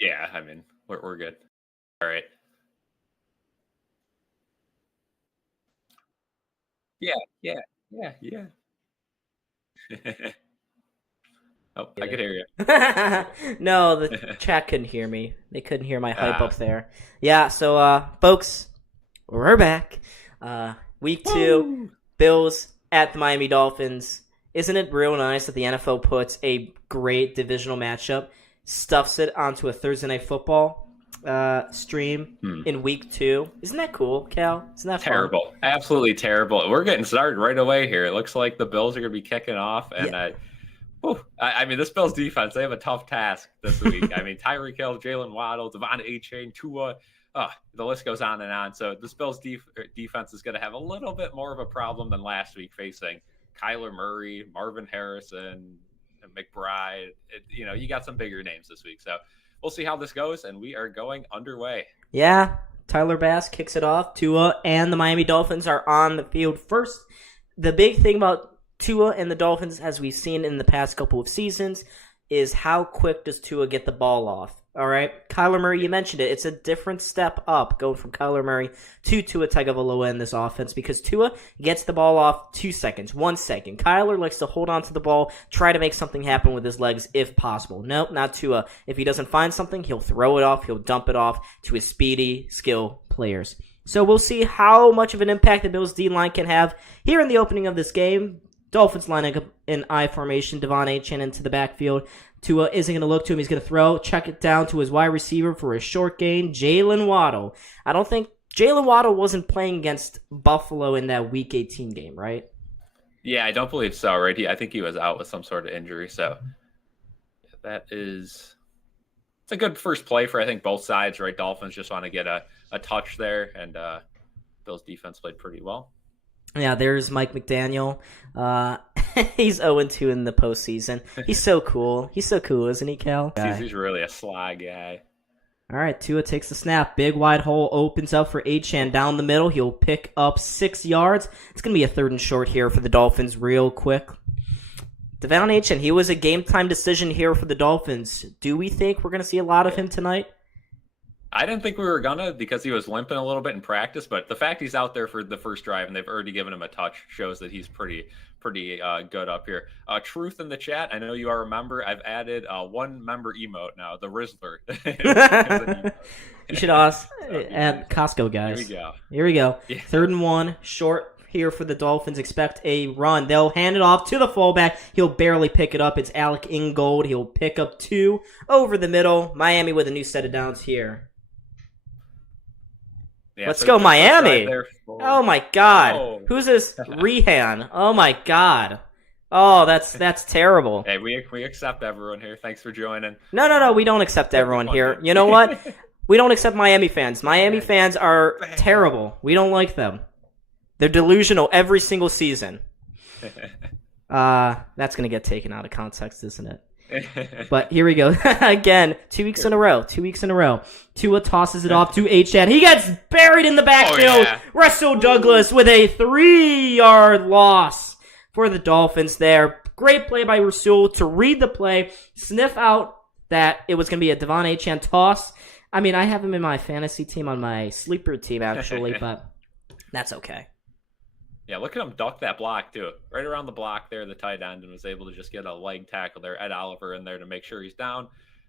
Yeah, I mean, we're good. All right. Yeah, yeah, yeah, yeah. Oh, I could hear you. No, the chat couldn't hear me. They couldn't hear my hype Ah, up there. Yeah, so folks, we're back. Week 2, woo! Bills at the Miami Dolphins. Isn't it real nice that the NFL puts a great divisional matchup, stuffs it onto a Thursday night football stream Hmm. in week 2? Isn't that cool, Cal? Isn't that fun? Terrible. Absolutely terrible. We're getting started right away here. It looks like the Bills are going to be kicking off. Yeah. And I mean, this Bills defense, they have a tough task this week. I mean, Tyreek Hill, Jalen Waddle, Devon A-Chain, Tua, the list goes on and on. So this Bills defense is going to have a little bit more of a problem than last week facing Kyler Murray, Marvin Harrison, and McBride. You got some bigger names this week. So we'll see how this goes, and we are going underway. Yeah, Tyler Bass kicks it off. Tua and the Miami Dolphins are on the field first. The big thing about Tua and the Dolphins, as we've seen in the past couple of seasons, is how quick does Tua get the ball off? All right, Kyler Murray, you mentioned it. It's a different step up going from Kyler Murray to Tua Tagovailoa in this offense because Tua gets the ball off 2 seconds, 1 second. Kyler likes to hold on to the ball, try to make something happen with his legs if possible. Nope, not Tua. If he doesn't find something, he'll throw it off, he'll dump it off to his speedy, skill players. So we'll see how much of an impact the Bills' D-line can have here in the opening of this game. Dolphins lining up in I formation. Devon A-Chain into the backfield. Tua isn't going to look to him. He's going to throw, check it down to his wide receiver for a short gain, Jalen Waddle. I don't think Jalen Waddle wasn't playing against Buffalo in that Week 18 game, right? Yeah, I don't believe so, right? I think he was out with some sort of injury. So it's a good first play for, I think, both sides, right? Dolphins just want to get a touch there, and Bills defense played pretty well. Yeah, there's Mike McDaniel. He's 0-2 in the postseason. He's so cool. He's so cool, isn't he, Cal? He's really a sly guy. All right, Tua takes the snap. Big wide hole opens up for A-Chan down the middle. He'll pick up 6 yards. It's going to be a 3rd and short here for the Dolphins real quick. Devon A-Chan, he was a game-time decision here for the Dolphins. Do we think we're going to see a lot of him tonight? I didn't think we were gonna because he was limping a little bit in practice, but the fact he's out there for the first drive and they've already given him a touch shows that he's pretty good up here. Truth in the chat. I know you are a member. I've added one member emote now, the Rizzler. You should also add Costco, guys. Here we go. Yeah. 3rd and 1, short here for the Dolphins. Expect a run. They'll hand it off to the fullback. He'll barely pick it up. It's Alec Ingold. He'll pick up 2 over the middle. Miami with a new set of downs here. Yeah, let's go Miami. Oh my God. Oh. Who's this? Rehan. Oh my God. Oh, that's terrible. Hey, we accept everyone here. Thanks for joining. No. We don't accept everyone here. You know what? We don't accept Miami fans. Miami fans are terrible. We don't like them. They're delusional every single season. That's going to get taken out of context, isn't it? But here we go. Again, 2 weeks in a row. Tua tosses it off to A-Chan. He gets buried in the backfield. Yeah. Russell Douglas with a 3-yard loss for the Dolphins there. Great play by Rasul to read the play, sniff out that it was going to be a Devon A-Chan toss. I mean, I have him in my fantasy team on my sleeper team, actually, but that's okay. Yeah, look at him duck that block, too. Right around the block there, the tight end, and was able to just get a leg tackle there. Ed Oliver in there to make sure he's down.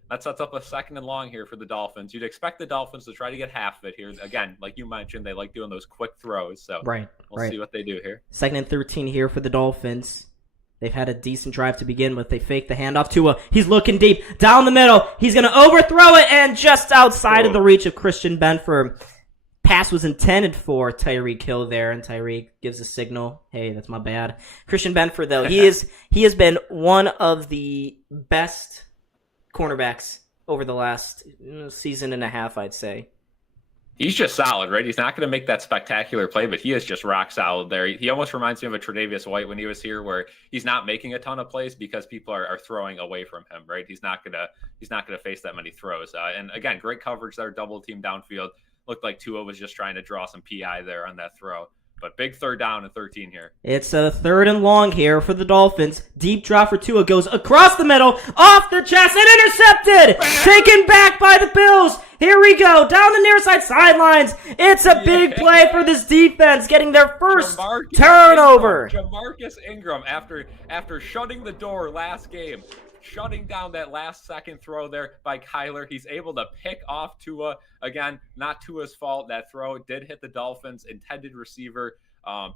That sets up a 2nd and long here for the Dolphins. You'd expect the Dolphins to try to get half of it here. Again, like you mentioned, they like doing those quick throws. So we'll see what they do here. 2nd and 13 here for the Dolphins. They've had a decent drive to begin with. They fake the handoff to he's looking deep. Down the middle. He's going to overthrow it, and just outside of the reach of Christian Benford. Pass was intended for Tyreek Hill there, and Tyreek gives a signal. Hey, that's my bad. Christian Benford, though, he has been one of the best cornerbacks over the last season and a half, I'd say. He's just solid, right? He's not going to make that spectacular play, but he is just rock solid there. He almost reminds me of a Tre'Davious White when he was here, where he's not making a ton of plays because people are throwing away from him, right? He's not gonna face that many throws. And again, great coverage there, double team downfield. Looked like Tua was just trying to draw some PI there on that throw. But big third down and 13 here. It's a 3rd and long here for the Dolphins. Deep drop for Tua, goes across the middle, off the chest, and intercepted! Taken back by the Bills! Here we go, down the near side sidelines. It's a big play for this defense, getting their first turnover. Jamarcus Ingram, after shutting the door last game, shutting down that last second throw there by Kyler, he's able to pick off Tua. Again, not Tua's fault. That throw did hit the Dolphins' intended receiver,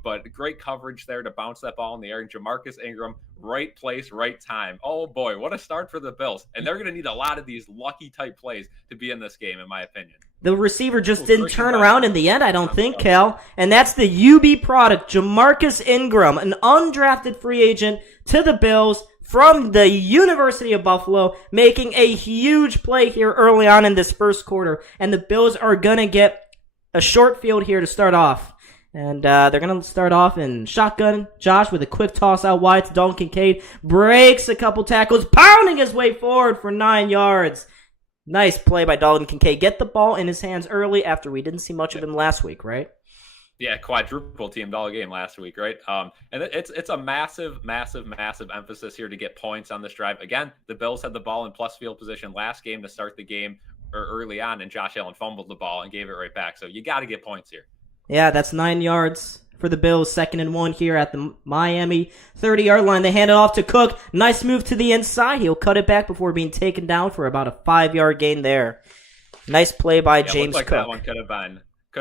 but great coverage there to bounce that ball in the air. And Jamarcus Ingram, right place, right time. Oh boy, what a start for the Bills. And they're going to need a lot of these lucky type plays to be in this game, in my opinion. The receiver just didn't turn around in the end, I don't think, Cal. And that's the UB product, Jamarcus Ingram, an undrafted free agent to the Bills from the University of Buffalo, making a huge play here early on in this first quarter. And the Bills are going to get a short field here to start off. And they're going to start off in shotgun. Josh with a quick toss out wide to Dalton Kincaid. Breaks a couple tackles, pounding his way forward for 9 yards. Nice play by Dalton Kincaid. Get the ball in his hands early after we didn't see much of him last week, right? Yeah, quadruple teamed all game last week, right? And it's a massive emphasis here to get points on this drive. Again, the Bills had the ball in plus field position last game to start the game or early on, and Josh Allen fumbled the ball and gave it right back. So you got to get points here. Yeah, that's 9 yards for the Bills. 2nd and 1 here at the Miami 30-yard line. They hand it off to Cook. Nice move to the inside. He'll cut it back before being taken down for about a 5-yard gain there. Nice play by James Cook. Cook. That one could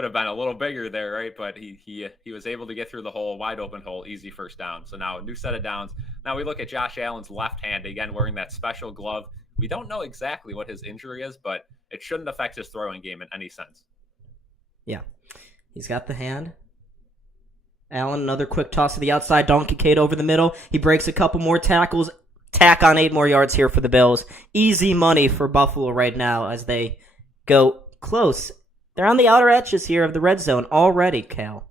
have been a little bigger there, right? But he was able to get through the hole, wide open hole, easy first down. So now a new set of downs. Now we look at Josh Allen's left hand, again wearing that special glove. We don't know exactly what his injury is, but it shouldn't affect his throwing game in any sense. Yeah. He's got the hand. Allen, another quick toss to the outside. Dalton Kincaid over the middle. He breaks a couple more tackles. Tack on 8 more yards here for the Bills. Easy money for Buffalo right now as they go close. They're on the outer edges here of the red zone already, Cal.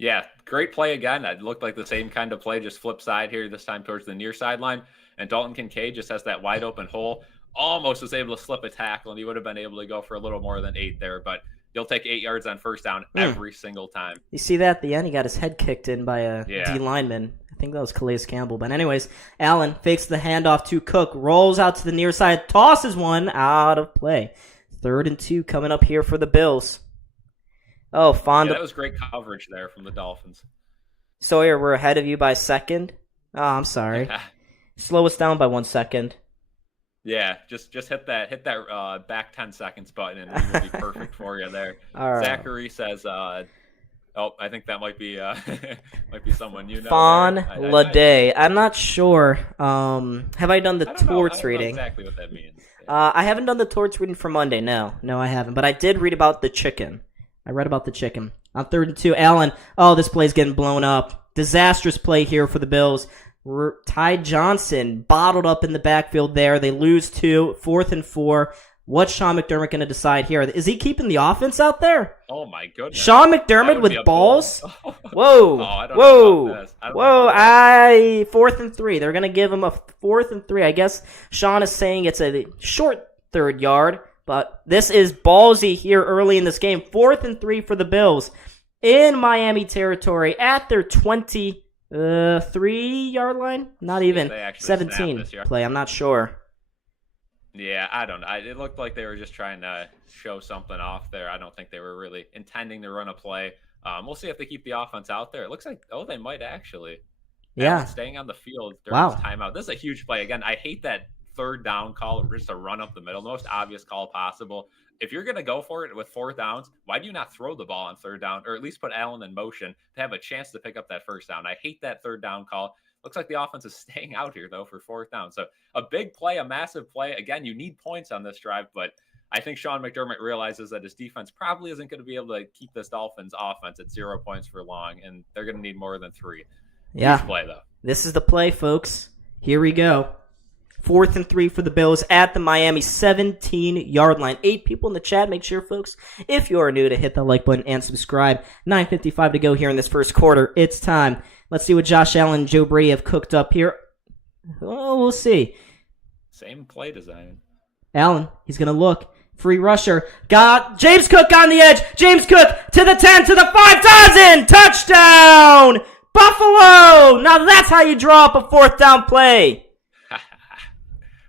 Yeah, great play again. It looked like the same kind of play, just flip side here, this time towards the near sideline. And Dalton Kincaid just has that wide open hole. Almost was able to slip a tackle, and he would have been able to go for a little more than 8 there. But you'll take 8 yards on first down every single time. You see that at the end? He got his head kicked in by a D lineman. I think that was Calais Campbell. But anyways, Allen fakes the handoff to Cook, rolls out to the near side, tosses one out of play. 3rd and 2 coming up here for the Bills. Oh, Fonda. Yeah, that was great coverage there from the Dolphins. Sawyer, we're ahead of you by 2nd. Oh, I'm sorry. Slow us down by 1 second. Yeah, just hit that back 10 seconds button and it will be perfect for you there. All right. Zachary says, I think that might be someone you know. Fawn Lade. I'm not sure. Have I done the torts reading? I don't know exactly what that means. I haven't done the torts reading for Monday. No, I haven't. But I did read about the chicken. I read about the chicken. On 3rd and 2, Allen. Oh, this play's getting blown up. Disastrous play here for the Bills. Ty Johnson bottled up in the backfield there. They lose 2. 4th and 4. What's Sean McDermott going to decide here? Is he keeping the offense out there? Oh, my goodness. Sean McDermott with balls? Whoa. I don't know about this. Whoa. 4th and 3. They're going to give him a 4th and 3. I guess Sean is saying it's a short 3rd yard, but this is ballsy here early in this game. 4th and 3 for the Bills in Miami territory at their 3-yard line? Not even. 17 play. I'm not sure. Yeah, I don't know. It looked like they were just trying to show something off there. I don't think they were really intending to run a play. We'll see if they keep the offense out there. It looks like, they might actually. Yeah. Staying on the field during this timeout. This is a huge play. Again, I hate that 3rd down call, just a run up the middle. The most obvious call possible. If you're going to go for it with 4th downs, why do you not throw the ball on 3rd down or at least put Allen in motion to have a chance to pick up that 1st down? I hate that 3rd down call. Looks like the offense is staying out here, though, for 4th down. So a big play, a massive play. Again, you need points on this drive, but I think Sean McDermott realizes that his defense probably isn't going to be able to keep this Dolphins offense at 0 points for long, and they're going to need more than 3. Yeah. Huge play, though. This is the play, folks. Here we go. 4th and 3 for the Bills at the Miami 17-yard line. 8 people in the chat. Make sure, folks, if you are new, to hit the like button and subscribe. 9:55 to go here in this first quarter. It's time. Let's see what Josh Allen and Joe Brady have cooked up here. Oh, we'll see. Same play design. Allen, he's going to look. Free rusher. Got James Cook on the edge. James Cook to the 10, to the 5, dozen! Touchdown! Buffalo! Now that's how you draw up a fourth down play.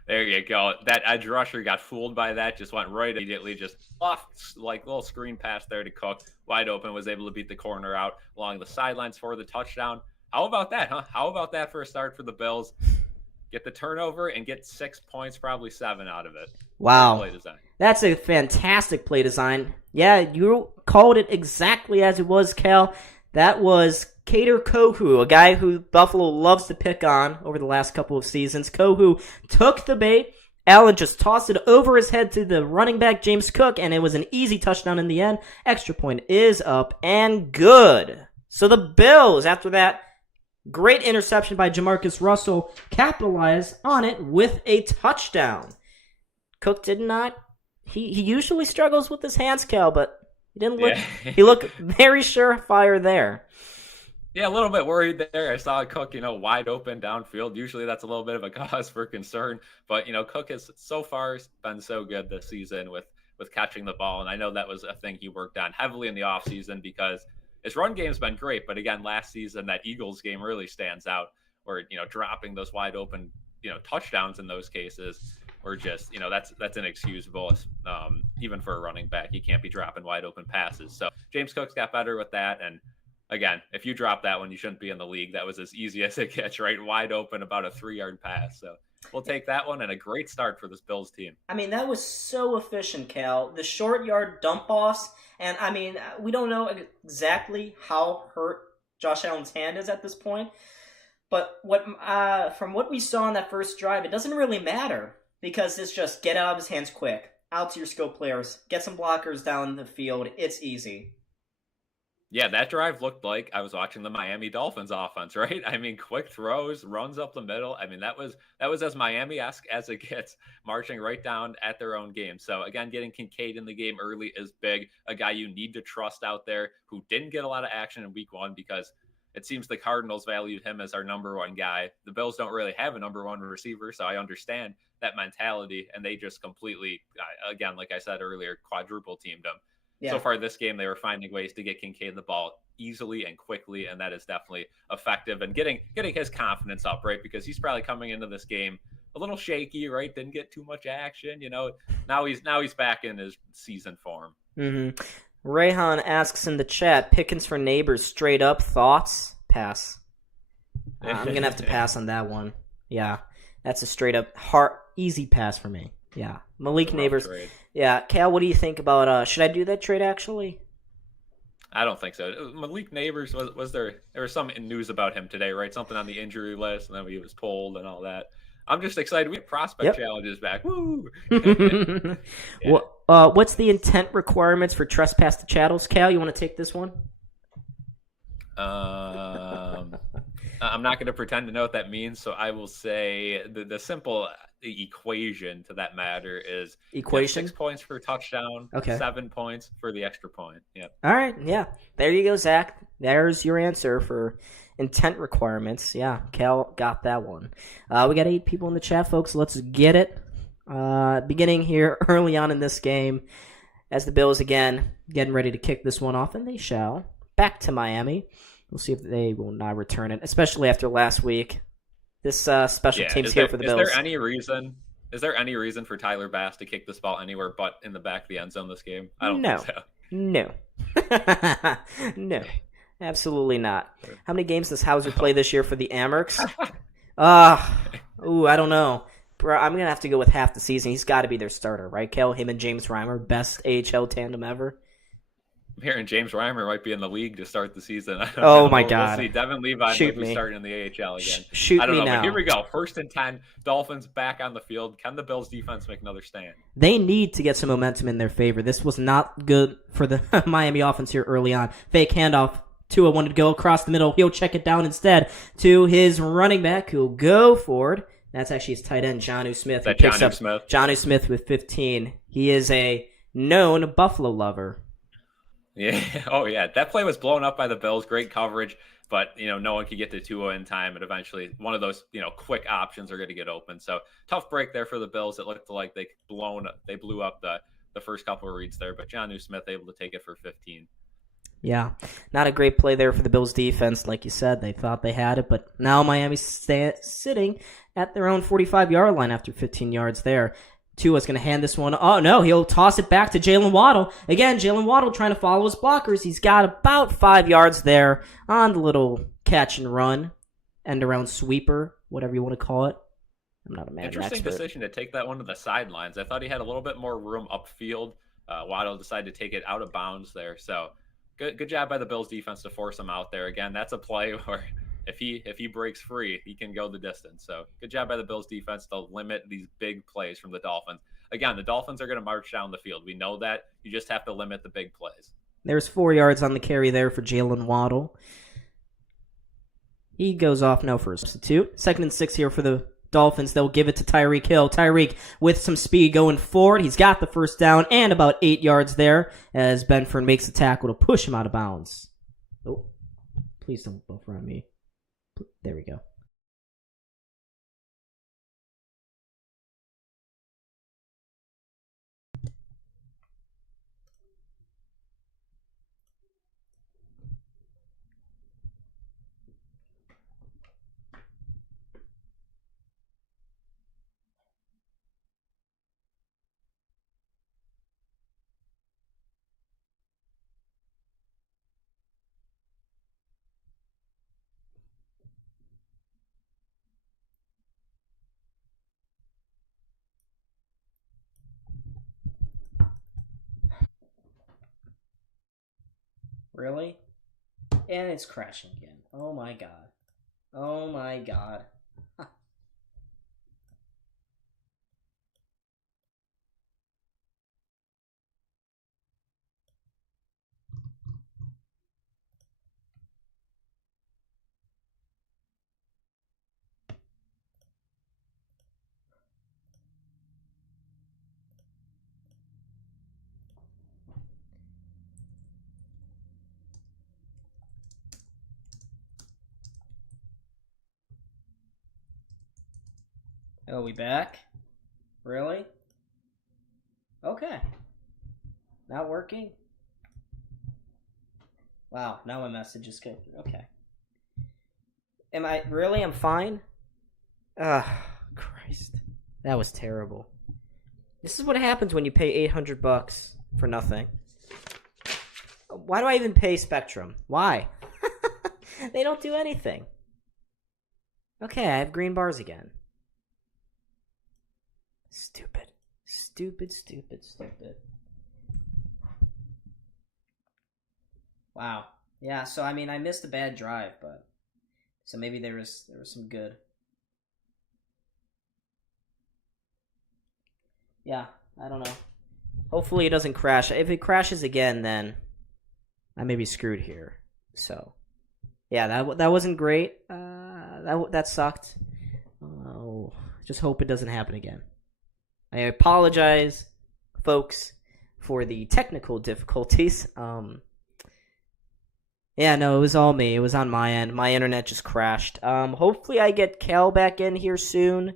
There you go. That edge rusher got fooled by that. Just went right immediately. Just off, like little screen pass there to Cook. Wide open. Was able to beat the corner out along the sidelines for the touchdown. How about that, huh? How about that for a start for the Bills? Get the turnover and get 6 points, probably 7 out of it. Wow. Play design. That's a fantastic play design. Yeah, you called it exactly as it was, Cal. That was Kader Kohu, a guy who Buffalo loves to pick on over the last couple of seasons. Kohu took the bait. Allen just tossed it over his head to the running back, James Cook, and it was an easy touchdown in the end. Extra point is up and good. So the Bills, after that great interception by Jamarcus Russell, capitalize on it with a touchdown. Cook did not. He usually struggles with his hands, Cal, but he didn't look. Yeah. He looked very surefire there. Yeah, a little bit worried there. I saw Cook, wide open downfield. Usually that's a little bit of a cause for concern, but Cook has so far been so good this season with catching the ball, and I know that was a thing he worked on heavily in the offseason because his run game's been great, but again, last season that Eagles game really stands out, where dropping those wide open touchdowns in those cases were just that's inexcusable. Even for a running back, you can't be dropping wide open passes. So James Cook's got better with that, and again, if you drop that one, you shouldn't be in the league. That was as easy as it gets, right? Wide open, about a 3-yard pass. So we'll take that one, and a great start for this Bills team. I mean, that was so efficient, Cal. The short yard dump offs, and I mean, we don't know exactly how hurt Josh Allen's hand is at this point, but from what we saw in that first drive, it doesn't really matter because it's just get out of his hands quick, out to your skill players, get some blockers down the field. It's easy. Yeah, that drive looked like I was watching the Miami Dolphins offense, right? I mean, quick throws, runs up the middle. I mean, that was as Miami-esque as it gets, marching right down at their own game. So again, getting Kincaid in the game early is big. A guy you need to trust out there who didn't get a lot of action in week 1 because it seems the Cardinals valued him as our number 1 guy. The Bills don't really have a number 1 receiver, so I understand that mentality. And they just completely, again, like I said earlier, quadruple teamed him. Yeah. So far this game, they were finding ways to get Kincaid the ball easily and quickly, and that is definitely effective. And getting his confidence up, right? Because he's probably coming into this game a little shaky, right? Didn't get too much action, Now he's back in his season form. Mm-hmm. Rayhan asks in the chat, Pickens for Neighbors, straight up thoughts? Pass. I'm gonna have to pass on that one. Yeah, that's a straight up easy pass for me. Yeah, Malik Neighbors. Trade. Yeah, Cal, what do you think about? Should I do that trade actually? I don't think so. Malik Neighbors was there was some news about him today, right? Something on the injury list, and then he was pulled and all that. I'm just excited. We have prospect challenges back. Woo! Yeah. What's the intent requirements for trespass to chattels, Cal? You want to take this one? I'm not going to pretend to know what that means, so I will say the simple equation to that matter is 6 points for touchdown, 7 points for the extra point. Yep. All right, yeah. There you go, Zach. There's your answer for intent requirements. Yeah, Cal got that one. We got 8 people in the chat, folks. Let's get it. Beginning here early on in this game as the Bills, again, getting ready to kick this one off, and they shall. Back to Miami. We'll see if they will not return it, especially after last week. This special team's here for the Bills. Is there any reason for Tyler Bass to kick this ball anywhere but in the back of the end zone this game? I don't think so. No. No. Absolutely not. How many games does Hauser play this year for the Amerks? I don't know. Bro, I'm going to have to go with half the season. He's got to be their starter, right, Kel? Him and James Reimer, best AHL tandem ever. I'm hearing James Reimer might be in the league to start the season. My God. We'll see. Devin Levi might be starting in the AHL again. Shoot I don't me know, now. But here we go. 1st and 10. Dolphins back on the field. Can the Bills defense make another stand? They need to get some momentum in their favor. This was not good for the Miami offense here early on. Fake handoff. Tua wanted to go across the middle. He'll check it down instead to his running back who'll go forward. That's actually his tight end, Jonnu Smith. He picks up Jonnu Smith with 15. He is a known Buffalo lover. Yeah. Oh, yeah. That play was blown up by the Bills. Great coverage, but, no one could get to Tua in time. And eventually one of those, quick options are going to get open. So tough break there for the Bills. It looked like they blew up the the first couple of reads there, but Jonnu Smith able to take it for 15. Yeah, not a great play there for the Bills defense. Like you said, they thought they had it, but now Miami's sitting at their own 45-yard line after 15 yards there. Tua's going to hand this one. Oh, no, he'll toss it back to Jalen Waddle. Again, Jalen Waddle trying to follow his blockers. He's got about 5 yards there on the little catch and run, end around sweeper, whatever you want to call it. I'm not a man. Interesting decision to take that one to the sidelines. I thought he had a little bit more room upfield. Waddle decided to take it out of bounds there, so good job by the Bills defense to force him out there. Again, that's a play where if he breaks free, he can go the distance. So good job by the Bills defense to limit these big plays from the Dolphins. Again, the Dolphins are going to march down the field. We know that. You just have to limit the big plays. There's 4 yards on the carry there for Jalen Waddle. He goes off now for a substitute. 2nd and 6 here for the Dolphins. They'll give it to Tyreek Hill. Tyreek with some speed going forward. He's got the first down and about 8 yards there as Benford makes a tackle to push him out of bounds. Oh, please don't buffer on me. There we go. Really? And it's crashing again. Oh my god. Oh my god. Oh, we back? Really? Okay. Not working? Wow, now my messages go through. Okay. Am I really? I'm fine? Christ. That was terrible. This is what happens when you pay $800 for nothing. Why do I even pay Spectrum? Why? They don't do anything. Okay, I have green bars again. Stupid. Stupid, stupid, stupid. Wow. Yeah, so I mean I missed a bad drive, but so maybe there was some good. Yeah, I don't know. Hopefully it doesn't crash. If it crashes again, then I may be screwed here. So, yeah, that wasn't great. That sucked. Oh, just hope it doesn't happen again. I apologize, folks, for the technical difficulties. Yeah, no, it was all me. It was on my end. My internet just crashed. Hopefully I get Cal back in here soon.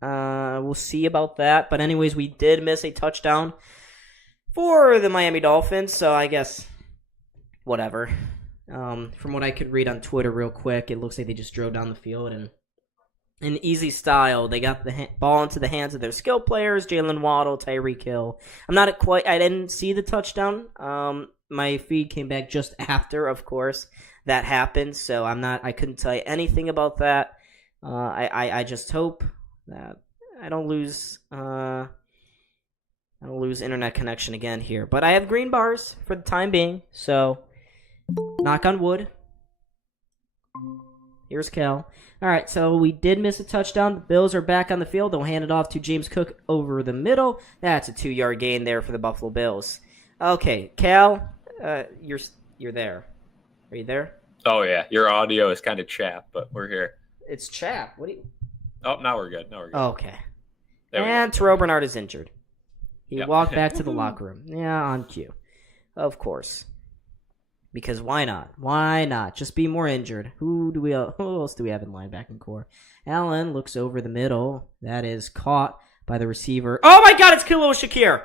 We'll see about that. But anyways, we did miss a touchdown for the Miami Dolphins, so I guess whatever. From what I could read on Twitter real quick, it looks like they just drove down the field and in easy style, they got the ball into the hands of their skill players, Jalen Waddle, Tyreek Hill. I didn't see the touchdown. My feed came back just after, of course, that happened, so I couldn't tell you anything about that. I just hope that I don't lose internet connection again here. But I have green bars for the time being, so knock on wood. Here's Cal. All right, so we did miss a touchdown. The Bills are back on the field. They'll hand it off to James Cook over the middle. That's a 2-yard gain there for the Buffalo Bills. Okay, Cal, you're there. Are you there? Oh, yeah. Your audio is kind of chapped, but we're here. It's chapped. What do you... Oh, now we're good. Okay. And Terrell Bernard is injured. He walked back to the locker room. Yeah, on cue. Of course. Because why not? Why not? Just be more injured. Who else do we have in linebacking core? Allen looks over the middle. That is caught by the receiver. Oh my god, it's Khalil Shakir!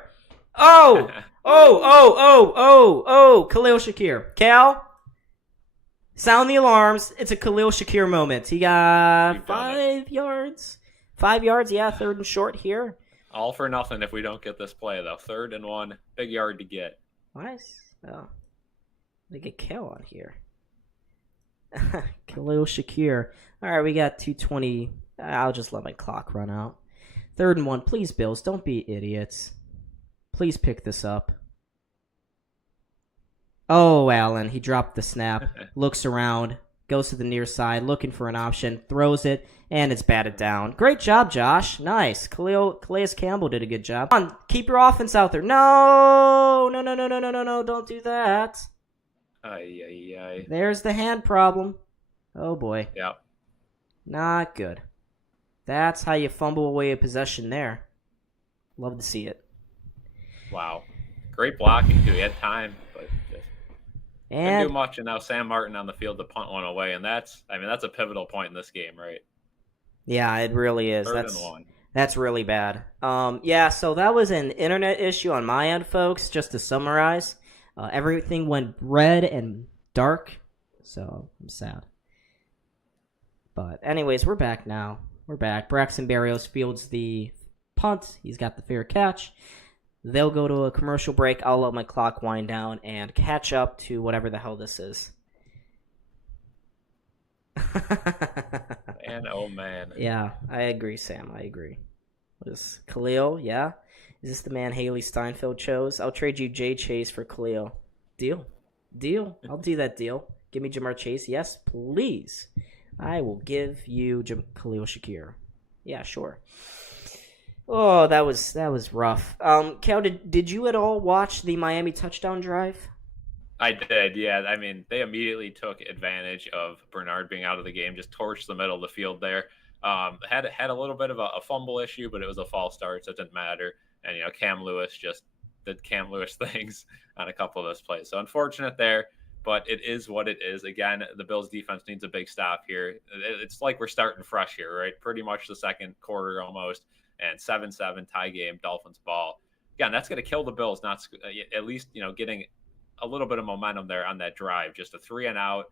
Oh! Khalil Shakir. Cal, sound the alarms. It's a Khalil Shakir moment. He got 5 yards. 5 yards, yeah, 3rd and short here. All for nothing if we don't get this play, though. 3rd and 1, big yard to get. Nice. Oh, they get Cal on here. Khalil Shakir. All right, we got 2:20. I'll just let my clock run out. 3rd and 1. Please, Bills, don't be idiots. Please pick this up. Oh, Allen, he dropped the snap, looks around, goes to the near side, looking for an option, throws it, and it's batted down. Great job, Josh. Nice. Calais Campbell did a good job. Come on, keep your offense out there. No, don't do that. There's the hand problem. Oh, boy. Yeah. Not good. That's how you fumble away a possession there. Love to see it. Wow. Great blocking, too. He had time, but just didn't do much. And now Sam Martin on the field to punt one away. And that's a pivotal point in this game, right? Yeah, it really is. 3rd and 1. That's really bad. Yeah, so that was an internet issue on my end, folks. Just to summarize, everything went red and dark, so I'm sad. But anyways, we're back now. We're back. Braxton Berrios fields the punt. He's got the fair catch. They'll go to a commercial break. I'll let my clock wind down and catch up to whatever the hell this is. Man, oh man. Yeah, I agree, Sam. I agree. What is Khalil? Yeah? Is this the man Haley Steinfeld chose? I'll trade you Jay Chase for Khalil. Deal. I'll do that deal. Give me Jamar Chase. Yes, please. I will give you Khalil Shakir. Yeah, sure. Oh, that was rough. Cal, did you at all watch the Miami touchdown drive? I did, yeah. I mean, they immediately took advantage of Bernard being out of the game, just torched the middle of the field there. Had a little bit of a fumble issue, but it was a false start, so it didn't matter. And, Cam Lewis just did Cam Lewis things on a couple of those plays. So unfortunate there, but it is what it is. Again, the Bills defense needs a big stop here. It's like we're starting fresh here, right? Pretty much the second quarter almost. And 7-7 tie game, Dolphins ball. Again, that's going to kill the Bills, not at least, getting a little bit of momentum there on that drive. Just a 3-and-out.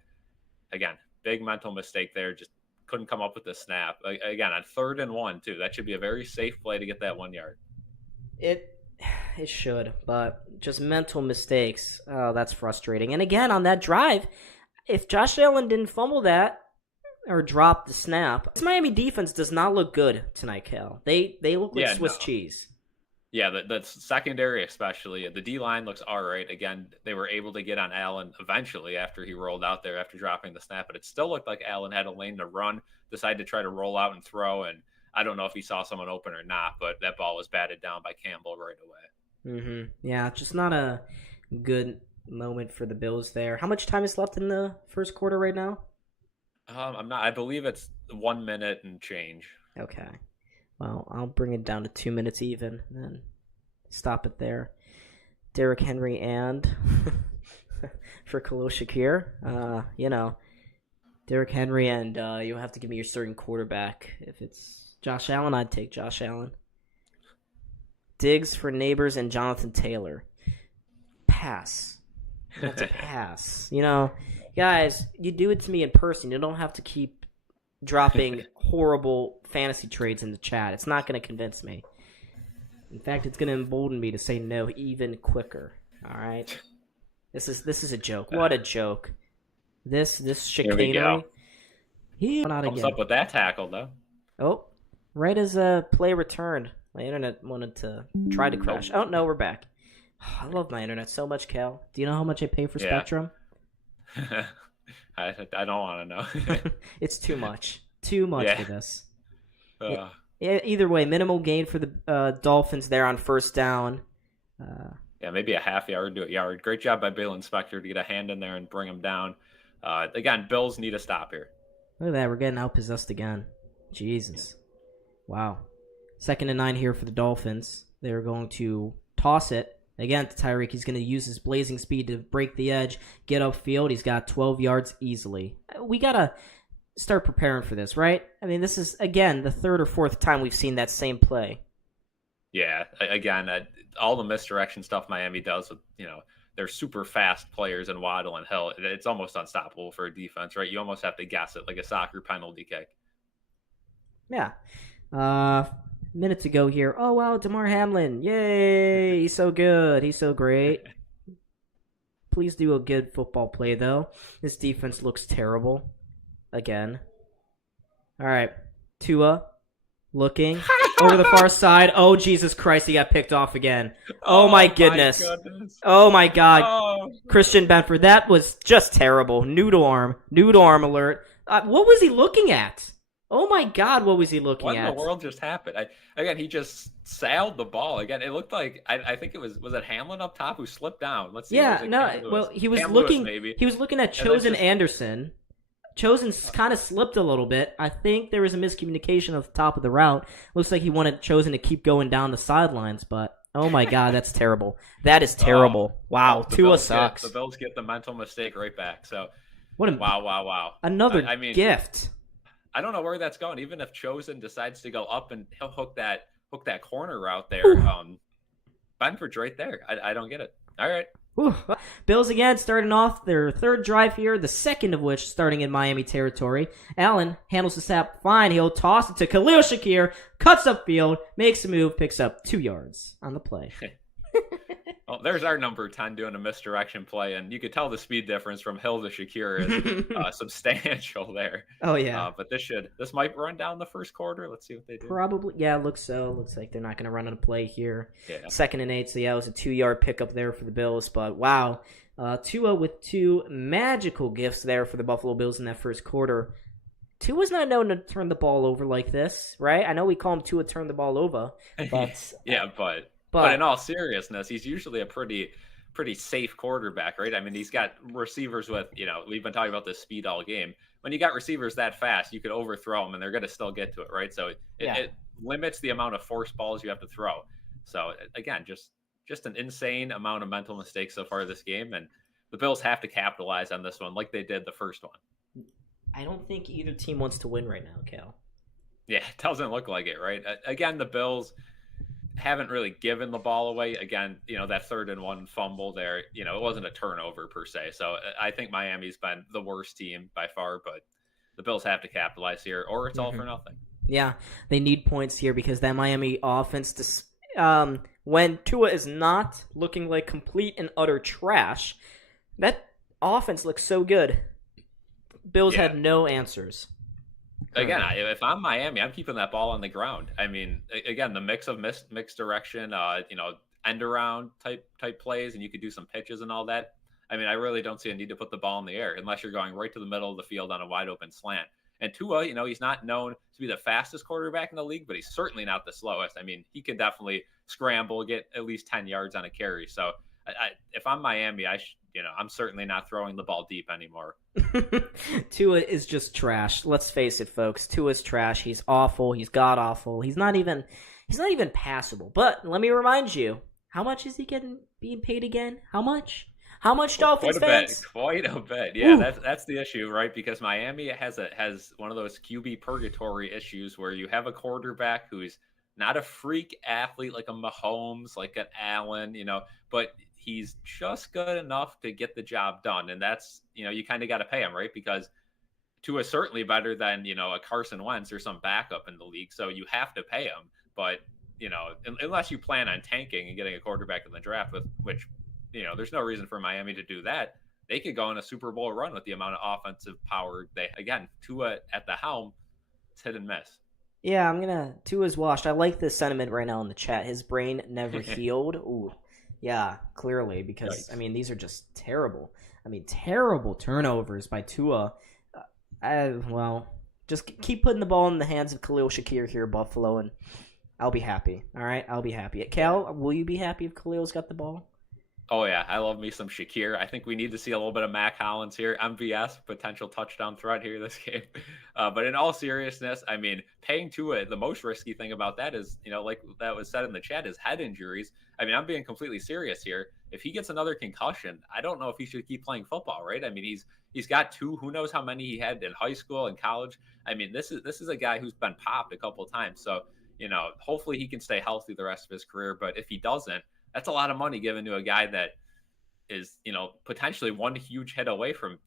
Again, big mental mistake there. Just couldn't come up with the snap. Again, on 3rd and 1, too. That should be a very safe play to get that 1 yard. It should, but just mental mistakes. Oh, that's frustrating. And again, on that drive, if Josh Allen didn't fumble that, or drop the snap. This Miami defense does not look good tonight, Cal. They look like Swiss cheese. Yeah, the secondary especially. The D-line looks all right. Again, they were able to get on Allen eventually after he rolled out there after dropping the snap, but it still looked like Allen had a lane to run, decided to try to roll out and throw, and I don't know if he saw someone open or not, but that ball was batted down by Campbell right away. Mm-hmm. Yeah, just not a good moment for the Bills there. How much time is left in the first quarter right now? I believe it's 1 minute and change. Okay. Well, I'll bring it down to 2 minutes even, and then stop it there. Derrick Henry and for Khalil Shakir, Derrick Henry and you'll have to give me your starting quarterback. If it's Josh Allen, I'd take Josh Allen. Diggs for Neighbors and Jonathan Taylor. Pass. That's a pass. Guys, you do it to me in person. You don't have to keep dropping horrible fantasy trades in the chat. It's not going to convince me. In fact, it's going to embolden me to say no even quicker. All right? This is a joke. What a joke. This chicanery. Comes up with that tackle, though. Oh, right as a play returned. My internet wanted to try to crash. Oh, no, we're back. I love my internet so much, Cal. Do you know how much I pay for Spectrum? I don't want to know. It's too much. Too much for this. Either way, minimal gain for the Dolphins there on first down. Maybe a half yard to a yard. Great job by Bill Inspector to get a hand in there and bring him down. Again, Bills need a stop here. Look at that. We're getting outpossessed again. Jesus. Wow. 2nd and 9 here for the Dolphins. They're going to toss it. Again, to Tyreek, he's going to use his blazing speed to break the edge, get upfield. He's got 12 yards easily. We got to start preparing for this, right? I mean, this is, again, the 3rd or 4th time we've seen that same play. Yeah, again, all the misdirection stuff Miami does with, they're super fast players in Waddle and Hill. It's almost unstoppable for a defense, right? You almost have to guess it like a soccer penalty kick. Yeah. Minutes ago here. Oh, wow, DeMar Hamlin. Yay. He's so good. He's so great. Please do a good football play, though. This defense looks terrible. Again. All right. Tua looking over the far side. Oh, Jesus Christ. He got picked off again. Oh, my goodness. Oh, my God. Oh. Christian Benford. That was just terrible. Noodle arm alert. What was he looking at? Oh, my God. What was he looking at? What in the world just happened? Again, he just sailed the ball. Again, it looked like, I think it was it Hamlin up top who slipped down? Let's see. Yeah, no. Well, he was looking. He was looking at Chosen Anderson. Chosen kind of slipped a little bit. I think there was a miscommunication at the top of the route. Looks like he wanted Chosen to keep going down the sidelines, but oh my God, that's terrible. That is terrible. Wow, Tua sucks. The Bills get the mental mistake right back. So what a wow. Another gift. I don't know where that's going. Even if Chosen decides to go up and he'll hook that corner route there, Benford's right there. I don't get it. All right. Whew. Bills again starting off their third drive here, the second of which starting in Miami territory. Allen handles the snap fine. He'll toss it to Khalil Shakir, cuts upfield, makes a move, picks up 2 yards on the play. Well, there's our number 10 doing a misdirection play, and you could tell the speed difference from Hill to Shakir is substantial there. Oh, yeah. But this might run down the first quarter. Let's see what they do. Probably, yeah, looks so. Looks like they're not going to run on a play here. Yeah. 2nd and 8, so yeah, it was a 2-yard pickup there for the Bills, but wow. Tua with 2 magical gifts there for the Buffalo Bills in that first quarter. Tua's not known to turn the ball over like this, right? I know we call him Tua turn the ball over, but... yeah, but in all seriousness, he's usually a pretty safe quarterback, right? I mean, he's got receivers with, we've been talking about this speed all game. When you got receivers that fast, you could overthrow them and they're going to still get to it, right? So it limits the amount of forced balls you have to throw. So again, just an insane amount of mental mistakes so far this game. And the Bills have to capitalize on this one like they did the first one. I don't think either team wants to win right now, Cal. Yeah, it doesn't look like it, right? Again, the Bills haven't really given the ball away. Again, that 3rd and 1 fumble there, it wasn't a turnover per se. So I think Miami's been the worst team by far, but the Bills have to capitalize here or it's all for nothing. Yeah, they need points here because that Miami offense, when Tua is not looking like complete and utter trash, that offense looks so good. Bills had no answers. Again, if I'm Miami, I'm keeping that ball on the ground. I mean, again, the mix of mixed direction, end around type plays, and you could do some pitches and all that. I mean, I really don't see a need to put the ball in the air unless you're going right to the middle of the field on a wide open slant. And Tua, he's not known to be the fastest quarterback in the league, but he's certainly not the slowest. I mean, he could definitely scramble, get at least 10 yards on a carry. So if I'm Miami, I'm certainly not throwing the ball deep anymore. Tua is just trash. Let's face it, folks. Tua's trash. He's awful. He's god awful. He's not even passable. But let me remind you, how much is he being paid again? How much? How much, Dolphins fans? Quite a bit. Yeah, that's the issue, right? Because Miami has one of those QB purgatory issues where you have a quarterback who's not a freak athlete like a Mahomes, like an Allen, but he's just good enough to get the job done. And that's, you kind of got to pay him, right? Because Tua is certainly better than, a Carson Wentz or some backup in the league. So you have to pay him. But, unless you plan on tanking and getting a quarterback in the draft, which there's no reason for Miami to do that. They could go on a Super Bowl run with the amount of offensive power Tua at the helm, it's hit and miss. Yeah, Tua's washed. I like this sentiment right now in the chat. His brain never healed. Ooh. Yeah, clearly, because, I mean, these are just terrible. I mean, terrible turnovers by Tua. Just keep putting the ball in the hands of Khalil Shakir here, Buffalo, and I'll be happy. All right, I'll be happy. Cal, will you be happy if Khalil's got the ball? Oh, yeah, I love me some Shakir. I think we need to see a little bit of Mac Hollins here. MVS, potential touchdown threat here this game. But in all seriousness, I mean, paying Tua, the most risky thing about that is, like that was said in the chat, is head injuries. I mean, I'm being completely serious here. If he gets another concussion, I don't know if he should keep playing football, right? I mean, he's got 2. Who knows how many he had in high school and college? I mean, this is a guy who's been popped a couple of times. So, hopefully he can stay healthy the rest of his career. But if he doesn't, that's a lot of money given to a guy that is, potentially one huge hit away from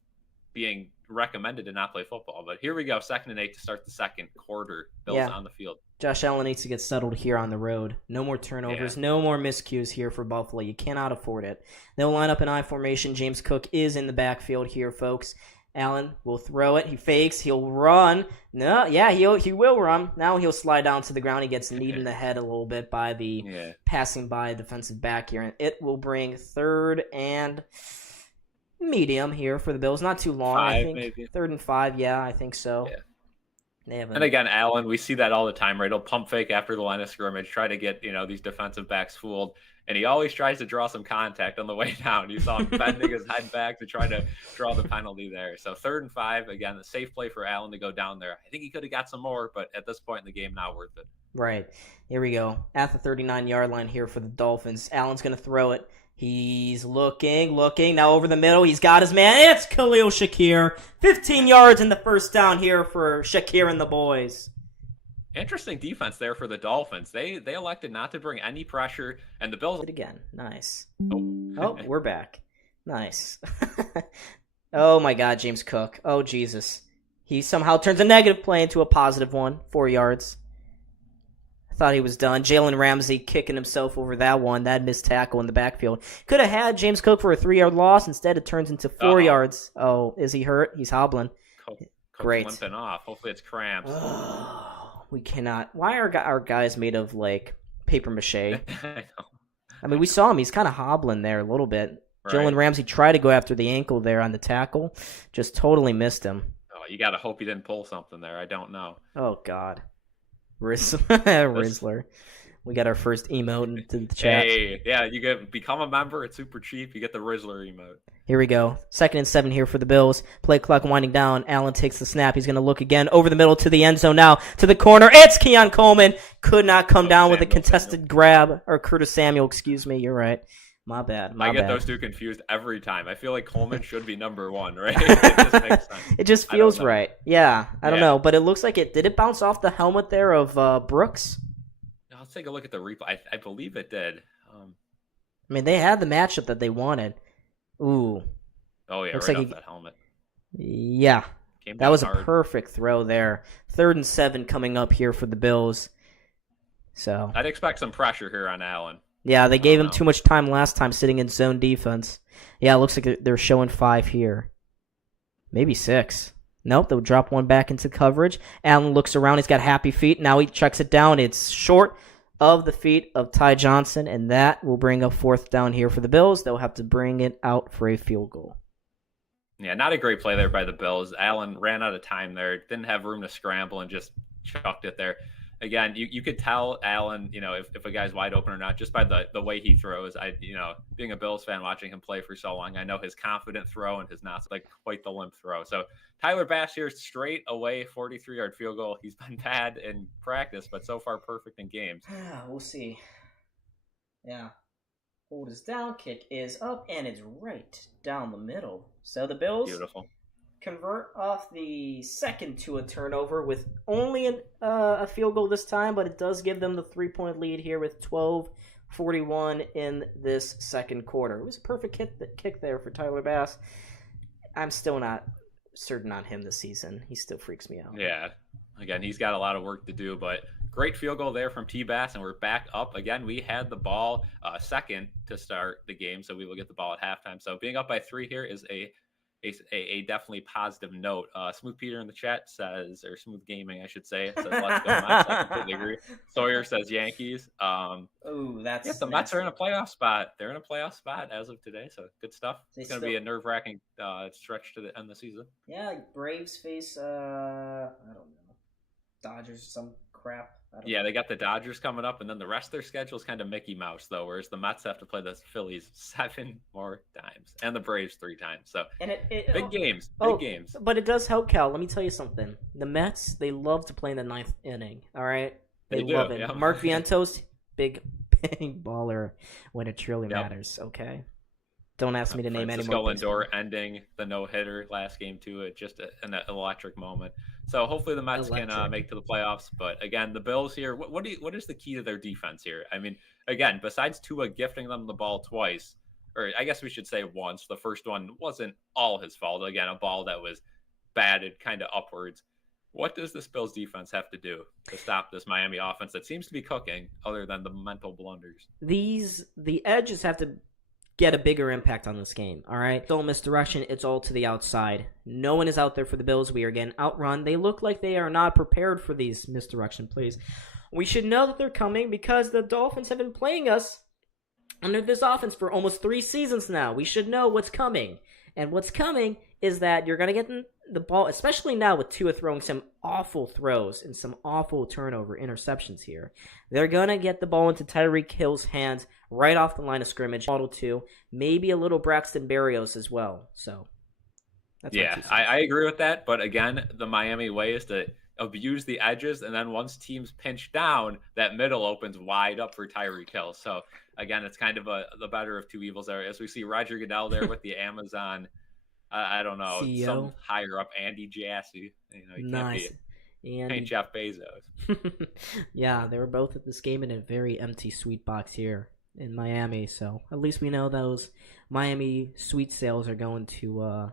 being recommended to not play football. But here we go, 2nd and 8 to start the second quarter. Bills on the field. Josh Allen needs to get settled here on the road. No more turnovers, no more miscues here for Buffalo. You cannot afford it. They'll line up in I formation. James Cook is in the backfield here, folks. Allen will throw it. He fakes. He'll run. No, yeah, he will run. Now he'll slide down to the ground. He gets kneed in the head a little bit by the passing by defensive back here. And it will bring 3rd and medium here for the Bills. Not too long, 5, I think. Maybe. 3rd and 5, yeah, I think so. Yeah. And again, Allen, we see that all the time, right? He'll pump fake after the line of scrimmage, try to get, these defensive backs fooled. And he always tries to draw some contact on the way down. You saw him bending his head back to try to draw the penalty there. So 3rd and 5, again, a safe play for Allen to go down there. I think he could have got some more, but at this point in the game, not worth it. Right. Here we go. At the 39-yard line here for the Dolphins. Allen's going to throw it. He's looking. Now over the middle. He's got his man. It's Khalil Shakir. 15 yards in the first down here for Shakir and the boys. Interesting defense there for the Dolphins. They elected not to bring any pressure, and the Bills... It again. Nice. Oh, we're back. Nice. Oh, my God, James Cook. Oh, Jesus. He somehow turns a negative play into a positive one. 4 yards. Thought he was done. Jalen Ramsey kicking himself over that one. That missed tackle in the backfield. Could have had James Cook for a 3-yard loss. Instead, it turns into 4 yards. Oh, is he hurt? He's hobbling. Cook's Great. Limping off. Hopefully it's cramps. We cannot. Why are our guys made of, paper mache? I know. I mean, we saw him. He's kind of hobbling there a little bit. Right. Jalen Ramsey tried to go after the ankle there on the tackle. Just totally missed him. Oh, you got to hope he didn't pull something there. I don't know. Oh, God. Rizzler. We got our first emote into the chat. Hey, yeah, you get become a member. It's super cheap. You get the Rizzler emote. Here we go. 2nd and 7 here for the Bills. Play clock winding down. Allen takes the snap. He's going to look again over the middle to the end zone now. To the corner. It's Keon Coleman. Could not come down with a contested grab. Or Curtis Samuel, excuse me. You're right. My bad. I get those two confused every time. I feel like Coleman should be number 1, right? It just makes sense. It just feels right. Yeah, I don't know. But it looks like it. Did it bounce off the helmet there of Brooks? Let's take a look at the replay. I believe it did. I mean, they had the matchup that they wanted. Ooh. Oh, yeah, looks right like off that helmet. Yeah. That was hard. A perfect throw there. 3rd and 7 coming up here for the Bills. So I'd expect some pressure here on Allen. Yeah, they gave him too much time last time sitting in zone defense. Yeah, it looks like they're showing 5 here. Maybe 6. Nope, they'll drop one back into coverage. Allen looks around. He's got happy feet. Now he checks it down. It's short of the feet of Ty Johnson, and that will bring a 4th down here for the Bills. They'll have to bring it out for a field goal. Yeah, not a great play there by the Bills. Allen ran out of time there. Didn't have room to scramble and just chucked it there. Again, you could tell Allen, if a guy's wide open or not, just by the way he throws. Being a Bills fan, watching him play for so long, I know his confident throw and his not quite the limp throw. So Tyler Bass here, straight away, 43-yard field goal. He's been bad in practice, but so far perfect in games. We'll see. Yeah. Hold is down, kick is up, and it's right down the middle. So the Bills convert off the second to a turnover with only a field goal this time, but it does give them the 3-point lead here with 12:41 in this second quarter. It was a perfect kick there for Tyler Bass. I'm still not certain on him this season. He still freaks me out. Yeah. Again, he's got a lot of work to do, but great field goal there from T-Bass, and we're back up. Again, we had the ball second to start the game, so we will get the ball at halftime. So being up by 3 here is a definitely positive note. Smooth Peter in the chat says, or Smooth Gaming, I should say, says, let's go Mets. I completely agree. Sawyer says Yankees. That's the Mets are in a playoff spot. They're in a playoff spot as of today, so good stuff. It's going to be a nerve-wracking stretch to the end of the season. Yeah, Braves face, I don't know, Dodgers, some crap. They got the Dodgers coming up, and then the rest of their schedule is kind of Mickey Mouse, though, whereas the Mets have to play the Phillies 7 more times, and the Braves 3 times. So big games. But it does help, Cal. Let me tell you something. The Mets, they love to play in the 9th inning, all right? They love it. Yeah. Mark Vientos, big baller when it truly matters, okay? Don't ask me to name any more. Francisco Lindor ending the no-hitter last game too. It just an electric moment. So hopefully the Mets can make it to the playoffs. But again, the Bills here. What is the key to their defense here? I mean, again, besides Tua gifting them the ball twice, or I guess we should say once. The first one wasn't all his fault. Again, a ball that was batted kind of upwards. What does this Bills defense have to do to stop this Miami offense that seems to be cooking, other than the mental blunders? The edges have to get a bigger impact on this game, all right? Don't misdirection, it's all to the outside. No one is out there for the Bills. We are getting outrun. They look like they are not prepared for these misdirection plays. We should know that they're coming because the Dolphins have been playing us under this offense for almost 3 seasons now. We should know what's coming. And what's coming is that you're going to get the ball, especially now with Tua throwing some awful throws and some awful turnover interceptions here. They're going to get the ball into Tyreek Hill's hands right off the line of scrimmage. Model 2, maybe a little Braxton Berrios as well. So, that's I agree with that. But again, the Miami way is to abuse the edges, and then once teams pinch down, that middle opens wide up for Tyreek Hill. So again, it's kind of the better of two evils there. As we see Roger Goodell there with the Amazon, I don't know, CEO. Some higher up, Andy Jassy. You know, Nice. Ain't Jeff Bezos. Yeah, they were both at this game in a very empty sweet box here in Miami. So at least we know those Miami sweet sales are going to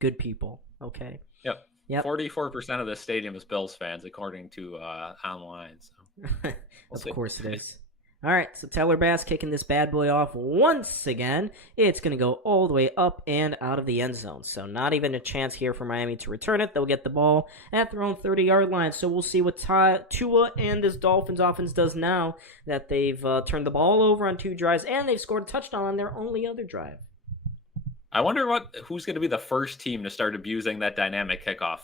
good people. Okay. Yep. 44% of the stadium is Bills fans, according to online. So of course it is. All right, so Tyler Bass kicking this bad boy off once again. It's going to go all the way up and out of the end zone. So not even a chance here for Miami to return it. They'll get the ball at their own 30-yard line. So we'll see what Tua and this Dolphins offense does now that they've turned the ball over on 2 drives and they've scored a touchdown on their only other drive. I wonder who's going to be the first team to start abusing that dynamic kickoff.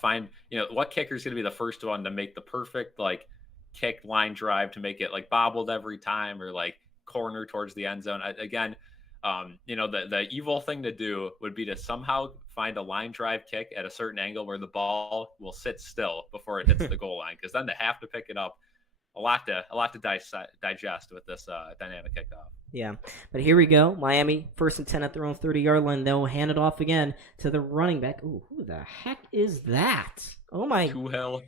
What kicker is going to be the first one to make the perfect kick line drive to make it bobbled every time or corner towards the end zone. The evil thing to do would be to somehow find a line drive kick at a certain angle where the ball will sit still before it hits the goal line, because then they have to pick it up. A lot to digest with this dynamic kickoff. Yeah, but here we go. Miami, 1st and 10 at their own 30-yard line. They'll hand it off again to the running back. Ooh, who the heck is that? Oh, my. Tuhill.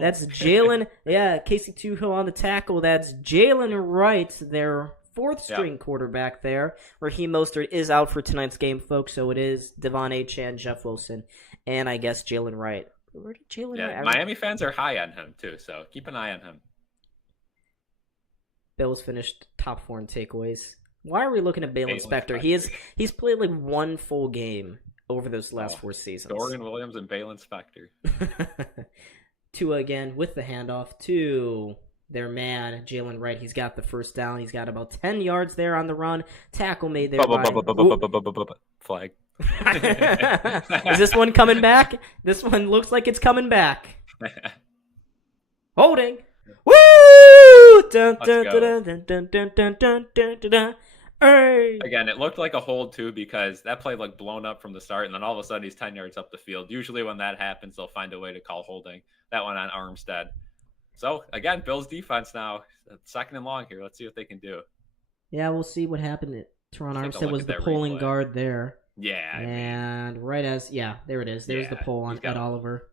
That's Jalen. Yeah, Casey Tuhill on the tackle. That's Jalen Wright, their 4th-string quarterback there. Raheem Mostert is out for tonight's game, folks, so it is Devon Achane, Jeff Wilson, and I guess Jalen Wright. Where did Jalen Wright? Miami fans are high on him, too, so keep an eye on him. Bills finished top 4 in takeaways. Why are we looking at Balin Spector? He's played 1 full game over those last 4 seasons. Dorian Williams and Balin Spector. Tua again with the handoff to their man, Jalen Wright. He's got the first down. He's got about 10 yards there on the run. Tackle made there by... Flag. Is this one coming back? This one looks like it's coming back. Holding. Woo! Dun, dun, dun, dun, dun, dun, dun, dun, dun, dun, dun. Hey. Again, it looked like a hold too, because that play blown up from the start, and then all of a sudden he's 10 yards up the field. Usually when that happens, they'll find a way to call holding. That one on Armstead. So again, Bills defense now, 2nd and long here. Let's see what they can do. Yeah, we'll see what happened. Teron Armstead was the pulling guard there. Yeah. There it is. There's the pull on Ed Oliver.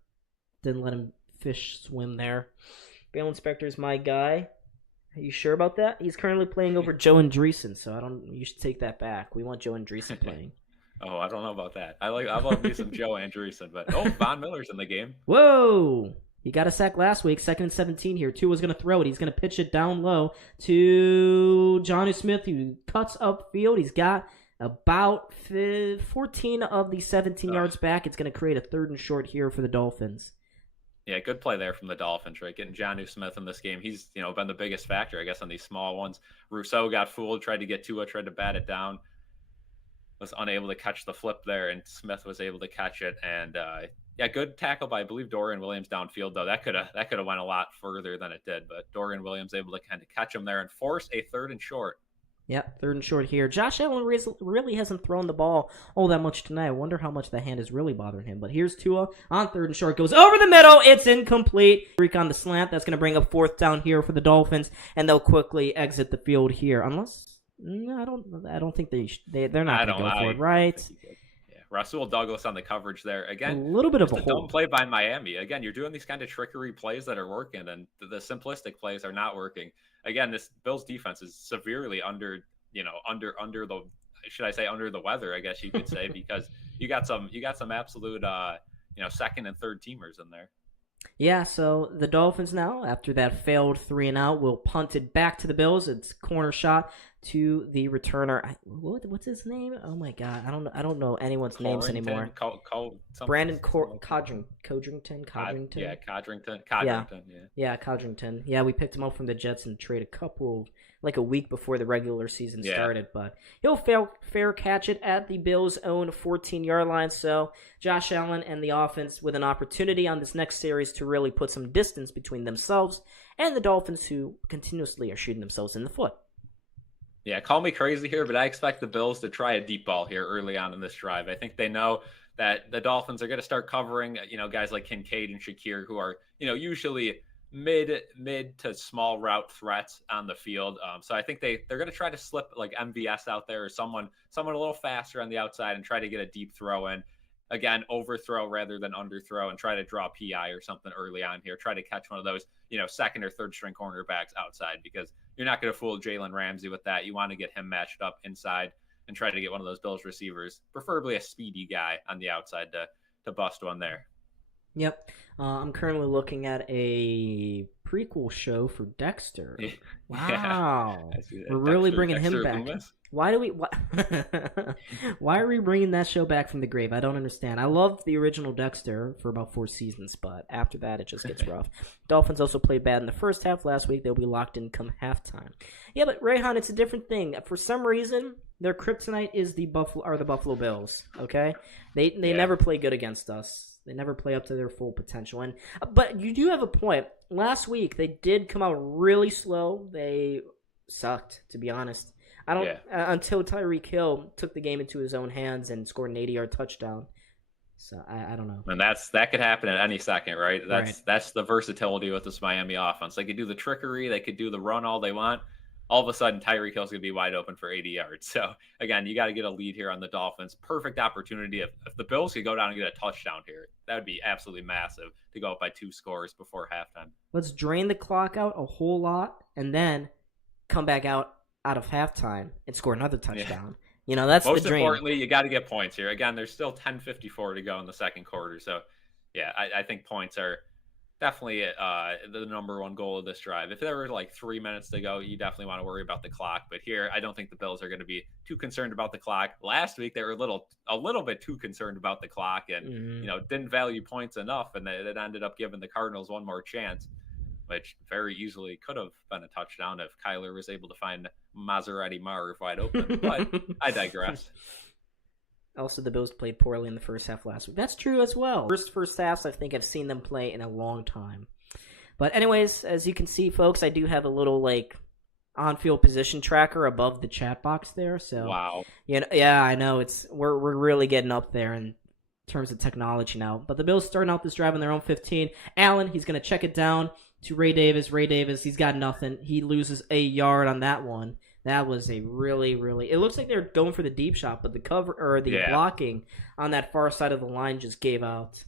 Didn't let him swim there. Balin Spector's my guy. Are you sure about that? He's currently playing over Joe Andreessen, so you should take that back. We want Joe Andreessen playing. Oh, I don't know about that. I love me some Joe Andreessen, but Von Miller's in the game. Whoa! He got a sack last week, 2nd and 17 here. Tua's going to throw it. He's going to pitch it down low to Johnny Smith, who cuts upfield. He's got about 14 of the 17 yards back. It's going to create a 3rd and short here for the Dolphins. Yeah, good play there from the Dolphins, right? Getting Jonnu Smith in this game. He's, been the biggest factor, I guess, on these small ones. Rousseau got fooled, tried to get Tua, tried to bat it down. Was unable to catch the flip there, and Smith was able to catch it. And, good tackle by, I believe, Dorian Williams downfield, though. That could have went a lot further than it did. But Dorian Williams able to kind of catch him there and force a 3rd and short. Yep, 3rd and short here. Josh Allen really hasn't thrown the ball all that much tonight. I wonder how much the hand is really bothering him. But here's Tua on 3rd and short. Goes over the middle. It's incomplete. Freak on the slant. That's going to bring up 4th down here for the Dolphins. And they'll quickly exit the field here. Unless No, I don't think they're not going to go for it, I right? think he could. Yeah, Rasul Douglas on the coverage there A again. little bit of Just a a dumb hold. play by Miami. Again, you're doing these kind of trickery plays that are working, and the simplistic plays are not working. Again, this Bills defense is severely under the, should I say, under the weather, I guess you could say, because you got some absolute second and third teamers in there. Yeah, so the Dolphins now, after that failed 3-and-out, will punt it back to the Bills. It's corner shot to the returner. What's his name? Oh my god, I don't know anyone's names anymore. Brandon Codrington. Yeah, Codrington. Yeah, Codrington. Yeah, we picked him up from the Jets in trade a week before the regular season started, but he'll fair catch it at the Bills' own 14-yard line. So Josh Allen and the offense with an opportunity on this next series to really put some distance between themselves and the Dolphins, who continuously are shooting themselves in the foot. Yeah, call me crazy here, but I expect the Bills to try a deep ball here early on in this drive. I think they know that the Dolphins are going to start covering, guys like Kincaid and Shakir, who are, usually mid to small route threats on the field. So I think they're going to try to slip like MVS out there or someone a little faster on the outside and try to get a deep throw in. Again, overthrow rather than underthrow, and try to draw PI or something early on here. Try to catch one of those, second or third string cornerbacks outside, because you're not going to fool Jalen Ramsey with that. You want to get him matched up inside and try to get one of those Bills receivers, preferably a speedy guy on the outside to bust one there. Yep. I'm currently looking at a prequel show for Dexter. Wow. Yeah, we're really bringing him back. Loomis? Why are we bringing that show back from the grave? I don't understand. I loved the original Dexter for about 4 seasons, but after that, it just gets rough. Dolphins also played bad in the first half last week. They'll be locked in come halftime. Yeah, but Rayhan, it's a different thing. For some reason, their kryptonite is the Buffalo Bills. Okay, they never play good against us. They never play up to their full potential. But you do have a point. Last week, they did come out really slow. They sucked, to be honest. Until Tyreek Hill took the game into his own hands and scored an 80-yard touchdown. So I don't know. And that could happen at any second, right? That's the versatility with this Miami offense. They could do the trickery, they could do the run all they want. All of a sudden, Tyreek Hill's going to be wide open for 80 yards. So, again, you got to get a lead here on the Dolphins. Perfect opportunity. If the Bills could go down and get a touchdown here, that would be absolutely massive to go up by 2 scores before halftime. Let's drain the clock out a whole lot and then come back out of halftime and score another touchdown. Yeah. That's most the dream. Most importantly, you got to get points here. Again, there's still 10:54 to go in the second quarter. So, yeah, I think points are definitely the number one goal of this drive. If there were like 3 minutes to go, you definitely want to worry about the clock. But here, I don't think the Bills are going to be too concerned about the clock. Last week, they were a little bit too concerned about the clock and, didn't value points enough. And it ended up giving the Cardinals one more chance, which very easily could have been a touchdown if Kyler was able to find Maserati Marv wide open. But I digress. Also, the Bills played poorly in the first half last week. That's true as well. First halves, I think I've seen them play in a long time. But anyways, as you can see, folks, I do have a little on-field position tracker above the chat box there. So wow. Yeah, I know we're really getting up there in terms of technology now. But the Bills starting out this drive on their own 15. Allen, he's going to check it down to Ray Davis. Ray Davis, he's got nothing. He loses a yard on that one. That was a really, really... It looks like they're going for the deep shot, but the cover or the blocking on that far side of the line just gave out.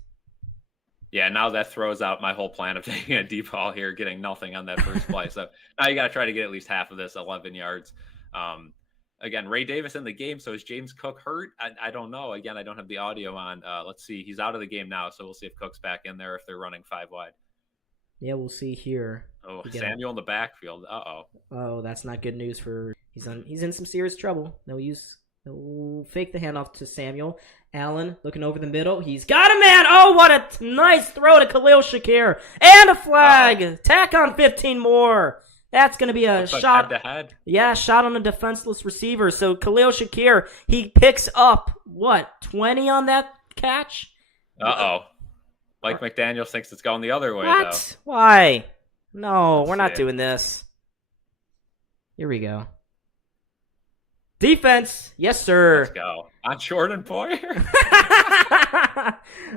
Yeah, now that throws out my whole plan of taking a deep ball here, getting nothing on that first play. So now you got to try to get at least half of this, 11 yards. Again, Ray Davis in the game, so is James Cook hurt? I don't know. Again, I don't have the audio on. Let's see. He's out of the game now, so we'll see if Cook's back in there if they're running 5 wide. Yeah, we'll see here. Oh, Samuel in the backfield. Uh-oh. Oh, that's not good news for... He's in some serious trouble. They'll fake the handoff to Samuel. Allen looking over the middle. He's got a man. Oh, what a nice throw to Khalil Shakir. And a flag. Tack on 15 more. That's going to be a shot. Head-to-head. Yeah, shot on a defenseless receiver. So Khalil Shakir, he picks up, 20 on that catch? Uh-oh. Mike McDaniel thinks it's going the other way, though. Why? No, we're not doing this. Here we go. Defense. Yes, sir. Let's go. On Jordan Poyer?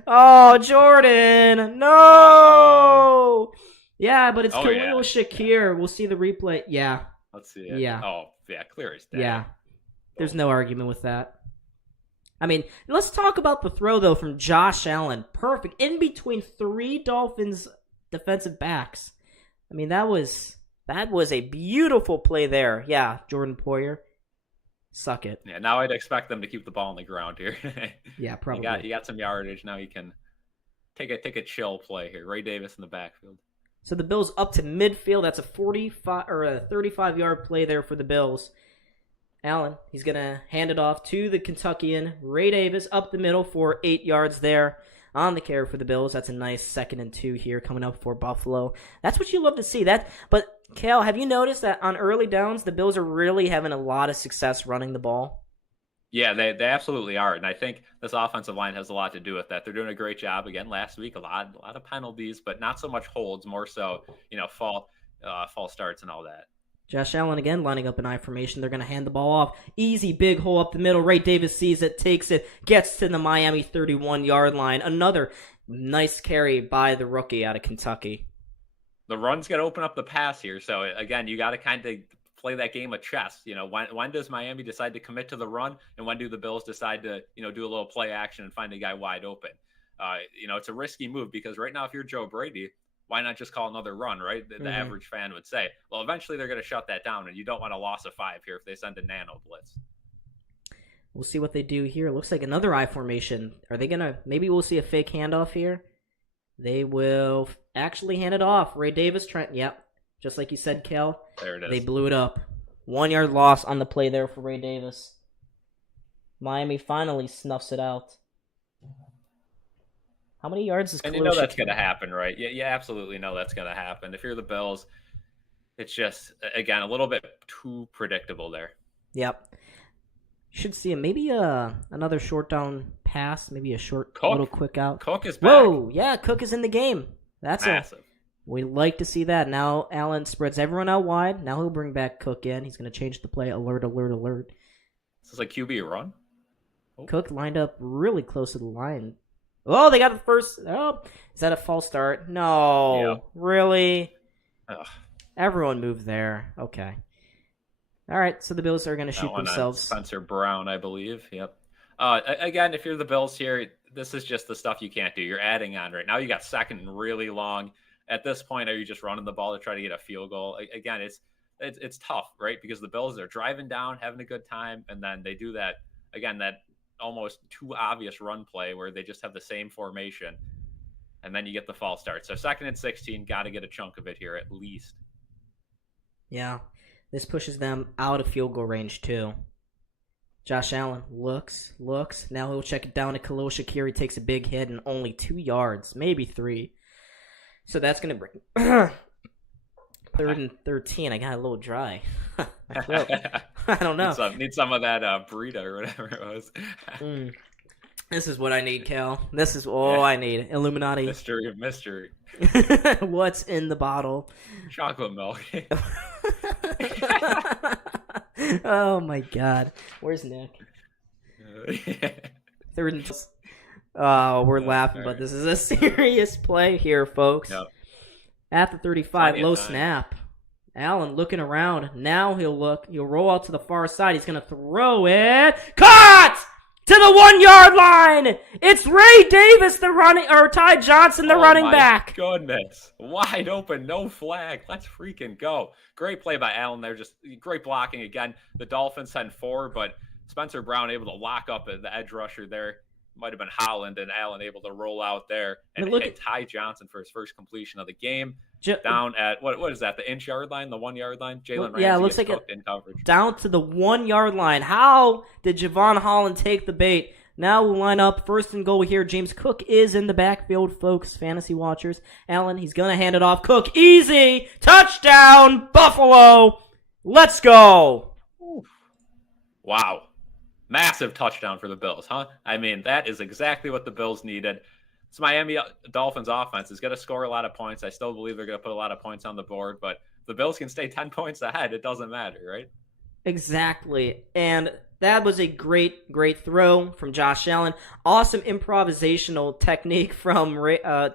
Oh, Jordan. No. Yeah, but it's Khalil Shakir. We'll see the replay. Yeah. Let's see it. Yeah. Oh, Yeah, clear as day. Yeah, there's no argument with that. I mean, let's talk about the throw, though, from Josh Allen. Perfect. In between 3 Dolphins defensive backs. I mean, that was a beautiful play there. Yeah, Jordan Poyer. Suck it. Yeah, now I'd expect them to keep the ball on the ground here. Yeah, probably. You got some yardage. Now you can take a chill play here. Ray Davis in the backfield. So the Bills up to midfield. That's a 45 or a 35-yard play there for the Bills. Allen, he's going to hand it off to the Kentuckian. Ray Davis up the middle for 8 yards there on the carry for the Bills. That's a nice 2nd and 2 here coming up for Buffalo. That's what you love to see. But, Cal, have you noticed that on early downs, the Bills are really having a lot of success running the ball? Yeah, they absolutely are. And I think this offensive line has a lot to do with that. They're doing a great job. Again, last week, a lot of penalties, but not so much holds, more so, false starts and all that. Josh Allen again lining up an I formation. They're going to hand the ball off. Easy big hole up the middle. Ray Davis sees it, takes it, gets to the Miami 31-yard line. Another nice carry by the rookie out of Kentucky. The run's got to open up the pass here. So, again, you got to kind of play that game of chess. When does Miami decide to commit to the run, and when do the Bills decide to, do a little play action and find a guy wide open? It's a risky move because right now if you're Joe Brady, why not just call another run, right? The average fan would say. Well, eventually they're going to shut that down, and you don't want a loss of 5 here if they send a nano blitz. We'll see what they do here. Looks like another I formation. Are they going to – maybe we'll see a fake handoff here. They will actually hand it off. Ray Davis, Trent, yep. Just like you said, Kel. There it is. They blew it up. 1-yard loss on the play there for Ray Davis. Miami finally snuffs it out. How many yards is And that's going to happen, right? Yeah, you absolutely know that's going to happen. If you're the Bills, it's just, again, a little bit too predictable there. Yep. Should see maybe another short down pass, maybe a short little quick out. Cook is back. Whoa, yeah, Cook is in the game. That's massive. We like to see that. Now Allen spreads everyone out wide. Now he'll bring back Cook in. He's going to change the play. Alert, alert, alert. This is like QB run. Oh. Cook lined up really close to the line. Oh, they got the first. Oh, is that a false start? No. Yeah. Really? Ugh. Everyone moved there. Okay. All right, so the Bills are going to shoot themselves. Spencer Brown, I believe. Yep. Again, if you're the Bills here, this is just the stuff you can't do. You're adding on right now. You got 2nd and really long. At this point, are you just running the ball to try to get a field goal? Again, it's tough, right? Because the Bills are driving down, having a good time, and then they do that, again, that almost too obvious run play where they just have the same formation, and then you get the false start. So 2nd and 16, got to get a chunk of it here at least. Yeah, this pushes them out of field goal range too. Josh Allen looks. Now he'll check it down to Khalil Shakir. He takes a big hit and only 2 yards, maybe 3. So that's going to bring 3rd and 13. I got a little dry. My throat. I don't know. Need some of that burrito or whatever it was. This is what I need, Cal. This is all I need. Illuminati. Mystery of mystery. What's in the bottle? Chocolate milk. Oh, my God. Where's Nick? 3rd and... Oh, we're laughing, but this is a serious play here, folks. Yep. At the 35, low snap. Allen looking around. Now he'll roll out to the far side. He's going to throw it. Caught! To the 1-yard line! It's Ray Davis, Ty Johnson, the running back. Goodness. Wide open, no flag. Let's freaking go. Great play by Allen there. Just great blocking again. The Dolphins send 4, but Spencer Brown able to lock up the edge rusher there. Might have been Holland and Allen able to roll out there and hit Ty Johnson for his first completion of the game. Down at what is that? The inch-yard line, the 1-yard line. Jalen Ramsey it looks like in coverage. Down to the 1-yard line. How did Javon Holland take the bait? Now we'll line up 1st and goal here. James Cook is in the backfield, folks. Fantasy watchers. Allen, he's gonna hand it off. Cook, easy touchdown, Buffalo. Let's go. Wow. Massive touchdown for the Bills, huh? I mean, that is exactly what the Bills needed. This Miami Dolphins offense is going to score a lot of points. I still believe they're going to put a lot of points on the board, but if the Bills can stay 10 points ahead, it doesn't matter, right? Exactly. And That was a great throw from Josh Allen. Awesome improvisational technique from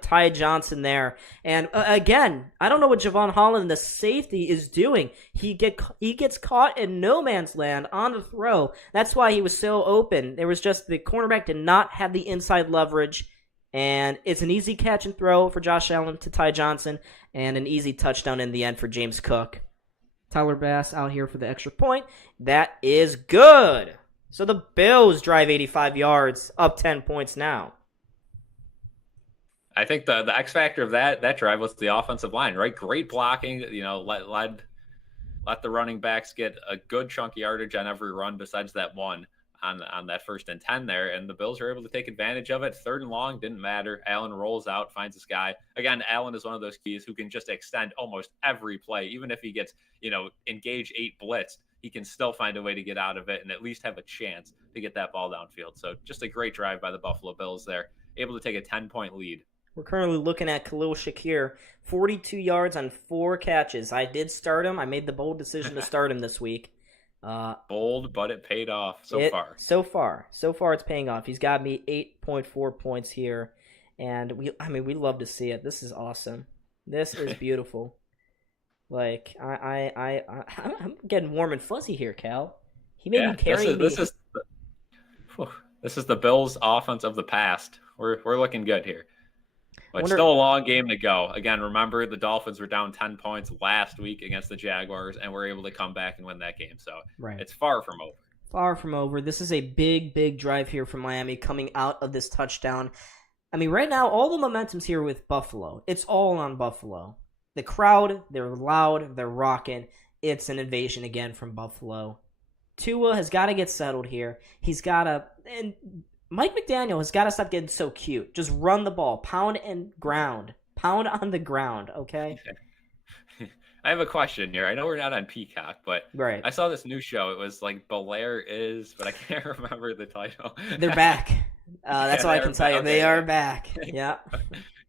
Ty Johnson there. And again, I don't know what Javon Holland, the safety, is doing. He gets caught in no man's land on the throw. That's why he was so open. There was just the cornerback did not have the inside leverage. And it's an easy catch and throw for Josh Allen to Ty Johnson, and an easy touchdown in the end for James Cook. Tyler Bass out here for the extra point. That is good. So the Bills drive 85 yards, up 10 points now. I think the X factor of that drive was the offensive line, right? Great blocking. Let the running backs get a good chunk of yardage on every run besides that one on that 1st and 10 there, and the Bills were able to take advantage of it. 3rd and long, didn't matter. Allen rolls out, finds this guy. Again, Allen is one of those keys who can just extend almost every play. Even if he gets, engage 8 blitz, he can still find a way to get out of it and at least have a chance to get that ball downfield. So just a great drive by the Buffalo Bills there, able to take a 10-point lead. We're currently looking at Khalil Shakir, 42 yards on 4 catches. I did start him. I made the bold decision to start him this week. Bold, but it paid off so far. So far it's paying off. He's got me 8.4 points here, and we love to see it. This is awesome. This is beautiful. Like I'm getting warm and fuzzy here, Cal. He made me carry me. This is the Bills' offense of the past. We're looking good here. But still a long game to go. Again, remember the Dolphins were down 10 points last week against the Jaguars, and were able to come back and win that game. So It's far from over. Far from over. This is a big drive here from Miami coming out of this touchdown. I mean, right now, all the momentum's here with Buffalo. It's all on Buffalo. The crowd, they're loud, they're rocking. It's an invasion again from Buffalo. Tua has got to get settled here. He's got to... and Mike McDaniel has got to stop getting so cute. Just run the ball. Pound on the ground, okay? I have a question here. I know we're not on Peacock, but right. I saw this new show. It was like Belair is, but I can't remember the title. They're back. That's all I can tell you. They are back. Yeah.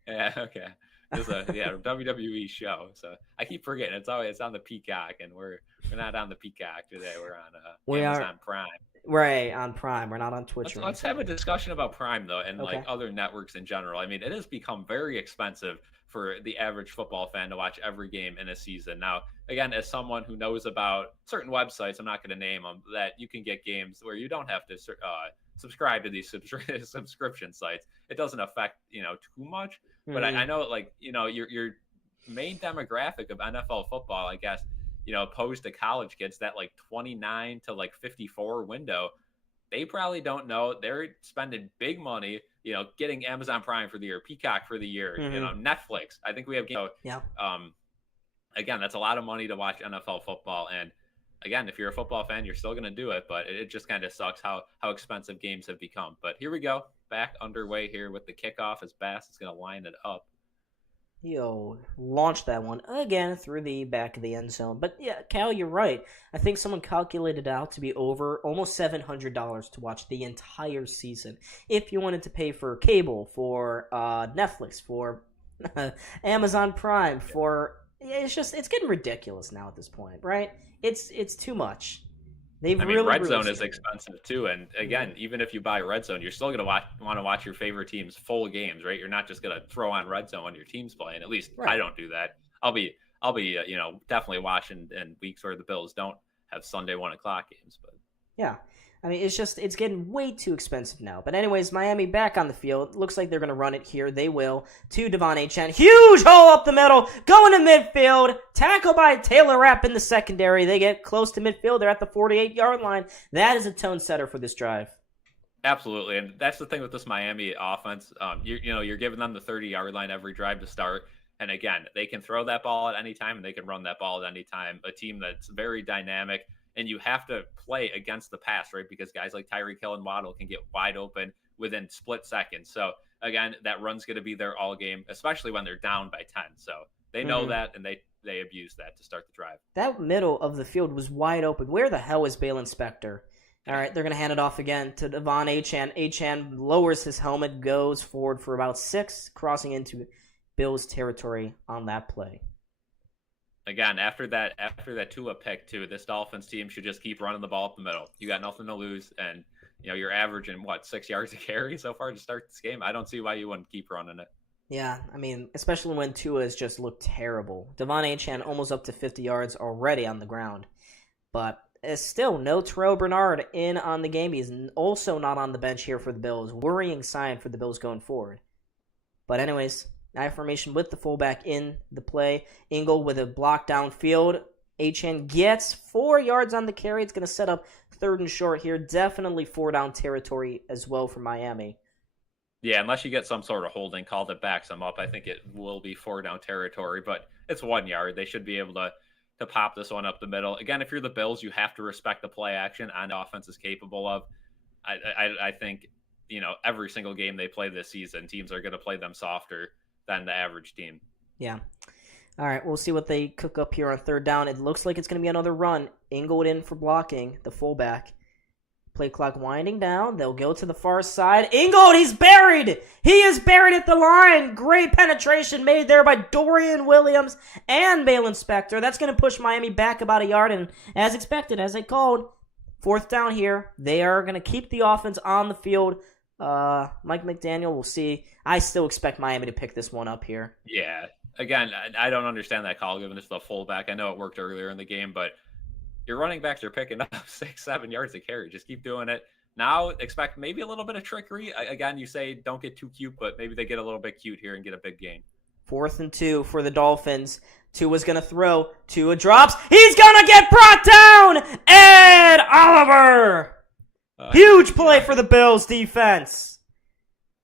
Yeah, okay. It's a WWE show. So I keep forgetting. It's on the Peacock, and we're not on the Peacock today. We're on Amazon Prime. Right, on Prime. We're not on Twitch. Let's have a discussion about Prime, though, and like other networks in general. I mean, it has become very expensive for the average football fan to watch every game in a season. Now, again, as someone who knows about certain websites, I'm not going to name them, that you can get games where you don't have to subscribe to these subscription sites. It doesn't affect, too much. Mm-hmm. But I know, like, your main demographic of NFL football, I guess, opposed to college kids, that like 29 to like 54 window, they probably don't know they're spending big money, getting Amazon Prime for the year, Peacock for the year, Netflix. I think we have, again, that's a lot of money to watch NFL football. And again, if you're a football fan, you're still going to do it, but it just kind of sucks how expensive games have become. But here we go, back underway here with the kickoff as Bass is going to line it up. Launch that one again through the back of the end zone. But yeah, Cal, you're right. I think someone calculated out to be over almost $700 to watch the entire season. If you wanted to pay for cable, for Netflix, for Amazon Prime, it's getting ridiculous now at this point, right? It's too much. Red Zone is expensive too, and again, even if you buy Red Zone, you're still going to want to watch your favorite team's full games, right? You're not just going to throw on Red Zone when your team's playing. At least I don't do that. I'll be definitely watching in weeks where the Bills don't have Sunday 1:00 games. But yeah, it's getting way too expensive now. But anyways, Miami back on the field. Looks like they're going to run it here. They will. To Devon Achane. Huge hole up the middle. Going to midfield. Tackled by Taylor Rapp in the secondary. They get close to midfield. They're at the 48-yard line. That is a tone setter for this drive. Absolutely. And that's the thing with this Miami offense. You're giving them the 30-yard line every drive to start. And again, they can throw that ball at any time, and they can run that ball at any time. A team that's very dynamic. And you have to play against the pass, right? Because guys like Tyreek Hill and Waddle can get wide open within split seconds. So, again, that run's going to be there all game, especially when they're down by 10. So they know that, and they abuse that to start the drive. That middle of the field was wide open. Where the hell is Bale Inspector? All right, they're going to hand it off again to Devon Achane. Achane lowers his helmet, goes forward for about 6, crossing into Bills territory on that play. again, after that Tua pick too, this Dolphins team should just keep running the ball up the middle. You got nothing to lose, and you're averaging 6 yards a carry so far to start this game. I don't see why you wouldn't keep running it. Yeah, I mean, especially when Tua has just looked terrible. Devon Achane almost up to 50 yards already on the ground, but still no Terrell Bernard in on the game. He's also not on the bench here for the Bills. Worrying sign for the Bills going forward. But anyways, I formation with the fullback in the play. Ingle with a block downfield. Achane gets 4 yards on the carry. It's going to set up 3rd and short here. Definitely 4-down territory as well for Miami. Yeah, unless you get some sort of holding call that backs them up, I think it will be 4-down territory. But it's 1 yard. They should be able to pop this one up the middle. Again, if you're the Bills, you have to respect the play action on offense is capable of. I think, every single game they play this season, teams are going to play them softer than the average team. Yeah. All right, we'll see what they cook up here on 3rd down. It looks like it's going to be another run. Ingold in for blocking, the fullback. Play clock winding down. They'll go to the far side. Ingold, he's buried! He is buried at the line! Great penetration made there by Dorian Williams and Balen Spector. That's going to push Miami back about a yard, and as expected, as I called, 4th down here. They are going to keep the offense on the field. Mike McDaniel, we'll see. I still expect Miami to pick this one up here. Yeah. Again, I don't understand that call given it's the fullback. I know it worked earlier in the game, but your running backs are picking up 6-7 yards a carry. Just keep doing it. Now expect maybe a little bit of trickery. Again, you say don't get too cute, but maybe they get a little bit cute here and get a big gain. 4th and 2 for the Dolphins. Tua's going to throw. Tua drops. He's going to get brought down! Ed Oliver! Huge play for the Bills defense.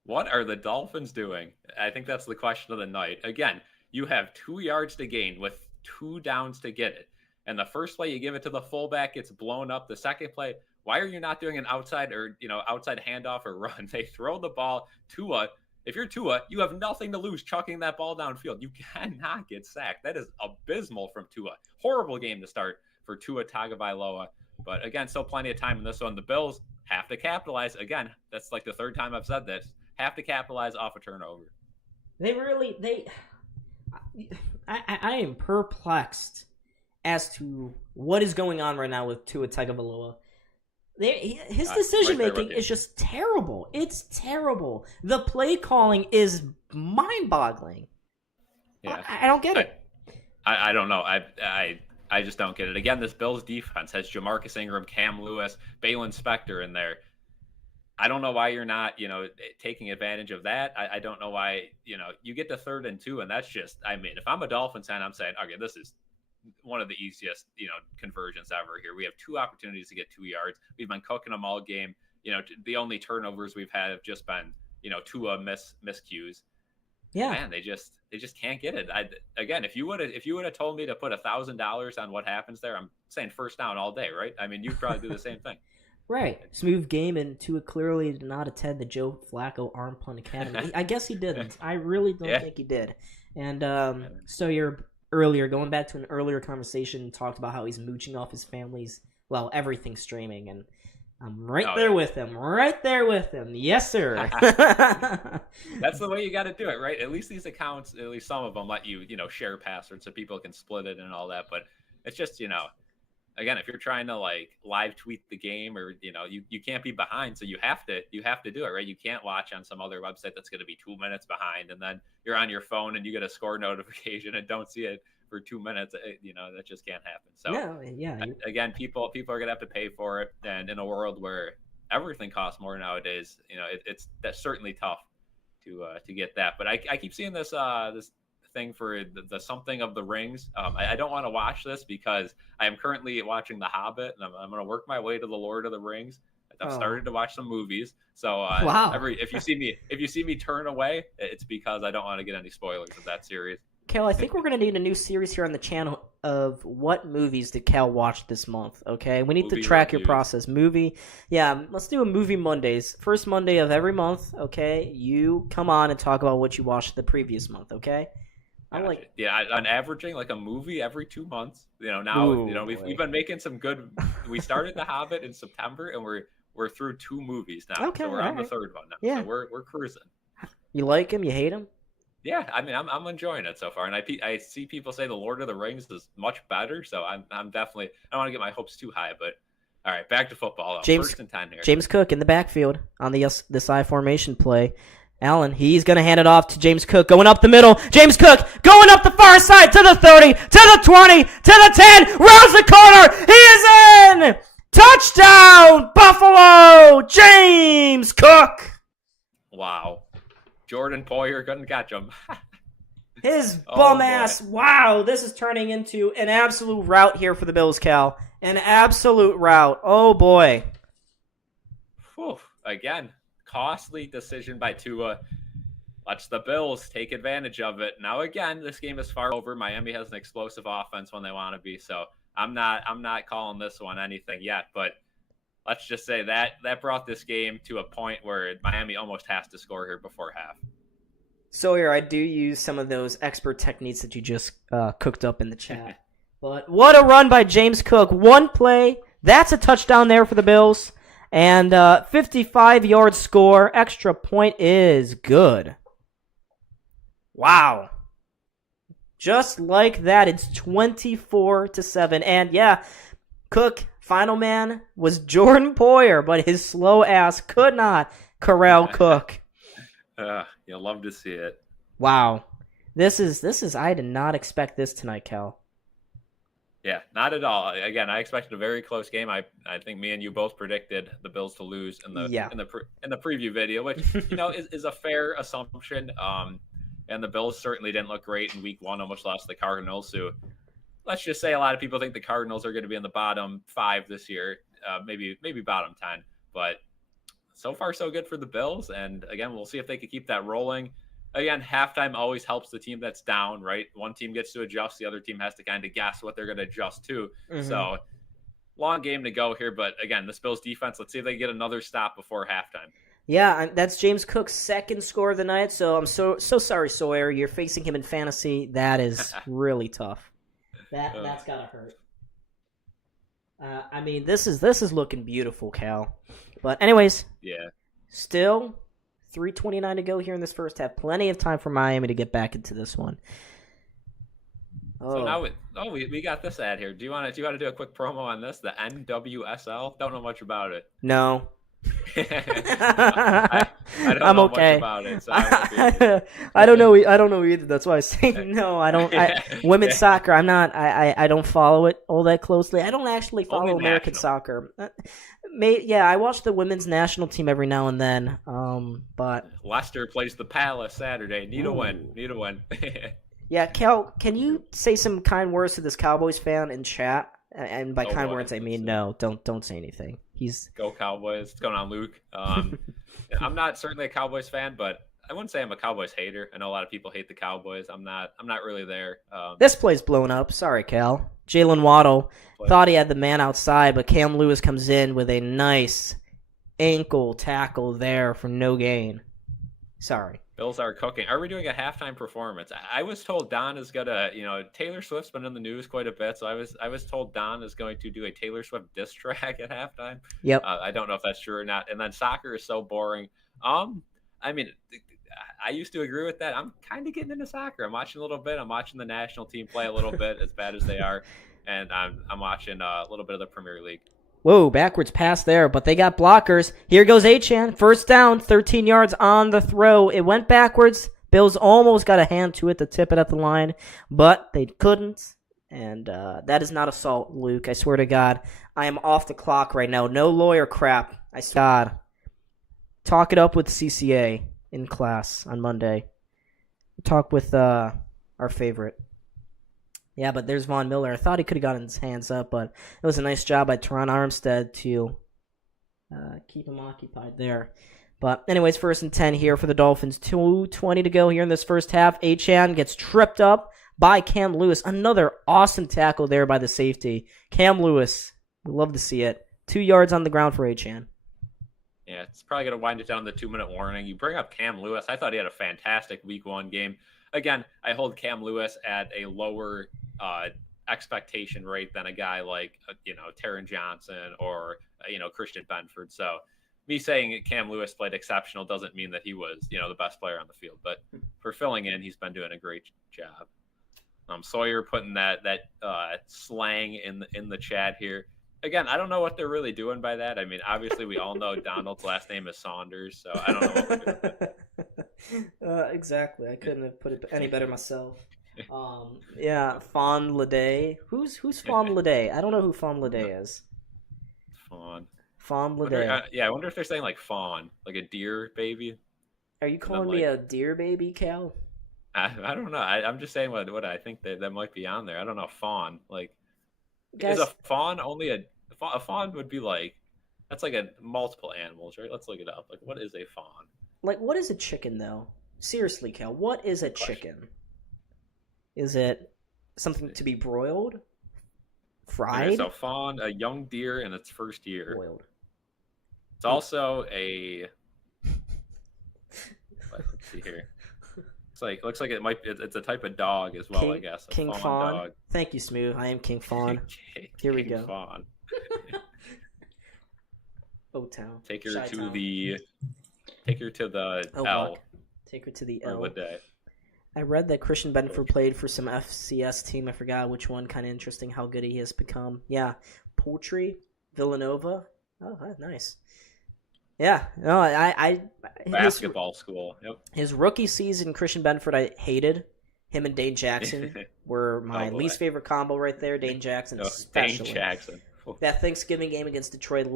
What are the Dolphins doing? I think that's the question of the night. Again, you have 2 yards to gain with 2 downs to get it. And the first play you give it to the fullback, it's blown up. The second play, why are you not doing an outside handoff or run? They throw the ball. Tua, if you're Tua, you have nothing to lose chucking that ball downfield. You cannot get sacked. That is abysmal from Tua. Horrible game to start for Tua Tagovailoa. But again, still plenty of time in this one. The Bills have to capitalize. Again, that's like the 3rd time I've said this. Have to capitalize off a turnover. I am perplexed as to what is going on right now with Tua Tagovailoa. His decision-making is just terrible. It's terrible. The play calling is mind-boggling. Yeah. I don't get it. I don't know. I just don't get it. Again, this Bills defense has Jamarcus Ingram, Cam Lewis, Balen Spector in there. I don't know why you're not, taking advantage of that. I don't know why, you get to 3rd and 2, and that's just, if I'm a Dolphins fan, I'm saying, okay, this is one of the easiest, conversions ever here. We have 2 opportunities to get 2 yards. We've been cooking them all game. The only turnovers we've had have just been, 2 miscues. Yeah, man, they just can't get it. Again, if you would have told me to put $1,000 on what happens there, I'm saying 1st down all day, right? You'd probably do the same thing. Right. Smooth game, and Tua clearly did not attend the Joe Flacco Arm Punt Academy. I guess he didn't. I really don't think he did. And so you're earlier, going back to an earlier conversation, talked about how he's mooching off his family's, everything streaming, and I'm right there with him. Right there with him. Yes, sir. That's the way you got to do it, right? At least these accounts, at least some of them let you, share passwords so people can split it and all that. But it's just, again, if you're trying to live tweet the game, or you can't be behind, so you have to do it, right? You can't watch on some other website that's going to be 2 minutes behind, and then you're on your phone and you get a score notification and don't see it for 2 minutes. That just can't happen. So again, people are going to have to pay for it, and in a world where everything costs more nowadays, that's certainly tough to get that. But I keep seeing this thing for the something of the rings. I don't want to watch this because I am currently watching The Hobbit, and I'm going to work my way to the Lord of the Rings. I've started to watch some movies, so wow. If you see me turn away, it's because I don't want to get any spoilers of that series. Cal, I think we're going to need a new series here on the channel of what movies did Cal watch this month, okay? We need to track your process. Let's do a movie Mondays. First Monday of every month, okay? You come on and talk about what you watched the previous month, okay? I'm averaging a movie every 2 months. We've been making some good. We started The Hobbit in September, and we're through 2 movies now. Okay, so we're on the 3rd one now. Yeah. So we're cruising. You like him? You hate him? Yeah, I mean, I'm enjoying it so far, and I see people say the Lord of the Rings is much better, so I'm definitely, I don't want to get my hopes too high, but all right, back to football. James 1st and 10 here. James Cook in the backfield on this I formation play. Allen, he's going to hand it off to James Cook, going up the middle. James Cook going up the far side to the 30, to the 20, to the 10, rounds the corner. He is in! Touchdown, Buffalo! James Cook! Wow. Jordan Poyer couldn't catch him. His Oh, bum boy. ass. Wow, this is turning into an absolute rout here for the Bills, Cal. An absolute rout. Oh, boy. Whew. Again, costly decision by Tua. Let's the Bills take advantage of it. Now, again, this game is far over. Miami has an explosive offense when they want to be, so I'm not calling this one anything yet, but let's just say that brought this game to a point where Miami almost has to score here before half. Sawyer, I do use some of those expert techniques that you just cooked up in the chat. But what a run by James Cook. One play. That's a touchdown there for the Bills. And 55-yard score. Extra point is good. Wow. Just like that, it's 24-7. And yeah, Cook, final man, was Jordan Poyer, but his slow ass could not corral Cook. You'll love to see it. Wow. This is I did not expect this tonight, Cal. Yeah, not at all. Again, I expected a very close game. I think me and you both predicted the Bills to lose in the preview video, which is a fair assumption. And the Bills certainly didn't look great in week 1, almost lost to the Cardinals. So let's just say a lot of people think the Cardinals are going to be in the bottom 5 this year, maybe bottom 10. But so far, so good for the Bills. And again, we'll see if they can keep that rolling. Again, halftime always helps the team that's down, right? One team gets to adjust, the other team has to kind of guess what they're going to adjust to. Mm-hmm. So long game to go here. But again, this Bills defense, let's see if they get another stop before halftime. Yeah, that's James Cook's second score of the night. So I'm so sorry, Sawyer. You're facing him in fantasy. That is really tough. That's gotta hurt. I mean, this is looking beautiful, Cal. But anyways, yeah, still 3:29 to go here in this first half. Plenty of time for Miami to get back into this one. So now we got this ad here. Do you want to do a quick promo on this? The NWSL. Don't know much about it. No. I don't I'm know okay. much about it. So I don't know. I don't know either. That's why I say no. I don't. Women's soccer. I'm not. I don't follow it all that closely. I don't actually follow Only American national. soccer. I watch the women's national team every now and then. But Leicester plays the Palace Saturday. Need a win. Yeah, Cal, can you say some kind words to this Cowboys fan in chat? And by kind words, I mean no. Don't say anything. Go Cowboys. What's going on, Luke? I'm not certainly a Cowboys fan, but I wouldn't say I'm a Cowboys hater. I know a lot of people hate the Cowboys. I'm not really there. This play's blown up. Sorry, Cal. Jalen Waddle thought he had the man outside, but Cam Lewis comes in with a nice ankle tackle there for no gain. Sorry. Bills are cooking. Are we doing a halftime performance? I was told Don is gonna, Taylor Swift's been in the news quite a bit, so I was told Don is going to do a Taylor Swift diss track at halftime. Yep. I don't know if that's true or not. And then soccer is so boring. I mean, I used to agree with that. I'm kind of getting into soccer. I'm watching a little bit. I'm watching the national team play a little bit, as bad as they are, and I'm watching a little bit of the Premier League. Whoa, backwards pass there, but they got blockers. Here goes Achan. First down, 13 yards on the throw. It went backwards. Bills almost got a hand to it to tip it at the line, but they couldn't. And that is not assault, Luke. I swear to God. I am off the clock right now. No lawyer crap. I swear to God. Talk it up with CCA in class on Monday. Talk with our favorite. Yeah, but there's Von Miller. I thought he could have gotten his hands up, but it was a nice job by Teron Armstead to keep him occupied there. But anyways, 1st and 10 here for the Dolphins. 2:20 to go here in this first half. Achan gets tripped up by Cam Lewis. Another awesome tackle there by the safety. Cam Lewis, we love to see it. 2 yards on the ground for Achan. Yeah, it's probably going to wind it down the 2-minute warning. You bring up Cam Lewis. I thought he had a fantastic week 1 game. Again, I hold Cam Lewis at a lower expectation rate than a guy like, Taron Johnson or, Christian Benford. So me saying Cam Lewis played exceptional doesn't mean that he was, the best player on the field. But for filling in, he's been doing a great job. Sawyer putting that slang in the chat here. Again, I don't know what they're really doing by that. I mean, obviously, we all know Donald's last name is Saunders, so I don't know what we're doing. Exactly. I couldn't have put it any better myself. Yeah, Fawn Lede. Who's Fawn Lede? I don't know who Fawn Lede is. Fawn Lede. I wonder if they're saying like fawn, like a deer baby. Are you calling me a deer baby, Cal? I don't know. I'm just saying what I think that might be on there. I don't know. Fawn, like, guys, is a fawn only a fawn would be like, that's like a multiple animals, right? Let's look it up. Like, what is a fawn? Like, what is a chicken though? Seriously, Cal, what is a chicken? Is it something to be broiled, fried? Okay, so fawn, a young deer in its first year. Boiled. It's also a. Let's see here. Looks like it's a type of dog as well, I guess. King Fawn. Dog. Thank you, Smooth. I am King Fawn. Here we go. Fawn. O-Town. Take her to Chi-town. the L. Buck. Take her to the L. I read that Christian Benford played for some FCS team. I forgot which one. Kind of interesting how good he has become. Yeah. Poultry, Villanova. Oh, nice. Yeah, no, basketball school. Yep. His rookie season, Christian Benford, I hated. Him and Dane Jackson were my least favorite combo right there. Dane Jackson, especially. Dane Jackson. That Thanksgiving game against Detroit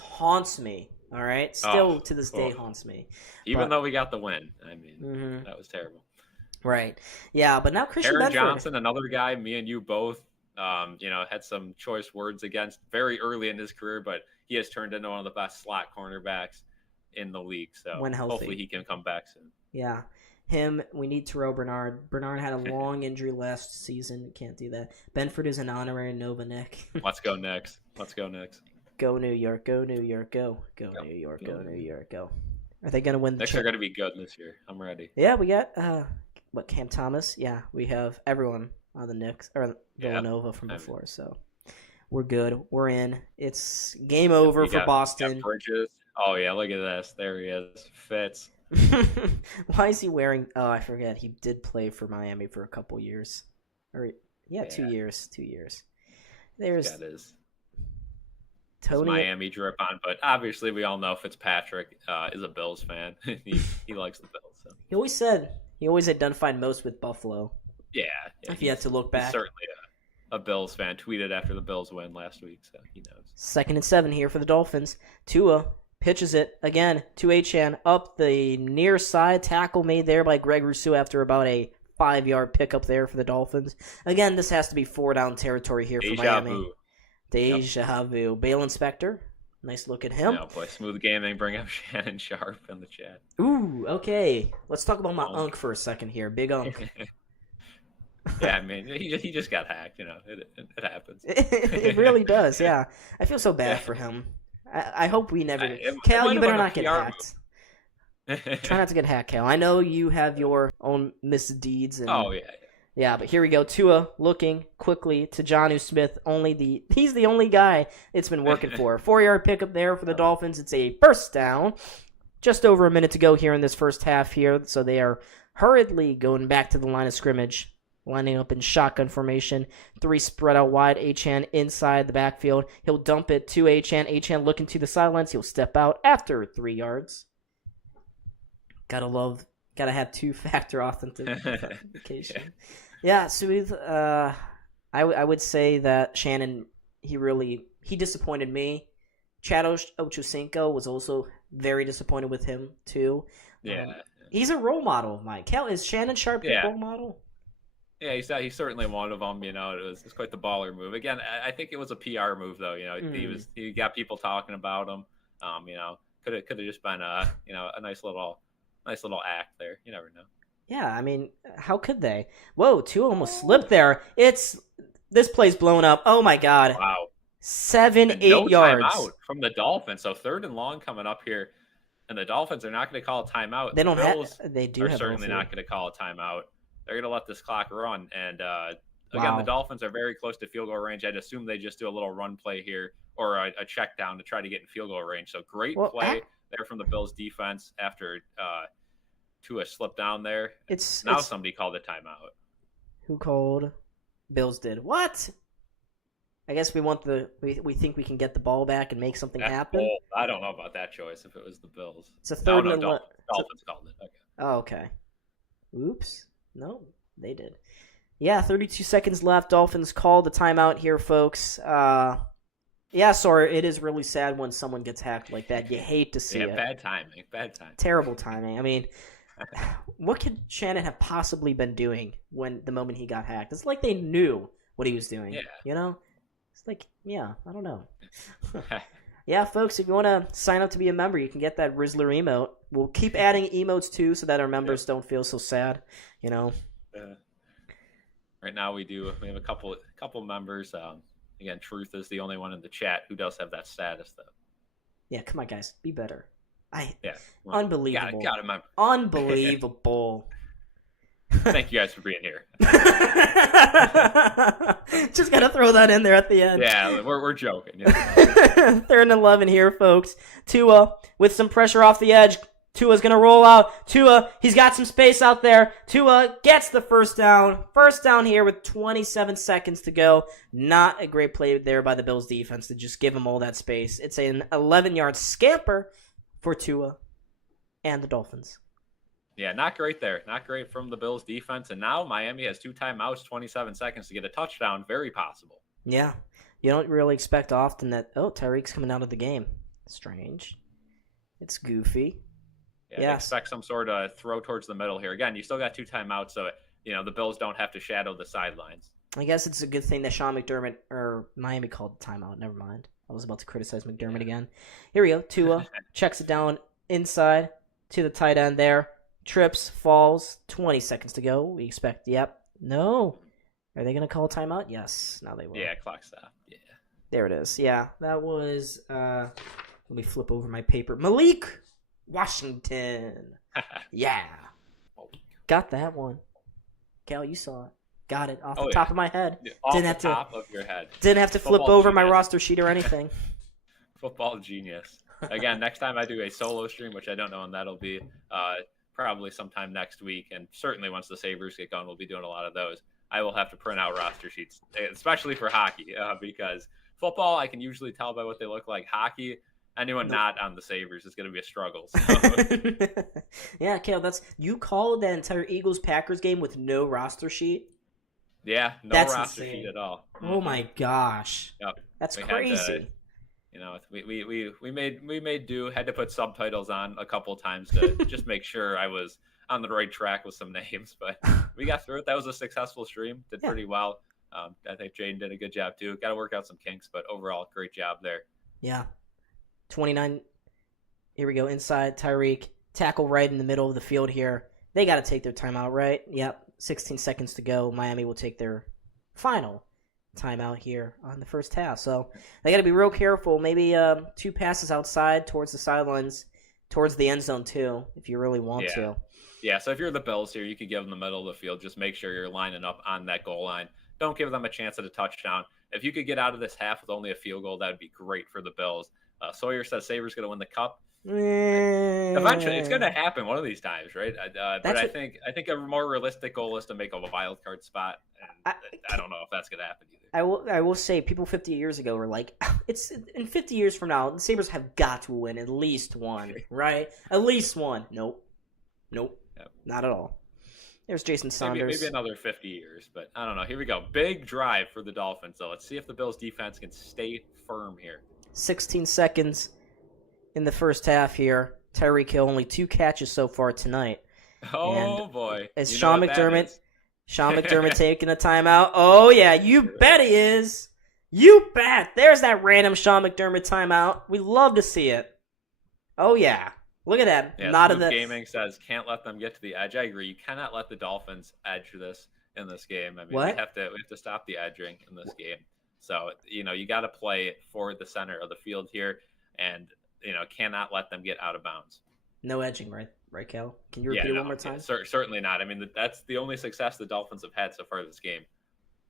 haunts me. All right, still to this day haunts me. Even though we got the win, I mean, that was terrible. Right. Yeah, but now Christian Aaron Benford. Johnson, another guy, me and you both, had some choice words against very early in his career, but he has turned into one of the best slot cornerbacks in the league. So when healthy, hopefully he can come back soon. Yeah. We need Terrell Bernard. Bernard had a long injury last season. Can't do that. Benford is an honorary Nova Nick. Let's go next. Go New York. Go New York. Go New York. Go New York. Go. Are they going to win the Knicks are going to be good this year. I'm ready. Yeah, we got Cam Thomas. Yeah, we have everyone on the Knicks or Villanova from before. So we're good. We're in. It's game over for Boston. Bridges. Oh yeah, look at this. There he is. Fitz. Why is he wearing? Oh, I forget. He did play for Miami for a couple years. 2 years. 2 years. There's Tony Miami drip on, but obviously we all know Fitzpatrick is a Bills fan. he likes the Bills. So. He always identified most with Buffalo. Yeah. If you had to look back, he's certainly a Bills fan. Tweeted after the Bills win last week, so he knows. 2nd and 7 here for the Dolphins. Tua pitches it again to Achane up the near side. Tackle made there by Greg Rousseau after about a 5-yard pickup there for the Dolphins. Again, this has to be 4-down territory here for Miami. Deja vu. Bale Inspector. Nice look at him. No, boy, Smooth Gaming, bring up Shannon Sharp in the chat. Ooh, okay. Let's talk about my Unk for a second here. Big Unk. Yeah, I mean, he just got hacked, it happens. It really does, yeah. I feel so bad for him. I hope we never... Cal, you better not get hacked. Try not to get hacked, Cal. I know you have your own misdeeds. Oh, yeah. Yeah, but here we go. Tua looking quickly to Jonnu Smith. He's the only guy it's been working for. 4-yard pickup there for the Dolphins. It's a first down. Just over a minute to go here in this first half here. So they are hurriedly going back to the line of scrimmage. Lining up in shotgun formation. 3 spread out wide. Achane inside the backfield. He'll dump it to Achane. Achane looking to the sidelines. He'll step out after 3 yards. Gotta have 2-factor authentication. Yeah, Smooth. I would say that Shannon, he disappointed me. Chad Ochocinco was also very disappointed with him too. Yeah, he's a role model of mine. Cal, is Shannon Sharp a role model? Yeah, he's certainly one of them. It was quite the baller move. Again, I think it was a PR move though. He got people talking about him. Could have just been a nice little act there. You never know. Yeah, I mean, how could they? Whoa, Tua almost slipped there. This play's blown up. Oh my God. Wow. 7-8 yards. Timeout from the Dolphins. So 3rd and long coming up here, and the Dolphins are not going to call a timeout. They don't have. They do are have certainly not going to call a timeout. They're going to let this clock run, and again, Wow. the Dolphins are very close to field goal range. I'd assume they just do a little run play here or a check down to try to get in field goal range. So great Well, play there from the Bills defense after Tua slipped down there. Now somebody called a timeout. Who called? Bills did. What? I guess we think we can get the ball back and make something happen. Bold. I don't know about that choice if it was the Bills. It's a third and Dolphins called it. Okay. Oh, okay. Oops. No, they did. Yeah, 32 seconds left. Dolphins called the timeout here, folks. Yeah, sorry. It is really sad when someone gets hacked like that. You hate to see it. Bad timing. Terrible timing. I mean, what could Shannon have possibly been doing when the moment he got hacked? It's like they knew what he was doing. Yeah. You know? It's like, yeah, I don't know. Yeah, folks, if you want to sign up to be a member, you can get that Rizzler emote. We'll keep adding emotes, too, so that our members don't feel so sad, you know? Right now we have a couple members. Again, Truth is the only one in the chat who does have that status, though. Yeah, come on, guys. Be better. Unbelievable. Got it, unbelievable. Thank you guys for being here. Just got to throw that in there at the end. Yeah, we're joking. Third and 11 here, folks. Tua with some pressure off the edge. Tua's going to roll out. Tua, he's got some space out there. Tua gets the first down. First down here with 27 seconds to go. Not a great play there by the Bills defense to just give him all that space. It's an 11-yard scamper for Tua and the Dolphins. Yeah, not great there. Not great from the Bills defense. And now Miami has 2 timeouts, 27 seconds to get a touchdown. Very possible. Yeah. You don't really expect often that, Tyreek's coming out of the game. Strange. It's goofy. Yeah, expect some sort of throw towards the middle here. Again, you still got 2 timeouts, so the Bills don't have to shadow the sidelines. I guess it's a good thing that Sean McDermott or Miami called timeout. Never mind. I was about to criticize McDermott again. Here we go. Tua checks it down inside to the tight end there. Trips, falls, 20 seconds to go. We expect, no. Are they going to call timeout? Yes. Now they will. Yeah, clock stop. Yeah. There it is. Yeah, that was, let me flip over my paper. Malik Washington. Yeah. Got that one. Cal, you saw it. Got it off the top of my head. Top of your head. Didn't have to flip over my roster sheet or anything. Football genius. Again, next time I do a solo stream, which I don't know when that'll be, probably sometime next week, and certainly once the Sabres get going, we'll be doing a lot of those. I will have to print out roster sheets, especially for hockey, because football I can usually tell by what they look like. Hockey, anyone not on the Sabres is going to be a struggle. So. Yeah, Kale, you called that entire Eagles-Packers game with no roster sheet? Yeah, That's roster insane. sheet at all. Oh my gosh. Yep. That's crazy. We made do. Had to put subtitles on a couple times to just make sure I was on the right track with some names, but we got through it. That was a successful stream. Did pretty well. I think Jaden did a good job too. Got to work out some kinks, but overall, great job there. Yeah. 29. Here we go. Inside, Tyreek. Tackle right in the middle of the field here. They got to take their timeout, right? Yep. 16 seconds to go. Miami will take their final timeout here on the first half. So they got to be real careful. Maybe 2 passes outside towards the sidelines, towards the end zone too, if you really want to. Yeah, so if you're the Bills here, you could give them the middle of the field. Just make sure you're lining up on that goal line. Don't give them a chance at a touchdown. If you could get out of this half with only a field goal, that would be great for the Bills. Sawyer says Sabres going to win the Cup. Eventually, it's going to happen one of these times, right? But I think a more realistic goal is to make a wild card spot. And I don't know if that's going to happen either. I will say, people 50 years ago were like, it's in 50 years from now, the Sabres have got to win at least one, right? At least one. Nope. Yep. Not at all. There's Jason Saunders. Maybe another 50 years, but I don't know. Here we go. Big drive for the Dolphins, though. Let's see if the Bills' defense can stay firm here. 16 seconds in the first half here. Tyreek Hill, only 2 catches so far tonight. Oh, boy. Is Sean McDermott taking a timeout? Oh, yeah. You bet he is. You bet. There's that random Sean McDermott timeout. We love to see it. Oh, yeah. Look at that. Yeah, Gaming says, can't let them get to the edge. I agree. You cannot let the Dolphins edge this in this game. I mean, we have to stop the edging in this game. So, you got to play for the center of the field here and, cannot let them get out of bounds. No edging, right, Cal? Can you repeat it one more time? Certainly not. I mean, that's the only success the Dolphins have had so far this game.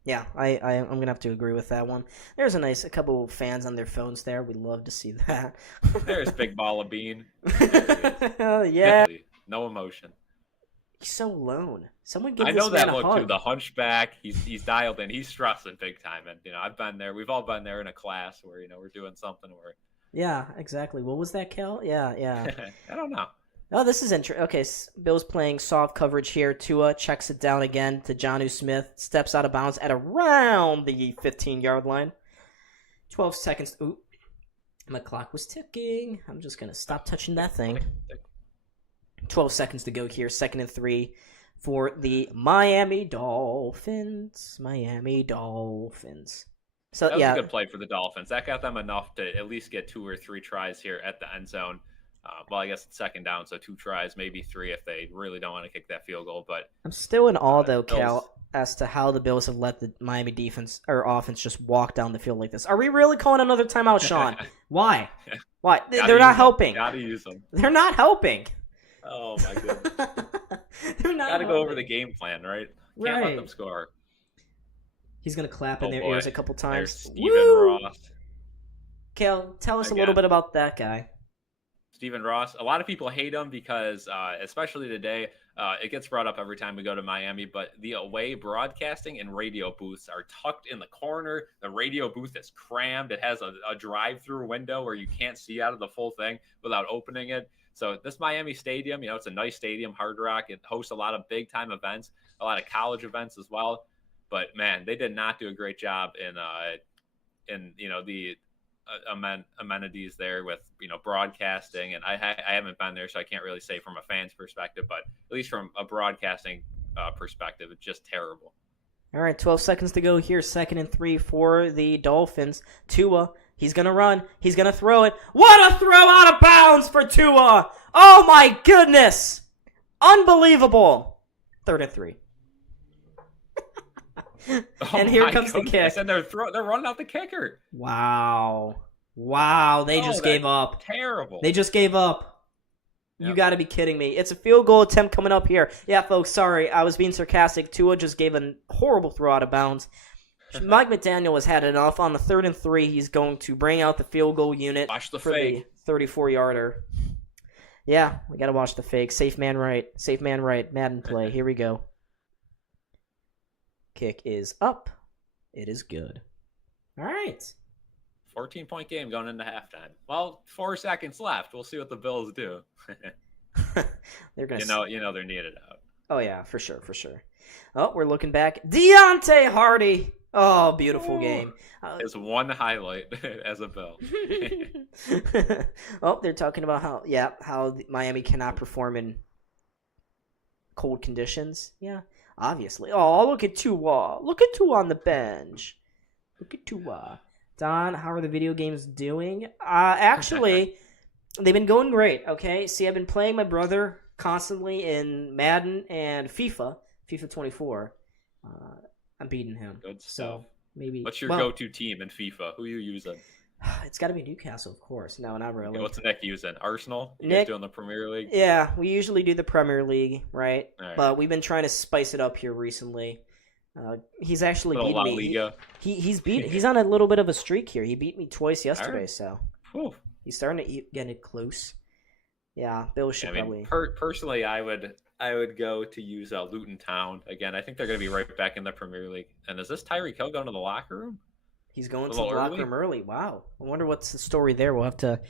Yeah, I'm going to have to agree with that one. There's a couple of fans on their phones there. We'd love to see that. There's Big Ball of Bean. There he Yeah. is. No emotion. He's so alone. Someone give I this know man that a look hug. too. The hunchback. He's dialed in. He's stressing big time. And I've been there. We've all been there in a class where we're doing something where. Yeah, exactly. What was that, Kel? Yeah. I don't know. Oh, this is interesting. Okay, Bill's playing soft coverage here. Tua checks it down again to Jonnu Smith. Steps out of bounds at around the 15-yard line. 12 seconds. Ooh, my clock was ticking. I'm just going to stop touching that thing. 12 seconds to go here. 2nd and 3 for the Miami Dolphins. So, That was a good play for the Dolphins. That got them enough to at least get 2 or 3 tries here at the end zone. Well, I guess it's 2nd down, so 2 tries, maybe 3 if they really don't want to kick that field goal. But I'm still in awe, though, Bills... Cal, as to how the Bills have let the Miami defense or offense just walk down the field like this. Are we really calling another timeout, Sean? Why? They're not helping. Gotta use them. They're not helping. Oh, my goodness. They're not Gotta helping. go over the game plan, right? Can't let them score. He's going to clap in their ears a couple times. There's Stephen Ross. Cal, tell us a little bit about that guy. Stephen Ross. A lot of people hate him because, especially today, it gets brought up every time we go to Miami, but the away broadcasting and radio booths are tucked in the corner. The radio booth is crammed. It has a drive-through window where you can't see out of the full thing without opening it. So this Miami stadium, it's a nice stadium, Hard Rock. It hosts a lot of big-time events, a lot of college events as well. But, man, they did not do a great job in the amenities there with broadcasting, and I haven't been there, so I can't really say from a fan's perspective, but at least from a broadcasting perspective, it's just terrible. All right, 12 seconds to go here. 2nd and 3 for the Dolphins. Tua, he's gonna run, he's gonna throw it. What a throw out of bounds for Tua! Oh my goodness, unbelievable! 3rd and 3. And here comes the kick. And they're running out the kicker. Wow. They just gave up. Terrible. They just gave up. Yep. You got to be kidding me. It's a field goal attempt coming up here. Yeah, folks, sorry. I was being sarcastic. Tua just gave a horrible throw out of bounds. Mike McDaniel has had enough. On the 3rd and 3, he's going to bring out the field goal unit for fake. The 34-yarder. Yeah, we got to watch the fake. Safe man right. Madden play. Here we go. Kick is up. It is good. All right. 14-point game going into halftime. Well, 4 seconds left. We'll see what the Bills do. They're gonna. They're needed out. Oh yeah, for sure. Oh, we're looking back. Deontay Hardy. Oh, beautiful game. It's one highlight as a Bill. Oh, they're talking about how Miami cannot perform in cold conditions. Yeah. Obviously. Oh, look at Tua. Look at Tua on the bench. Look at Tua. Don, how are the video games doing? Actually, they've been going great, okay? See, I've been playing my brother constantly in Madden and FIFA 24. I'm beating him. Good stuff. So maybe. What's your go-to team in FIFA? Who are you using? It's got to be Newcastle, of course. No, not really. What's Nick using? Arsenal? You Nick, guys doing the Premier League? Yeah, we usually do the Premier League, right? All right. But we've been trying to spice it up here recently. He's actually beaten me. Liga. He's on a little bit of a streak here. He beat me twice yesterday, right. So Whew. He's starting to get it close. Yeah, Bill should probably. Personally, I would go to use Luton Town again. I think they're going to be right back in the Premier League. And is this Tyreek Hill going to the locker room? He's going to the locker room early. Wow. I wonder what's the story there. We'll have to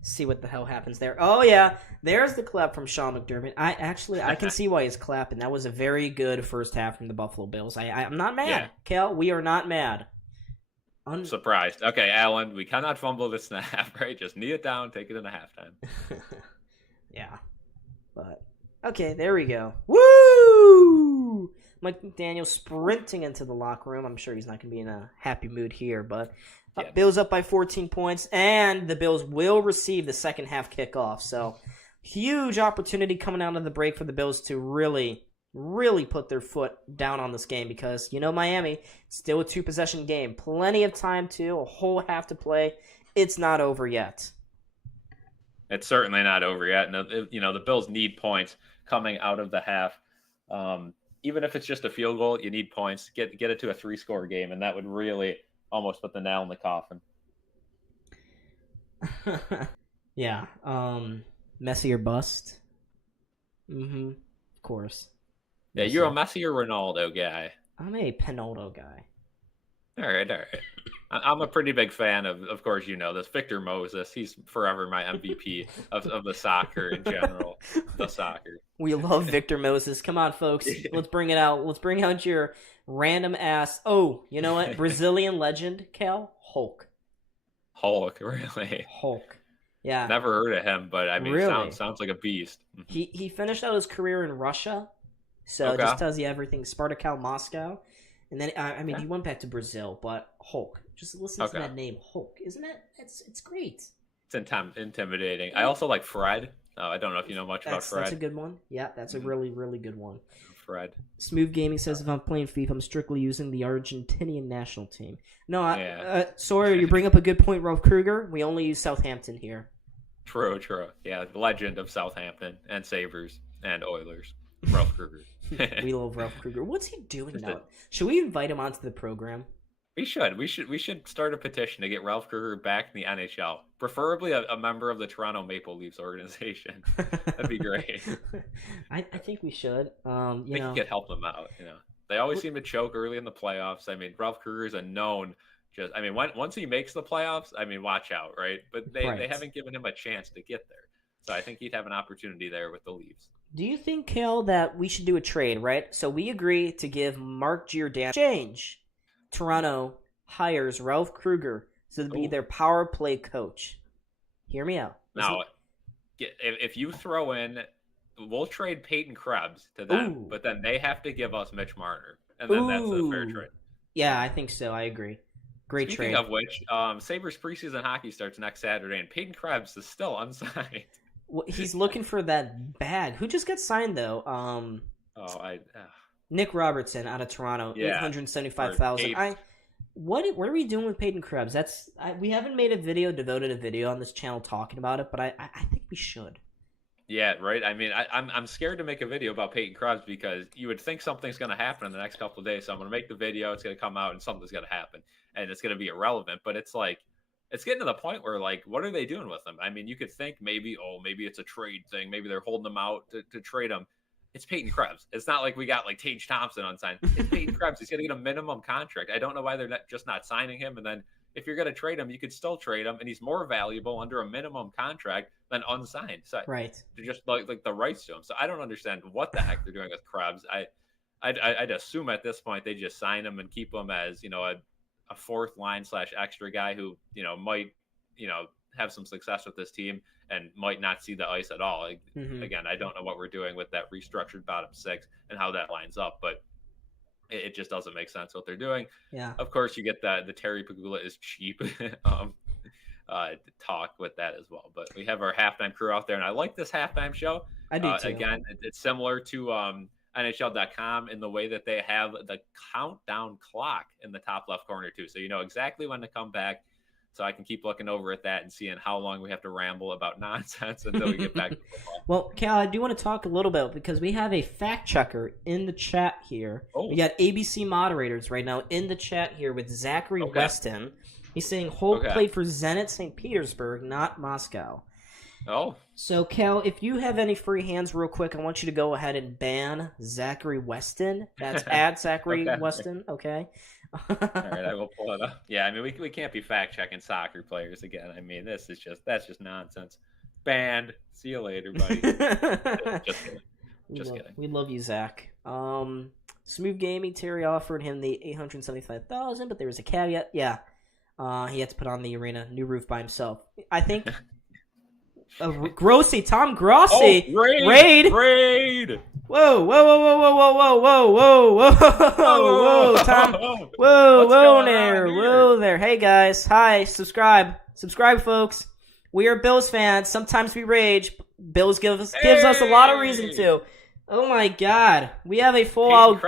see what the hell happens there. Oh, yeah. There's the clap from Sean McDermott. I can see why he's clapping. That was a very good first half from the Buffalo Bills. I'm not mad. Yeah. Cal, we are not mad. Surprised. Okay, Alan, we cannot fumble this snap, right? Just knee it down, take it into halftime. Yeah. But, okay, there we go. Woo! Mike McDaniel sprinting into the locker room. I'm sure he's not going to be in a happy mood here, but yeah. Bills up by 14 points, and the Bills will receive the second half kickoff. So, huge opportunity coming out of the break for the Bills to really put their foot down on this game because, Miami, it's still a 2-possession game. Plenty of time a whole half to play. It's not over yet. It's certainly not over yet. And, the Bills need points coming out of the half. even if it's just a field goal, you need points. Get it to a 3-score game, and that would really almost put the nail in the coffin. Yeah. Messi or bust. Of course. Yeah, you're a Messi or Ronaldo guy. I'm a Penaldo guy. All right. I'm a pretty big fan of course, you know this, Victor Moses. He's forever my MVP of the soccer in general. The soccer. We love Victor Moses. Come on, folks. Let's bring it out. Let's bring out your random ass. Oh, you know what? Brazilian legend, Cal? Hulk, really? Hulk. Yeah. Never heard of him, but I mean, really? sounds like a beast. He finished out his career in Russia, so it just tells you everything. Spartak Moscow, and then he went back to Brazil. But Hulk, just listen to that name, Hulk. Isn't it? It's great. It's intimidating. I also like Fred. I don't know if you know much about Fred. That's a good one. Yeah, that's a really, really good one. Fred. Smooth Gaming says, if I'm playing FIFA, I'm strictly using the Argentinian national team. No, Sawyer, you bring up a good point, Ralph Kruger. We only use Southampton here. True. Yeah, the legend of Southampton and Sabres and Oilers, Ralph Kruger. We love Ralph Kruger. What's he doing now? Should we invite him onto the program? We should start a petition to get Ralph Kruger back in the NHL, preferably a member of the Toronto Maple Leafs organization. That'd be great. I think we should. We could help them out. You know, they always seem to choke early in the playoffs. I mean, Ralph Kruger is a known. Once he makes the playoffs, I mean, watch out, right? But they haven't given him a chance to get there. So I think he'd have an opportunity there with the Leafs. Do you think, Kale, that we should do a trade, right? So we agree to give Mark Giordano change. Toronto hires Ralph Kruger to be their power play coach. Hear me out. Now, if you throw in, we'll trade Peyton Krebs to them, but then they have to give us Mitch Marner. And then that's a fair trade. Yeah, I think so. I agree. Great Speaking trade. of which, Sabres preseason hockey starts next Saturday, and Peyton Krebs is still unsigned. Well, he's looking for that bag. Who just got signed, though? Nick Robertson out of Toronto, $875,000. What are we doing with Peyton Krebs? We haven't made devoted a video on this channel talking about it, but I think we should. Yeah, right. I mean, I'm scared to make a video about Peyton Krebs because you would think something's going to happen in the next couple of days. So I'm going to make the video. It's going to come out and something's going to happen, and it's going to be irrelevant. But it's like it's getting to the point where like, what are they doing with them? I mean, you could think maybe it's a trade thing. Maybe they're holding them out to trade them. It's Peyton Krebs. It's not like we got like Tage Thompson unsigned. It's Peyton Krebs. He's going to get a minimum contract. I don't know why they're not signing him. And then if you're going to trade him, you could still trade him, and he's more valuable under a minimum contract than unsigned. So right, they're just like the rights to him. So I don't understand what the heck they're doing with Krebs. I'd assume at this point they just sign him and keep him as a fourth line / extra guy who might have some success with this team and might not see the ice at all. Again, I don't know what we're doing with that restructured bottom six and how that lines up, but it just doesn't make sense what they're doing. Yeah. Of course, you get the Terry Pagula is cheap talk with that as well. But we have our halftime crew out there, and I like this halftime show. I do too. Again, it's similar to NHL.com in the way that they have the countdown clock in the top left corner too, so you know exactly when to come back. So I can keep looking over at that and seeing how long we have to ramble about nonsense until we get back to football. Well, Cal, I do want to talk a little bit because we have a fact checker in the chat here. We got ABC moderators right now in the chat here with Zachary Weston. He's saying Hulk played for Zenit St. Petersburg, not Moscow. Oh. So, Cal, if you have any free hands real quick, I want you to go ahead and ban Zachary Weston. That's at Zachary Weston, okay? All right, I will pull it up. Yeah, I mean, we can't be fact-checking soccer players again. I mean, that's just nonsense. Banned. See you later, buddy. Just kidding. We love you, Zach. Smooth Gaming, Terry offered him the $875,000, but there was a caveat. Yeah, he had to put on the arena new roof by himself. I think... Grossi, Tom Grossi, raid! Whoa, Tom, whoa there. Hey guys, hi, subscribe, folks. We are Bills fans. Sometimes we rage. Bills gives us a lot of reason to. Oh my God, we have a full out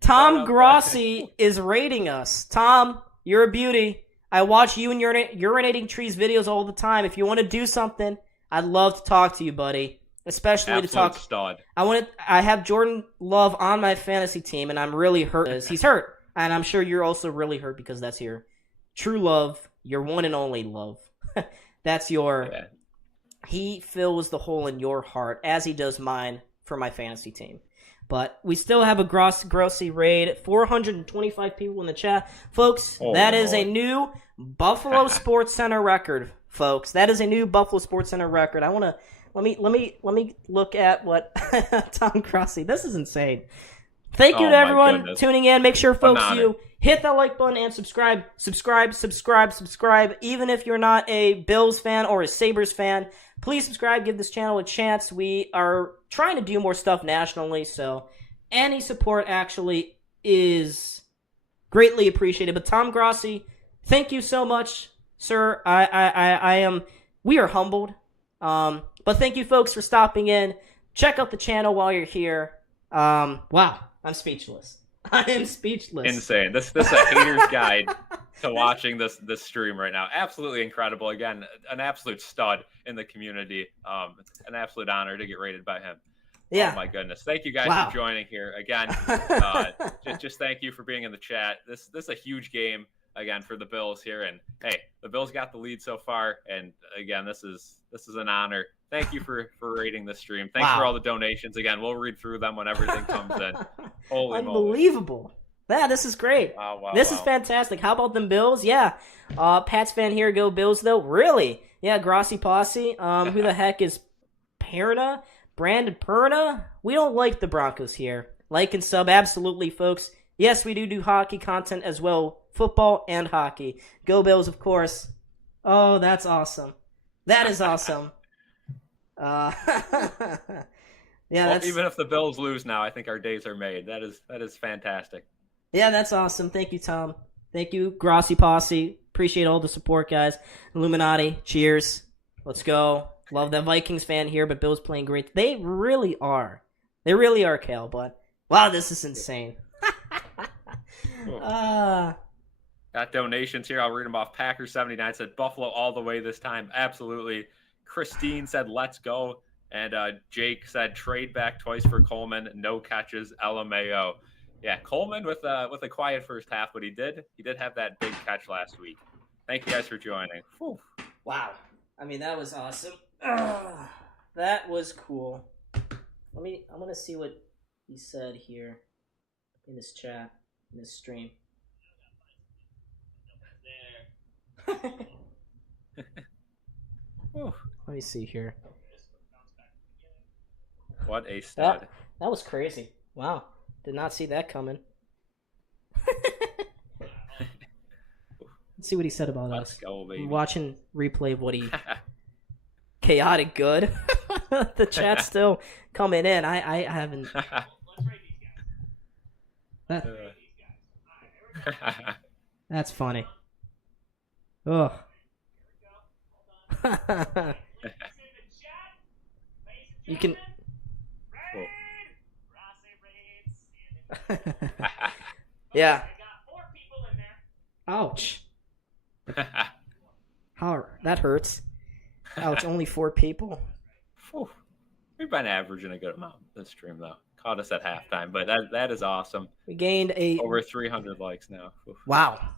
Tom Grossi is raiding us. Tom, you're a beauty. I watch you and urinating trees videos all the time. If you want to do something, I'd love to talk to you, buddy. especially Absolute to talk. Stud. I have Jordan Love on my fantasy team, and I'm really hurt. He's hurt, and I'm sure you're also really hurt because that's your true love, your one and only love. That's your. Yeah. He fills the hole in your heart as he does mine for my fantasy team. But we still have a grossy raid. 425 people in the chat, folks. That is a new Buffalo SportsCenter record, folks. That is a new Buffalo SportsCenter record. I want to let me look at what Tom Crossy. This is insane. Thank you to everyone tuning in. Make sure, folks, you hit that like button and subscribe. Even if you're not a Bills fan or a Sabres fan, please subscribe. Give this channel a chance. We are trying to do more stuff nationally, so any support actually is greatly appreciated. But Tom Grossi, thank you so much, sir. We are humbled. But thank you, folks, for stopping in. Check out the channel while you're here. Wow, I'm speechless. I am speechless. Insane. This is a hater's guide to watching this stream right now. Absolutely incredible. Again, an absolute stud in the community. An absolute honor to get rated by him. Yeah. Oh my goodness. Thank you guys for joining here again. Just thank you for being in the chat. This is a huge game again for the Bills here, and hey, the Bills got the lead so far, and again, this is an honor. Thank you for rating the stream. Thanks for all the donations. Again, we'll read through them when everything comes in. Holy Unbelievable. Yeah, this is great. Wow, this is fantastic. How about them Bills? Yeah. Pat's fan here, go Bills, though. Really? Yeah, Grossi Posse. Who the heck is Perna? Brandon Perna? We don't like the Broncos here. Like and sub, absolutely, folks. Yes, we do hockey content as well. Football and hockey. Go Bills, of course. Oh, that's awesome. That is awesome. Yeah, even if the Bills lose now, I think our days are made. That is fantastic. Yeah, that's awesome. Thank you, Tom. Thank you, Grossi Posse. Appreciate all the support, guys. Illuminati, cheers. Let's go. Love that Vikings fan here, but Bills playing great. They really are. They really are, Kale. But wow, this is insane. Got donations here. I'll read them off. Packers79 said Buffalo all the way this time. Absolutely. Christine said, let's go. And Jake said, trade back twice for Coleman. No catches. LMAO. Yeah, Coleman with a quiet first half, but he did have that big catch last week. Thank you guys for joining. Whew. Wow. I mean, that was awesome. That was cool. I'm going to see what he said here in this chat, in this stream. Let me see here. What a stud. That was crazy. Wow. Did not see that coming. Let's see what he said about us. Go, baby. Watching replay of what he... Chaotic good. The chat's still coming in. I haven't... That's funny. Ugh. You can... Yeah. Ouch. How that hurts. Ouch, only 4 people. We've been averaging a good amount this stream though. Caught us at halftime, but that is awesome. We gained over 300 likes now. Wow.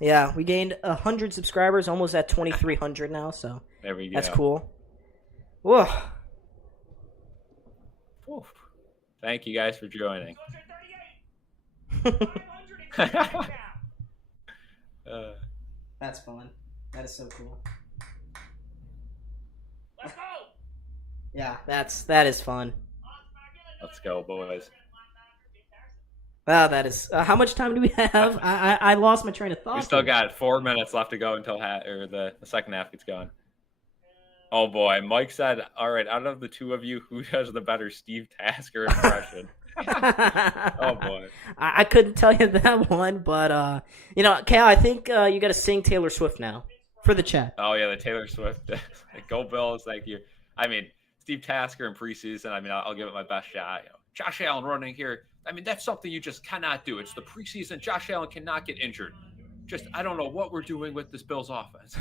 Yeah, we gained 100 subscribers, almost at 2,300 now. So there we go. That's cool. Whoa. Thank you guys for joining. That's fun. That is so cool. Let's go. Yeah, that is fun. Let's go, boys. Wow, that is. How much time do we have? I lost my train of thought. We still got 4 minutes left to go until the second half gets going. Oh boy, Mike said, "All right, out of the two of you, who does the better Steve Tasker impression?" Oh boy, I couldn't tell you that one, but Kale, I think you got to sing Taylor Swift now for the chat. Oh yeah, the Taylor Swift. Go Bills! Thank you. I mean, Steve Tasker in preseason. I mean, I'll give it my best shot. Josh Allen running here. I mean, that's something you just cannot do. It's the preseason. Josh Allen cannot get injured. I don't know what we're doing with this Bills offense.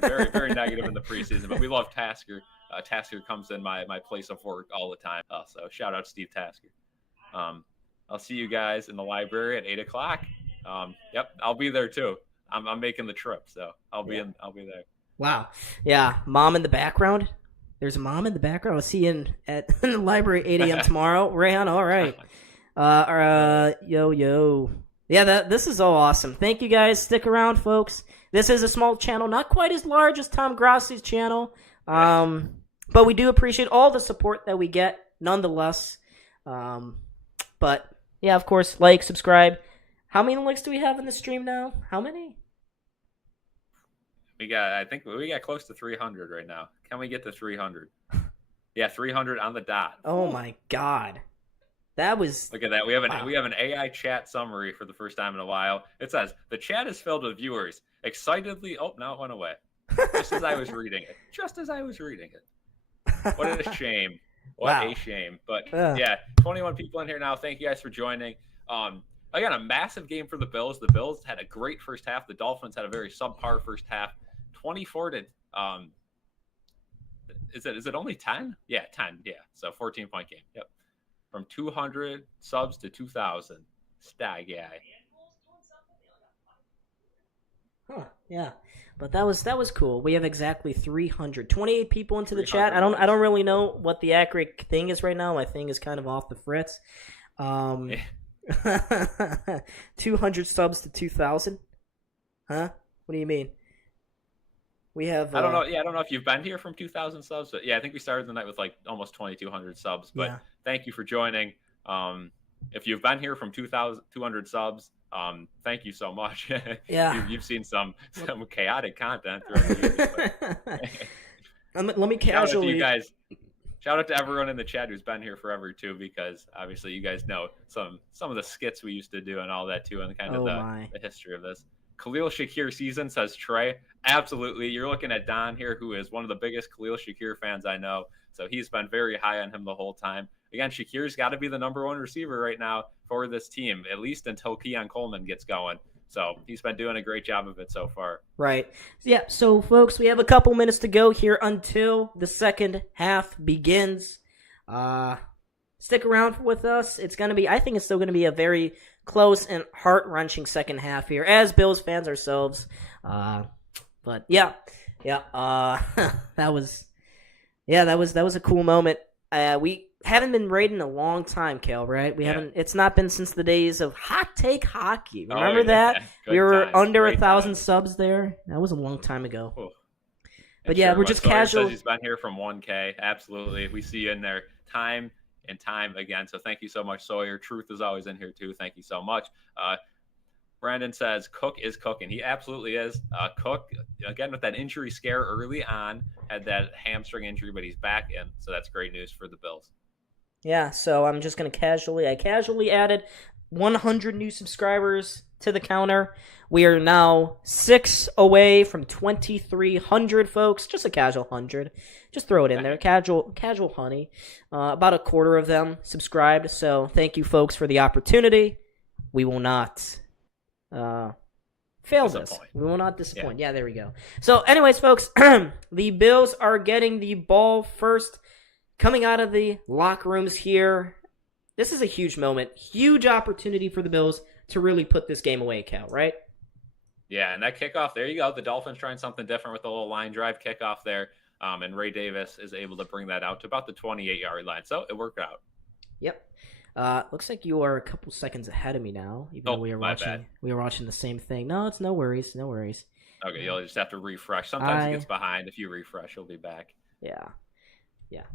Very, very negative in the preseason, but we love Tasker. Tasker comes in my place of work all the time. So shout out Steve Tasker. I'll see you guys in the library at 8:00. Yep, I'll be there too. I'm making the trip, so I'll be there. Wow. Yeah, mom in the background. There's a mom in the background. I'll see you in the library at 8 a.m. tomorrow. Rayhan, all right. Yo. Yeah, this is all awesome. Thank you guys. Stick around, folks. This is a small channel, not quite as large as Tom Grossi's channel, but we do appreciate all the support that we get, nonetheless. But yeah, of course, like, subscribe. How many likes do we have in the stream now? How many? I think we got close to 300 right now. Can we get to 300? Yeah, 300 on the dot. Oh my God. That was. Look at that. We have an AI chat summary for the first time in a while. It says the chat is filled with viewers excitedly. Oh, now it went away. Just as I was reading it. What a shame. What a shame. But yeah, 21 people in here now. Thank you guys for joining. Again, a massive game for the Bills. The Bills had a great first half. The Dolphins had a very subpar first half. 24 to is it only 10? Yeah, 10. Yeah. So 14-point game. Yep. From 200 subs to 2,000. Stag guy. Huh, yeah. But that was cool. We have exactly 328 people into the chat. I don't really know what the accurate thing is right now. My thing is kind of off the fritz. 200 subs to 2,000. Huh? What do you mean? We have. I don't know. Yeah, I don't know if you've been here from 2,000 subs, but yeah, I think we started the night with like almost 2,200 subs. But thank you for joining. If you've been here from 2,200 subs, thank you so much. Yeah, you've seen some chaotic content throughout the years. Let me casually. Shout out to you guys. Shout out to everyone in the chat who's been here forever too, because obviously you guys know some of the skits we used to do and all that too, and kind of the history of this. Khalil Shakir season, says Trey. Absolutely. You're looking at Don here, who is one of the biggest Khalil Shakir fans I know. So he's been very high on him the whole time. Again, Shakir's got to be the number one receiver right now for this team, at least until Keon Coleman gets going. So he's been doing a great job of it so far. Right. Yeah, so folks, we have a couple minutes to go here until the second half begins. Stick around with us. I think it's still going to be a very close and heart-wrenching second half here as Bills fans ourselves. But yeah, that was a cool moment. We haven't been rated in a long time, Kel, right? We haven't. It's not been since the days of Hot Take Hockey. Remember that? We were under 1,000 subs there. That was a long time ago. Ooh. But yeah, we're just casual. He's been here from 1K. Absolutely, we see you in there time and time again. So thank you so much, Sawyer. Truth is always in here too. Thank you so much. Brandon says Cook is cooking. He absolutely is. Cook, again, with that injury scare early on, had that hamstring injury, but he's back in. So that's great news for the Bills. Yeah, so I'm just going to casually added 100 new subscribers to the counter. We are now 6 away from 2,300, folks. Just a casual 100. Just throw it in there. Casual honey. About a quarter of them subscribed. So thank you, folks, for the opportunity. We will not fail this. We will not disappoint. Yeah, there we go. So anyways, folks, the Bills are getting the ball first. Coming out of the locker rooms here, this is a huge moment. Huge opportunity for the Bills to really put this game away, Cal, right? Yeah, and that kickoff, there you go. The Dolphins trying something different with a little line drive kickoff there. And Ray Davis is able to bring that out to about the 28-yard line. So it worked out. Yep. Looks like you are a couple seconds ahead of me now. Even though we were watching the same thing. No, it's no worries. Okay, you'll just have to refresh. Sometimes it gets behind. If you refresh, you'll be back. Yeah.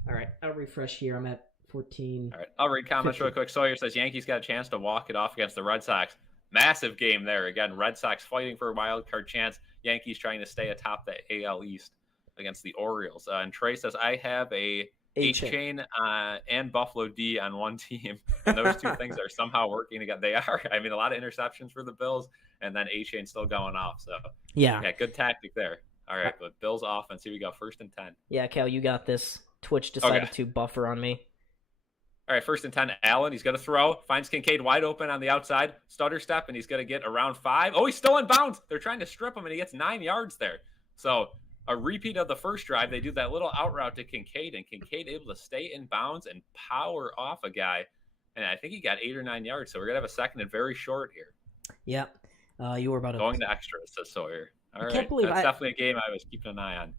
All right, I'll refresh here. I'm at 14. All right, I'll read comments 15. Real quick. Sawyer says Yankees got a chance to walk it off against the Red Sox. Massive game there. Again, Red Sox fighting for a wild card chance. Yankees trying to stay atop the AL East against the Orioles. And Trey says, I have a A-chain and Buffalo D on one team. And those two things are somehow working together. They are. I mean, a lot of interceptions for the Bills, and then A-chain still going off. So, yeah, good tactic there. All right, but Bills offense. Here we go. 1st and 10. Yeah, Cal, you got this. Twitch decided to buffer on me. All right, 1st and 10. Allen, he's going to throw. Finds Kincaid wide open on the outside. Stutter step, and he's going to get around 5. Oh, he's still in bounds. They're trying to strip him, and he gets 9 yards there. So a repeat of the first drive. They do that little out route to Kincaid, and Kincaid able to stay in bounds and power off a guy. And I think he got 8 or 9 yards. So we're going to have a second and very short here. Yep. You were about to... Going to extras, says Sawyer. All right. Can't believe That's definitely a game I was keeping an eye on.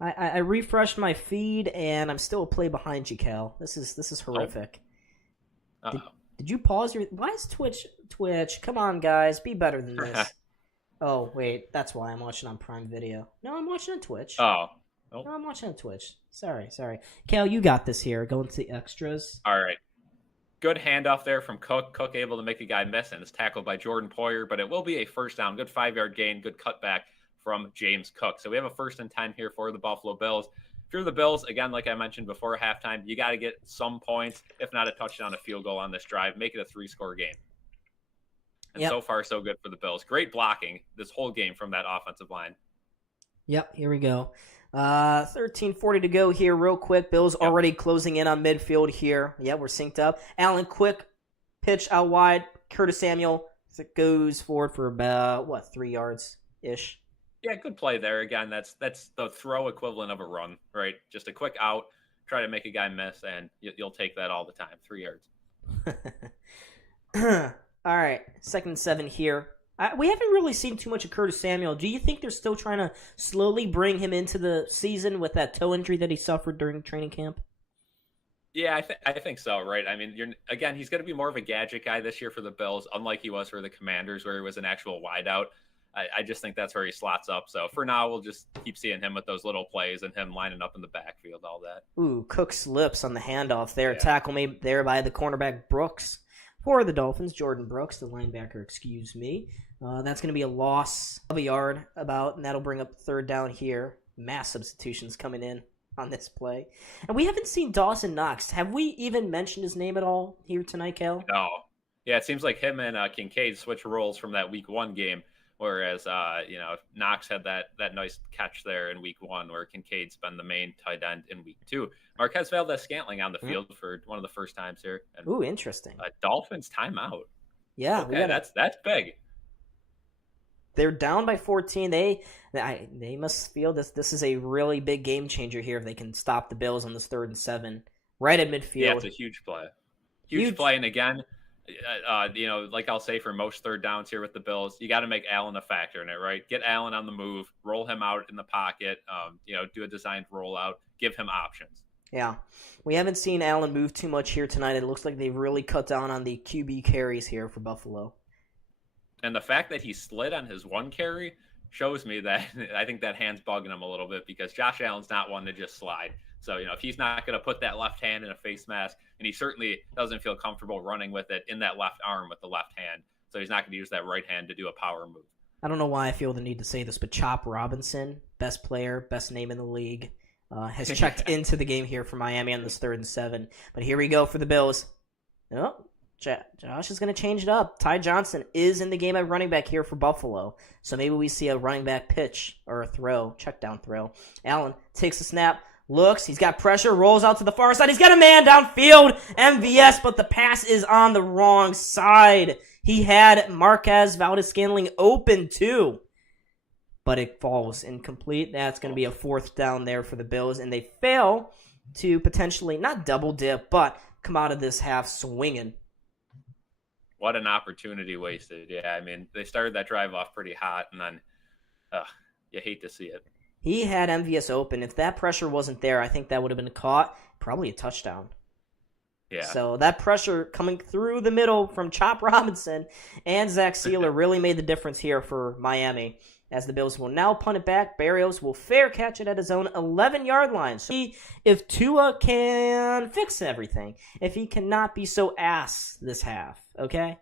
I refreshed my feed, and I'm still a play behind you, Cal. This is horrific. Did you pause your... Why is Twitch? Come on, guys. Be better than this. Oh, wait. That's why I'm watching on Prime Video. No, I'm watching on Twitch. Oh. No, I'm watching on Twitch. Sorry. Cal, you got this here. Going to the extras. All right. Good handoff there from Cook. Cook able to make a guy miss, and is tackled by Jordan Poyer, but it will be a first down. Good 5-yard gain. Good cutback from James Cook. So we have a 1st and 10 here for the Buffalo Bills. If you're the Bills, again, like I mentioned before halftime, you got to get some points, if not a touchdown, a field goal on this drive. Make it a 3-score game. And so far, so good for the Bills. Great blocking this whole game from that offensive line. Yep, here we go. 13:40 to go here real quick. Bills already closing in on midfield here. Yeah, we're synced up. Allen quick pitch out wide. Curtis Samuel goes forward for about, 3 yards-ish. Yeah, good play there. Again, that's the throw equivalent of a run, right? Just a quick out, try to make a guy miss, and you'll take that all the time. 3 yards. All right, 2nd and 7 here. We haven't really seen too much of Curtis Samuel. Do you think they're still trying to slowly bring him into the season with that toe injury that he suffered during training camp? Yeah, I think so, right? I mean, he's going to be more of a gadget guy this year for the Bills, unlike he was for the Commanders, where he was an actual wideout. I just think that's where he slots up. So for now, we'll just keep seeing him with those little plays and him lining up in the backfield, all that. Ooh, Cook slips on the handoff there. Yeah. Tackle made there by the cornerback Brooks for the Dolphins. Jordan Brooks, the linebacker, excuse me. That's going to be a loss of a yard about, and that'll bring up 3rd down here. Mass substitutions coming in on this play. And we haven't seen Dawson Knox. Have we even mentioned his name at all here tonight, Cal? No. Yeah, it seems like him and Kincaid switch roles from that Week 1 game. Whereas, Knox had that nice catch there in Week 1, where Kincaid's been the main tight end in Week 2. Marquez Valdez-Scantling on the field for one of the first times here. And, ooh, interesting. Dolphins timeout. Yeah, okay, that's big. They're down by 14. They must feel this is a really big game changer here if they can stop the Bills on this 3rd and 7 right at midfield. Yeah, it's a huge play. Huge play, and again. Like I'll say for most 3rd downs here with the Bills, you got to make Allen a factor in it, right? Get Allen on the move, roll him out in the pocket, do a designed rollout, give him options. Yeah. We haven't seen Allen move too much here tonight. It looks like they've really cut down on the QB carries here for Buffalo. And the fact that he slid on his 1 carry shows me that I think that hand's bugging him a little bit, because Josh Allen's not one to just slide. So, if he's not going to put that left hand in a face mask, and he certainly doesn't feel comfortable running with it in that left arm with the left hand, so he's not going to use that right hand to do a power move. I don't know why I feel the need to say this, but Chop Robinson, best player, best name in the league, has checked into the game here for Miami on this 3rd and 7. But here we go for the Bills. Oh, Josh is going to change it up. Ty Johnson is in the game at running back here for Buffalo. So maybe we see a running back pitch or a throw, check down throw. Allen takes a snap. Looks, he's got pressure, rolls out to the far side. He's got a man downfield, MVS, but the pass is on the wrong side. He had Marquez Valdez-Scantling open too, but it falls incomplete. That's going to be a 4th down there for the Bills, and they fail to potentially not double dip, but come out of this half swinging. What an opportunity wasted. Yeah, I mean, they started that drive off pretty hot, and then you hate to see it. He had MVS open. If that pressure wasn't there, I think that would have been caught. Probably a touchdown. Yeah. So that pressure coming through the middle from Chop Robinson and Zach Sealer really made the difference here for Miami. As the Bills will now punt it back, Barrios will fair catch it at his own 11-yard line. So if Tua can fix everything, if he cannot be so ass this half, okay?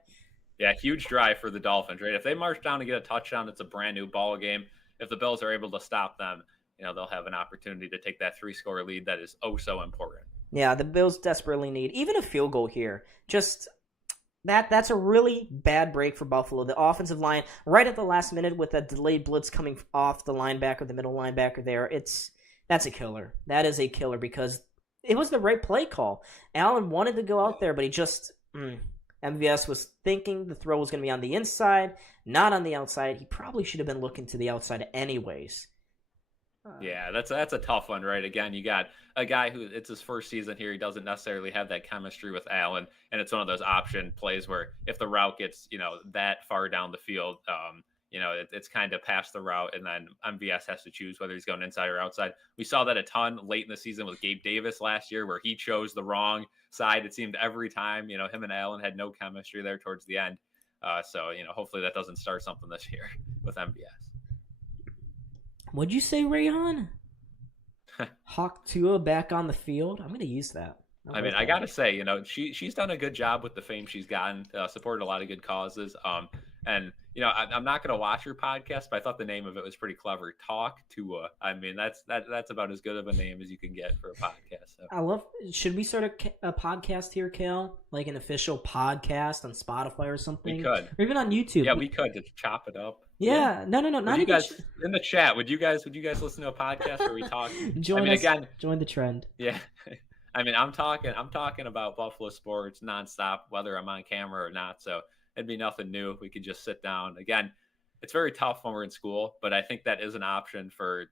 Yeah, huge drive for the Dolphins, right? If they march down to get a touchdown, it's a brand new ball game. If the Bills are able to stop them, they'll have an opportunity to take that 3-score lead that is oh so important. Yeah, the Bills desperately need even a field goal here. Just that's a really bad break for Buffalo. The offensive line, right at the last minute with a delayed blitz coming off the linebacker, the middle linebacker there, that's a killer. That is a killer because it was the right play call. Allen wanted to go out there, but he just MVS was thinking the throw was going to be on the inside, not on the outside. He probably should have been looking to the outside anyways. Yeah, that's a tough one, right? Again, you got a guy who it's his first season here. He doesn't necessarily have that chemistry with Allen, and it's one of those option plays where if the route gets that far down the field, it's kind of past the route, and then MVS has to choose whether he's going inside or outside. We saw that a ton late in the season with Gabe Davis last year, where he chose the wrong side. It seemed every time. Him and Allen had no chemistry there towards the end. So hopefully that doesn't start something this year with MVS. What'd you say, Rayhan? Hawk Tua back on the field. I'm gonna use that. I gotta say, she's done a good job with the fame she's gotten. Supported a lot of good causes. And I'm not gonna watch her podcast, but I thought the name of it was pretty clever. Talk Tua. That's about as good of a name as you can get for a podcast. So. Should we start a podcast here, Kale? Like an official podcast on Spotify or something? We could, or even on YouTube. Yeah, we could just chop it up. Yeah. No. Not you guys in the chat. Would you guys listen to a podcast where we talk? Join the trend. Yeah. I'm talking about Buffalo sports nonstop, whether I'm on camera or not. So it'd be nothing new. We could just sit down. Again, it's very tough when we're in school, but I think that is an option for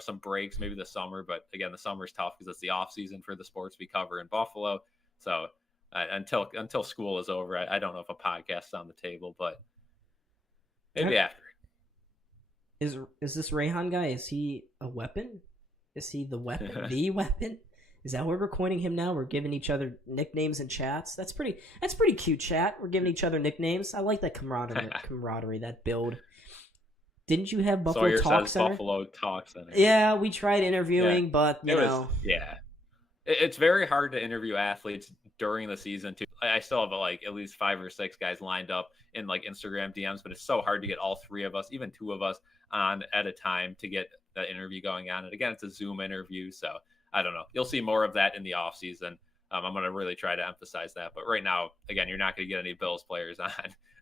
some breaks, maybe the summer. But again, the summer's tough because it's the off season for the sports we cover in Buffalo. So until school is over, I don't know if a podcast's on the table, but maybe after. Is this Rayhan guy? Is he a weapon? Is he the weapon? The weapon? Is that what we're coining him now? We're giving each other nicknames in chats. That's pretty cute, chat. We're giving each other nicknames. I like that camaraderie, that build. Didn't you have Buffalo Talk Center? Buffalo Talk Center. Yeah, we tried interviewing, but it's very hard to interview athletes during the season too. I still have at least 5 or 6 guys lined up in Instagram DMs, but it's so hard to get all 3 of us, even 2 of us, on at a time to get the interview going on. And again, it's a Zoom interview, so I don't know. You'll see more of that in the off season. I'm going to really try to emphasize that. But right now, again, you're not going to get any Bills players on,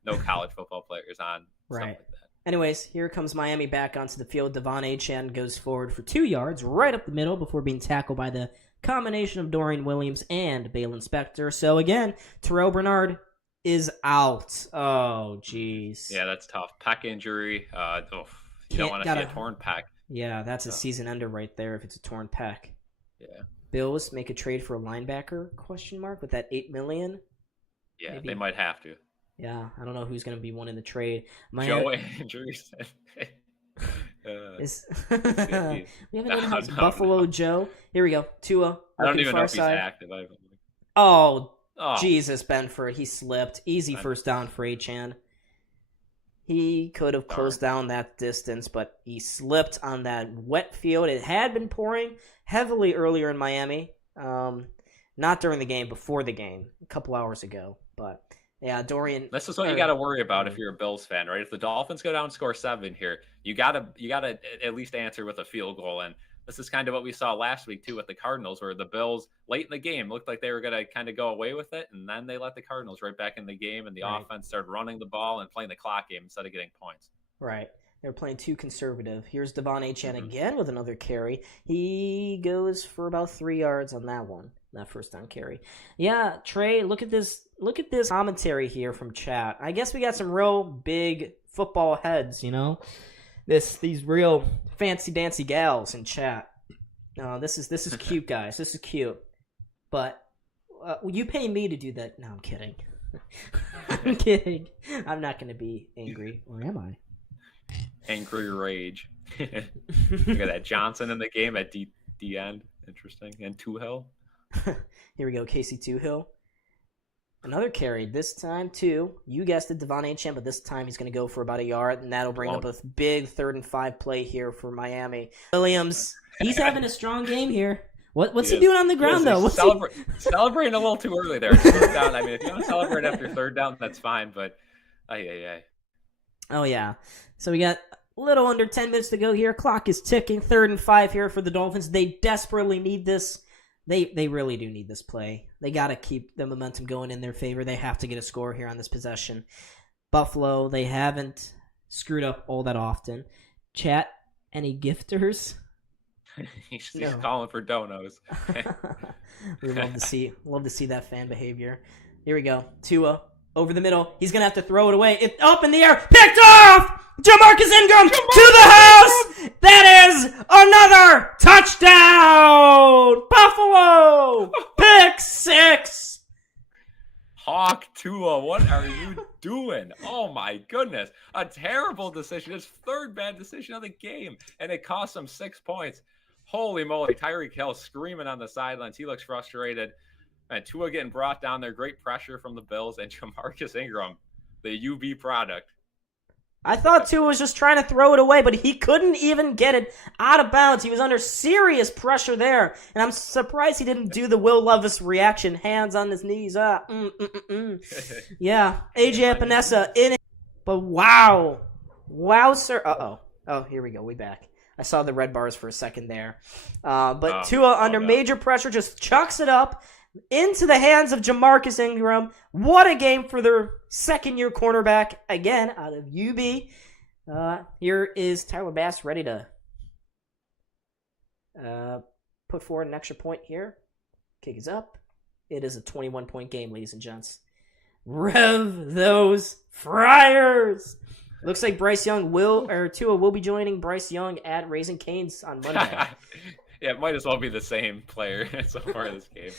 no college football players on, right. Stuff like that. Anyways, here comes Miami back onto the field. Devon Achane goes forward for 2 yards right up the middle before being tackled by the combination of Dorian Williams and Balen Spector. So again, Terrell Bernard is out. Oh, jeez. Yeah, that's tough. Pec injury. You don't want to see a torn pec. Yeah, that's a season ender right there if it's a torn pec. Yeah. Bills make a trade for a linebacker? ? With that $8 million. Yeah, maybe. They might have to. Yeah, I don't know who's going to be one in the trade. Joe Andrews. We haven't Buffalo Joe. Here we go. Tua. I don't even know if he's active. Jesus, Benford. He slipped. Easy first down for Achane. He could have closed down that distance, but he slipped on that wet field. It had been pouring heavily earlier in Miami. Not during the game, before the game, a couple hours ago. But yeah, Dorian. This is what you got to worry about if you're a Bills fan, right? If the Dolphins go down and score 7 here, you gotta at least answer with a field goal. And this is kind of what we saw last week too with the Cardinals, where the Bills late in the game looked like they were going to kind of go away with it, and then they let the Cardinals right back in the game, and the offense started running the ball and playing the clock game instead of getting points. Right. They were playing too conservative. Here's Devon Achane again with another carry. He goes for about 3 yards on that one, that first down carry. Yeah, Trey, look at this commentary here from chat. I guess we got some real big football heads, These real fancy dancy gals in chat. This is cute, guys. This is cute. But you pay me to do that. No, I'm kidding. I'm kidding. I'm not going to be angry, or am I? Angry rage. Look at that. Johnson in the game at D end. Interesting. And Tuhill. Here we go. Casey Tuhill. Another carry. This time, too. You guessed it, Devon Achane, but this time he's going to go for about 1 yard, and that'll bring up a big 3rd and 5 play here for Miami. Williams, he's having a strong game here. What's he doing on the ground, though? Celebrating a little too early there. 3rd down. If you want to celebrate after 3rd down, that's fine, but Oh, yeah. So we got a little under 10 minutes to go here. Clock is ticking. 3rd and 5 here for the Dolphins. They desperately need this. They really do need this play. They got to keep the momentum going in their favor. They have to get a score here on this possession. Buffalo, they haven't screwed up all that often. Chat, any gifters? He's calling for donos. We love to see that fan behavior. Here we go. Tua over the middle. He's gonna have to throw it away. It's up in the air. Picked off. Jamarcus Ingram to the house. That is another touchdown! Buffalo! Pick 6! Hawk Tua, what are you doing? Oh my goodness. A terrible decision. His third bad decision of the game. And it cost him 6 points. Holy moly. Tyreek Hill screaming on the sidelines. He looks frustrated. And Tua getting brought down there. Great pressure from the Bills. And Jamarcus Ingram, the UB product. I thought Tua was just trying to throw it away, but he couldn't even get it out of bounds. He was under serious pressure there, and I'm surprised he didn't do the Will Levis reaction, hands on his knees. Yeah, AJ Epinesa in it. But wow, sir. Oh, here we go. We back. I saw the red bars for a second there. But Tua under major pressure just chucks it up into the hands of Jamarcus Ingram. What a game for their second-year cornerback, again, out of UB. Here is Tyler Bass ready to put forward an extra point here. Kick is up. It is a 21-point game, ladies and gents. Rev those Friars! Looks like Tua will be joining Bryce Young at Raising Cane's on Monday. Yeah, it might as well be the same player so far in this game.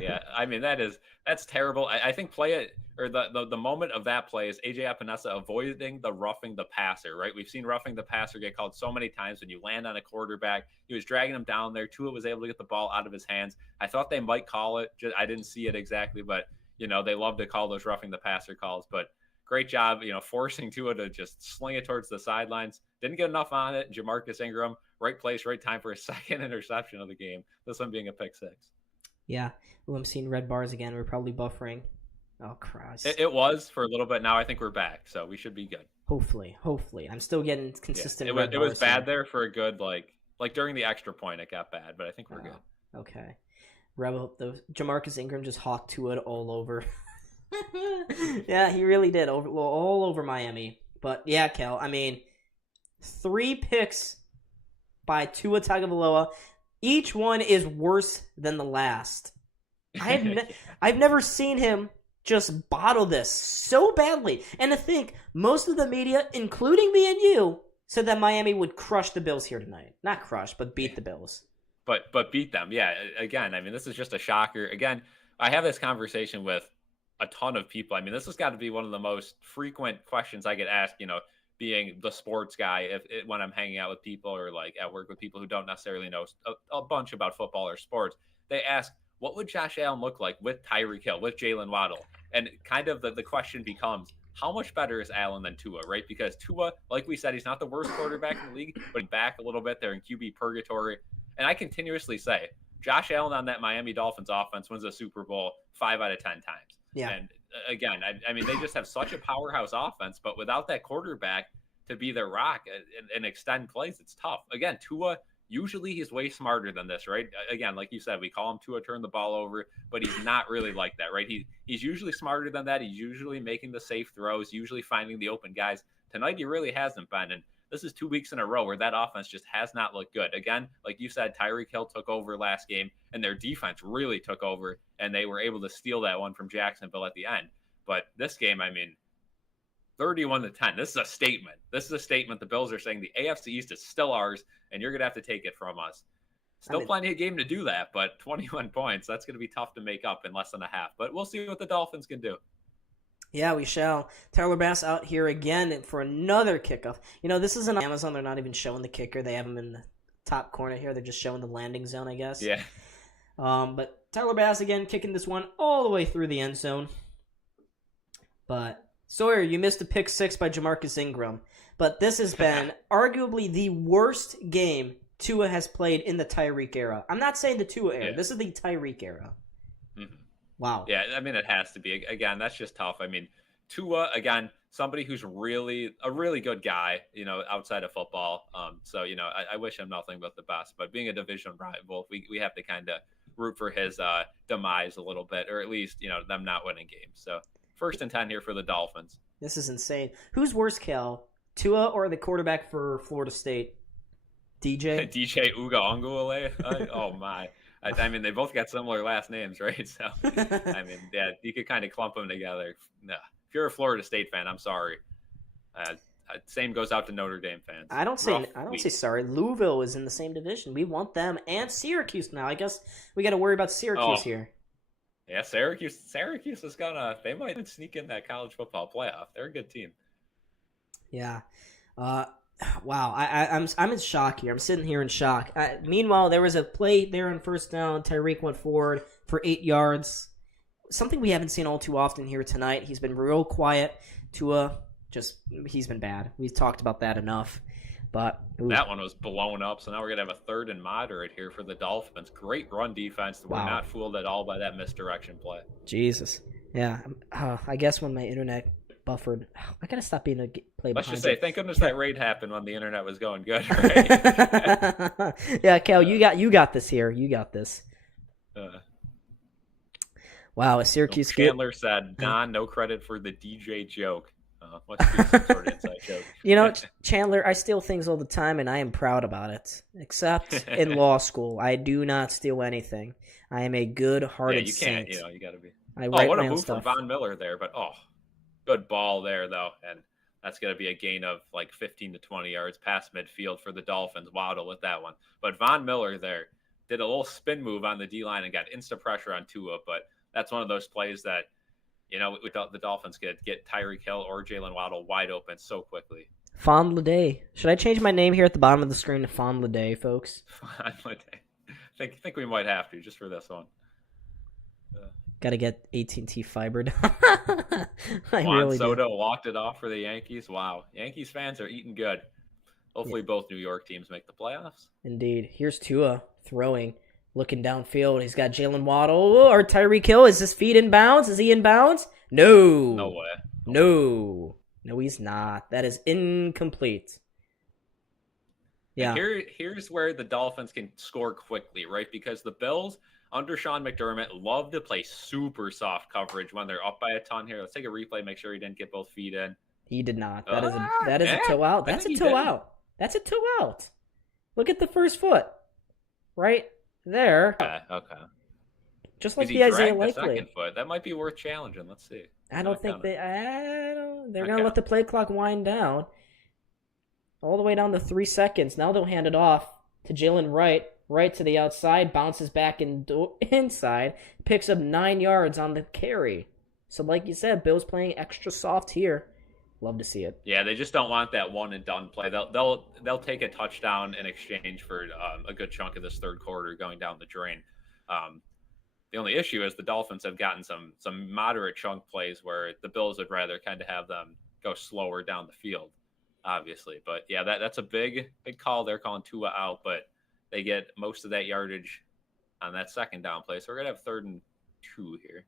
Yeah, I mean that's terrible. I think the moment of that play is AJ Epinesa avoiding the roughing the passer. Right, we've seen roughing the passer get called so many times when you land on a quarterback. He was dragging him down there. Tua was able to get the ball out of his hands. I thought they might call it. I didn't see it exactly, but they love to call those roughing the passer calls. But great job, forcing Tua to just sling it towards the sidelines. Didn't get enough on it. Jamarcus Ingram, right place, right time for a second interception of the game. This one being a pick 6. Yeah. Well, I'm seeing red bars again. We're probably buffering. Oh, Christ. It was for a little bit. Now I think we're back, so we should be good. Hopefully. I'm still getting consistent red bars. It was bad there for a good, like during the extra point, it got bad, but I think we're good. Okay. Jamarcus Ingram just hawked to it all over. Yeah, he really did. All over Miami. But, yeah, Kel, I mean, 3 picks by Tua Tagovailoa. Each one is worse than the last. I've never seen him just bottle this so badly. And to think, most of the media, including me and you, said that Miami would crush the Bills here tonight. Not crush, but beat the Bills. But beat them. Yeah, again, I mean, this is just a shocker. Again, I have this conversation with a ton of people. I mean, this has got to be one of the most frequent questions I get asked, being the sports guy when I'm hanging out with people or like at work with people who don't necessarily know a bunch about football or sports. They ask, what would Josh Allen look like with Tyreek Hill, with Jalen Waddle? And kind of the question becomes, how much better is Allen than Tua, right? Because Tua, like we said, he's not the worst quarterback in the league, but back a little bit there in QB purgatory. And I continuously say, Josh Allen on that Miami Dolphins offense wins a Super Bowl 5 out of 10 times. Yeah. And again, I mean, they just have such a powerhouse offense, but without that quarterback to be their rock and extend plays, it's tough. Again, Tua, usually he's way smarter than this, right? Again, like you said, we call him Tua turn the ball over, but he's not really like that, right? He's usually smarter than that. He's usually making the safe throws, usually finding the open guys. Tonight, he really hasn't been. And this is 2 weeks in a row where that offense just has not looked good. Again, like you said, Tyreek Hill took over last game, and their defense really took over, and they were able to steal that one from Jacksonville at the end. But this game, I mean, 31-10. This is a statement. This is a statement. The Bills are saying the AFC East is still ours, and you're going to have to take it from us. Still plenty of game to do that, but 21 points, that's going to be tough to make up in less than a half. But we'll see what the Dolphins can do. Yeah, we shall. Tyler Bass out here again for another kickoff. This isn't on Amazon. They're not even showing the kicker. They have him in the top corner here. They're just showing the landing zone, I guess. Yeah. But Tyler Bass again kicking this one all the way through the end zone. But Sawyer, you missed a pick 6 by Jamarcus Ingram. But this has been arguably the worst game Tua has played in the Tyreek era. I'm not saying the Tua era. Yeah. This is the Tyreek era. Mm-hmm. Wow. Yeah, I mean, it has to be. Again, that's just tough. I mean, Tua, again, somebody who's a really good guy, outside of football. So, I wish him nothing but the best. But being a division rival, we have to kind of root for his demise a little bit, or at least, them not winning games. So, 1st and 10 here for the Dolphins. This is insane. Who's worse, Cal? Tua or the quarterback for Florida State? DJ? DJ Uga-Ongulele? Oh, my. I mean, they both got similar last names, right? So, I mean, yeah, you could kind of clump them together. No, if you're a Florida State fan, I'm sorry. Same goes out to Notre Dame fans. I don't say sorry. Louisville is in the same division. We want them and Syracuse now. I guess we got to worry about Syracuse here. Yeah, Syracuse is they might sneak in that college football playoff. They're a good team. Yeah. Wow. I'm in shock here. I'm sitting here in shock. Meanwhile, there was a play there on first down. Tyreek went forward for 8 yards. Something we haven't seen all too often here tonight. He's been real quiet. He's been bad. We've talked about that enough. But that one was blown up, so now we're going to have a 3rd and moderate here for the Dolphins. Great run defense. We're not fooled at all by that misdirection play. Jesus. Yeah. I guess when my internet buffered, I got to stop being a play Let's behind just say, thank goodness that raid happened when the internet was going good, right? Yeah, Cal, you got this here. You got this. Wow, a Syracuse Chandler said, Don, no credit for the DJ joke. Must be some sort of inside joke. Chandler, I steal things all the time, and I am proud about it. Except in law school, I do not steal anything. I am a good-hearted saint. You can't. You got to be. What a move from Von Miller there, but good ball there though, and that's going to be a gain of like 15 to 20 yards past midfield for the Dolphins. Waddle with that one, but Von Miller there did a little spin move on the D line and got instant pressure on Tua, but that's one of those plays that. The Dolphins could get Tyreek Hill or Jalen Waddle wide open so quickly. Fondlade. Should I change my name here at the bottom of the screen to Fondlade, folks? Fondlade. I think we might have to, just for this one. Got to get AT&T fibered. Juan Soto walked it off for the Yankees. Wow. Yankees fans are eating good. Hopefully both New York teams make the playoffs. Indeed. Here's Tua throwing. Looking downfield, he's got Jalen Waddle or Tyreek Hill. Is his feet in bounds? Is he in bounds? No. No way. No, he's not. That is incomplete. Yeah. Here's where the Dolphins can score quickly, right? Because the Bills, under Sean McDermott, love to play super soft coverage when they're up by a ton here. Let's take a replay, make sure he didn't get both feet in. He did not. That is a toe out. That's a toe out. That's a toe out. Look at the first foot. Right? There. Okay. Just like the Isaiah Likely. Second foot. That might be worth challenging. Let's see. They're gonna let the play clock wind down all the way down to 3 seconds. Now they'll hand it off to Jalen right to the outside, bounces back inside, picks up 9 yards on the carry. So like you said, Bill's playing extra soft here. Love to see it. Yeah, they just don't want that one and done play. They'll take a touchdown in exchange for a good chunk of this third quarter going down the drain. The only issue is the Dolphins have gotten some moderate chunk plays where the Bills would rather kind of have them go slower down the field, obviously. But yeah, that's a big call. They're calling Tua out, but they get most of that yardage on that second down play. So we're gonna have 3rd and 2 here.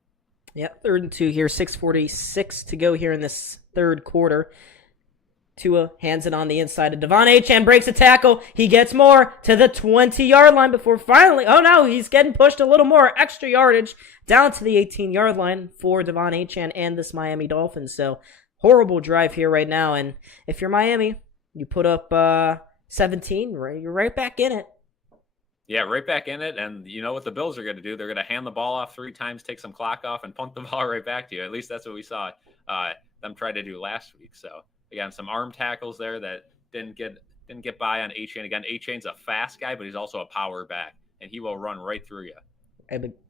Yep, 3rd and 2 here. 6:46 to go here in this third quarter. Tua hands it on the inside to Devon Achane, breaks a tackle. He gets more to the 20-yard line before finally, he's getting pushed a little more. Extra yardage down to the 18-yard line for Devon Achane and this Miami Dolphins. So horrible drive here right now. And if you're Miami, you put up 17, you're right back in it. Yeah, right back in it. And you know what the Bills are going to do? They're going to hand the ball off 3 times, take some clock off, and punt the ball right back to you. At least that's what we saw them try to do last week. So, again, some arm tackles there that didn't get by on Achane. Again, Achane's a fast guy, but he's also a power back, and he will run right through you.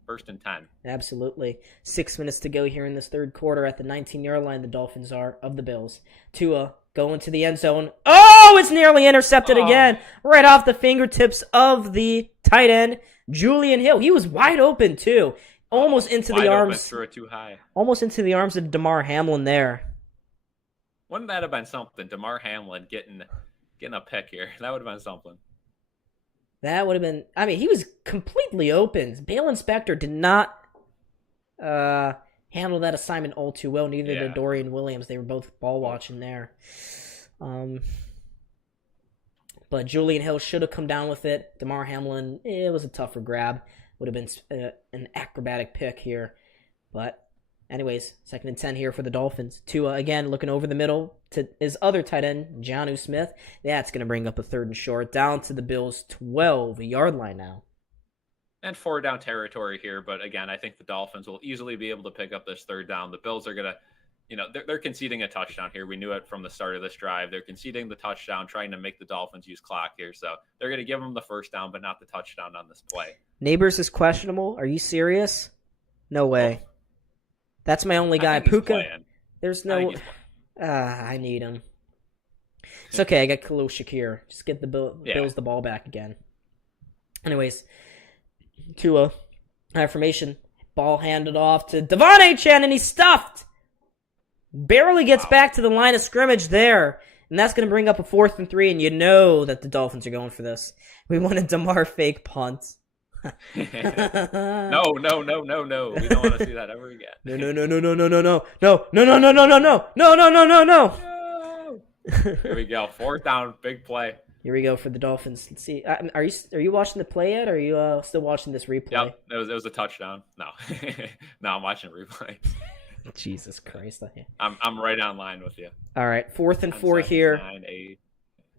1st and 10. Absolutely. 6 minutes to go here in this third quarter at the 19-yard line. The Dolphins are of the Bills. Tua going to the end zone. Oh, it's nearly intercepted again. Right off the fingertips of the tight end, Julian Hill. He was wide open, too. Almost into the arms. Threw it too high. Almost into the arms of Damar Hamlin there. Wouldn't that have been something? Damar Hamlin getting a pick here. That would have been something. That would have been... he was completely open. Bale Inspector did not handle that assignment all too well. Neither did Dorian Williams. They were both ball watching there. But Julian Hill should have come down with it. Damar Hamlin, it was a tougher grab. Would have been an acrobatic pick here. But anyways, 2nd and 10 here for the Dolphins. Tua, again, looking over the middle to his other tight end, Jonnu Smith. That's going to bring up a 3rd and short down to the Bills' 12-yard line now. And 4 down territory here. But again, I think the Dolphins will easily be able to pick up this 3rd down. The Bills are going to, they're conceding a touchdown here. We knew it from the start of this drive. They're conceding the touchdown, trying to make the Dolphins use clock here. So they're going to give them the first down, but not the touchdown on this play. Neighbors is questionable. Are you serious? No way. That's my only guy. Puka. There's no. I need him. It's okay. I got Khalil Shakir. Just get the Bills the ball back again. Anyways, Tua, formation, ball handed off to Devon Achane, and he's stuffed. Barely gets back to the line of scrimmage there, and that's going to bring up a 4th and 3, and you know that the Dolphins are going for this. We want a DeMar fake punt. No. We don't want to see that ever again. No. Here we go. 4th down, big play. Here we go for the Dolphins. Let's see. Are you watching the play yet, or are you still watching this replay? Yep, it was a touchdown. No, no, I'm watching replay. Jesus Christ! I'm right on line with you. All right, 4th and 4 here 9, 8.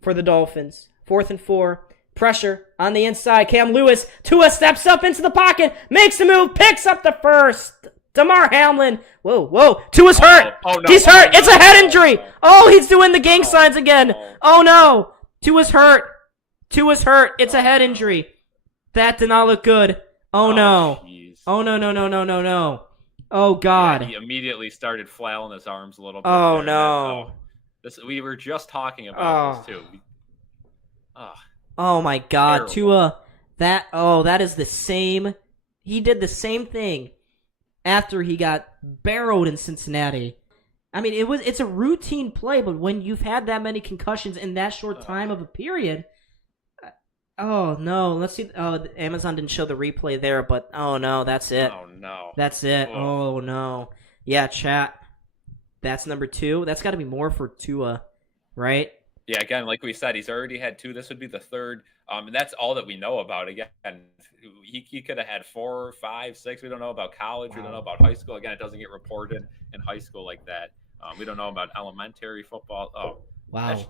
for the Dolphins. 4th and 4. Pressure on the inside. Cam Lewis. Tua steps up into the pocket, makes a move, picks up the first. Damar Hamlin. Whoa. Tua's hurt. Oh, no. He's hurt. It's a head injury. Oh, he's doing the gang signs again. Oh, no. Tua's hurt. It's a head injury. That did not look good. Oh, no. Geez. Oh, no. Oh, God. Yeah, he immediately started flailing his arms a little bit. Oh, no. We were just talking about this, too. Oh, my God. Terrible. Tua, that is the same. He did the same thing after he got barreled in Cincinnati. I mean, it's a routine play, but when you've had that many concussions in that short time of a period, oh no, let's see. Oh, Amazon didn't show the replay there, but oh no, that's it. Oh no, that's it. Oh no, yeah, chat. That's number 2. That's got to be more for Tua, right? Yeah, again, like we said, he's already had 2. This would be the 3rd. And that's all that we know about. Again, he could have had 4, 5, 6. We don't know about college. Wow. We don't know about high school. Again, it doesn't get reported in high school like that. We don't know about elementary football. Oh, wow.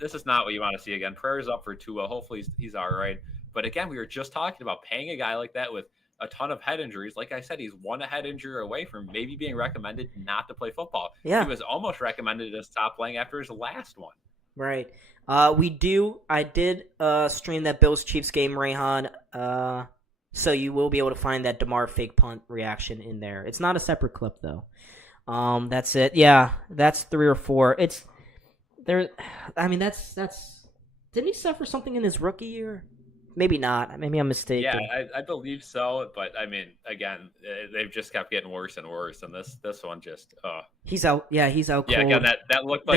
This is not what you want to see again. Prayers up for Tua. Hopefully he's all right. But again, we were just talking about paying a guy like that with a ton of head injuries. Like I said, he's one head injury away from maybe being recommended not to play football. Yeah. He was almost recommended to stop playing after his last one. Right. I did stream that Bills-Chiefs game, Rayhan. So you will be able to find that DeMar fake punt reaction in there. It's not a separate clip, though. That's it. Yeah, that's 3 or 4. It's there. I mean, that's. Didn't he suffer something in his rookie year? Maybe not. Maybe I'm mistaken. Yeah, I believe so. But I mean, again, they've just kept getting worse and worse, and this one just. He's out. Yeah, he's out. Yeah, cold. again, that looked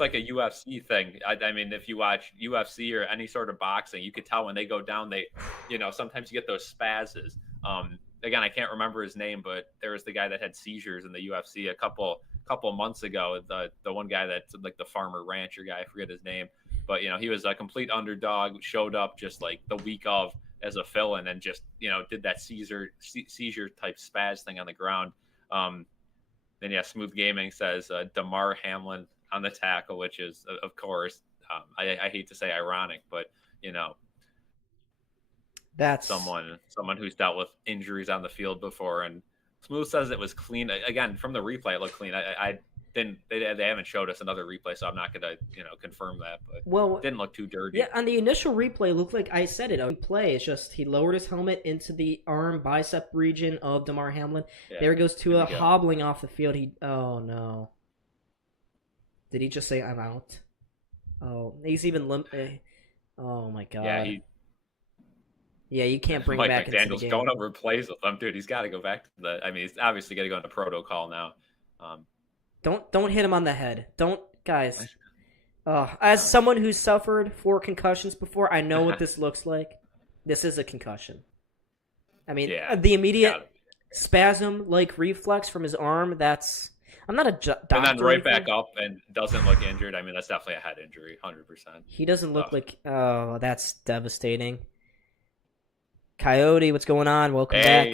like a UFC thing. I mean, if you watch UFC or any sort of boxing, you could tell when they go down, sometimes you get those spazzes. Again, I can't remember his name, but there was the guy that had seizures in the UFC a couple months ago. The one guy that's like the farmer rancher guy, I forget his name, but he was a complete underdog. Showed up just like the week of as a fill-in and just did that seizure type spaz thing on the ground. Then Smooth Gaming says Damar Hamlin on the tackle, which is of course I hate to say ironic, but that's someone who's dealt with injuries on the field before. And Smooth says it was clean. Again, from the replay, it looked clean. They haven't showed us another replay, so I'm not going to confirm that. But it didn't look too dirty. Yeah, on the initial replay, it looked like I said it. On play, it's just he lowered his helmet into the arm bicep region of Damar Hamlin. Yeah, there goes Tua hobbling off the field. Oh no! Did he just say I'm out? Oh, he's even limp. Oh my God! Yeah, you can't bring him back into the game. Mike McDaniel's going over plays with him, dude. He's got to go back to he's obviously got to go into protocol now. Don't hit him on the head. Don't, guys. As someone who's suffered 4 concussions before, I know what this looks like. This is a concussion. I mean, the immediate spasm-like reflex from his arm, that's... I'm not a doctor. And then right back up and doesn't look injured. I mean, that's definitely a head injury, 100%. He doesn't look like... Oh, that's devastating. Coyote, what's going on? Welcome back.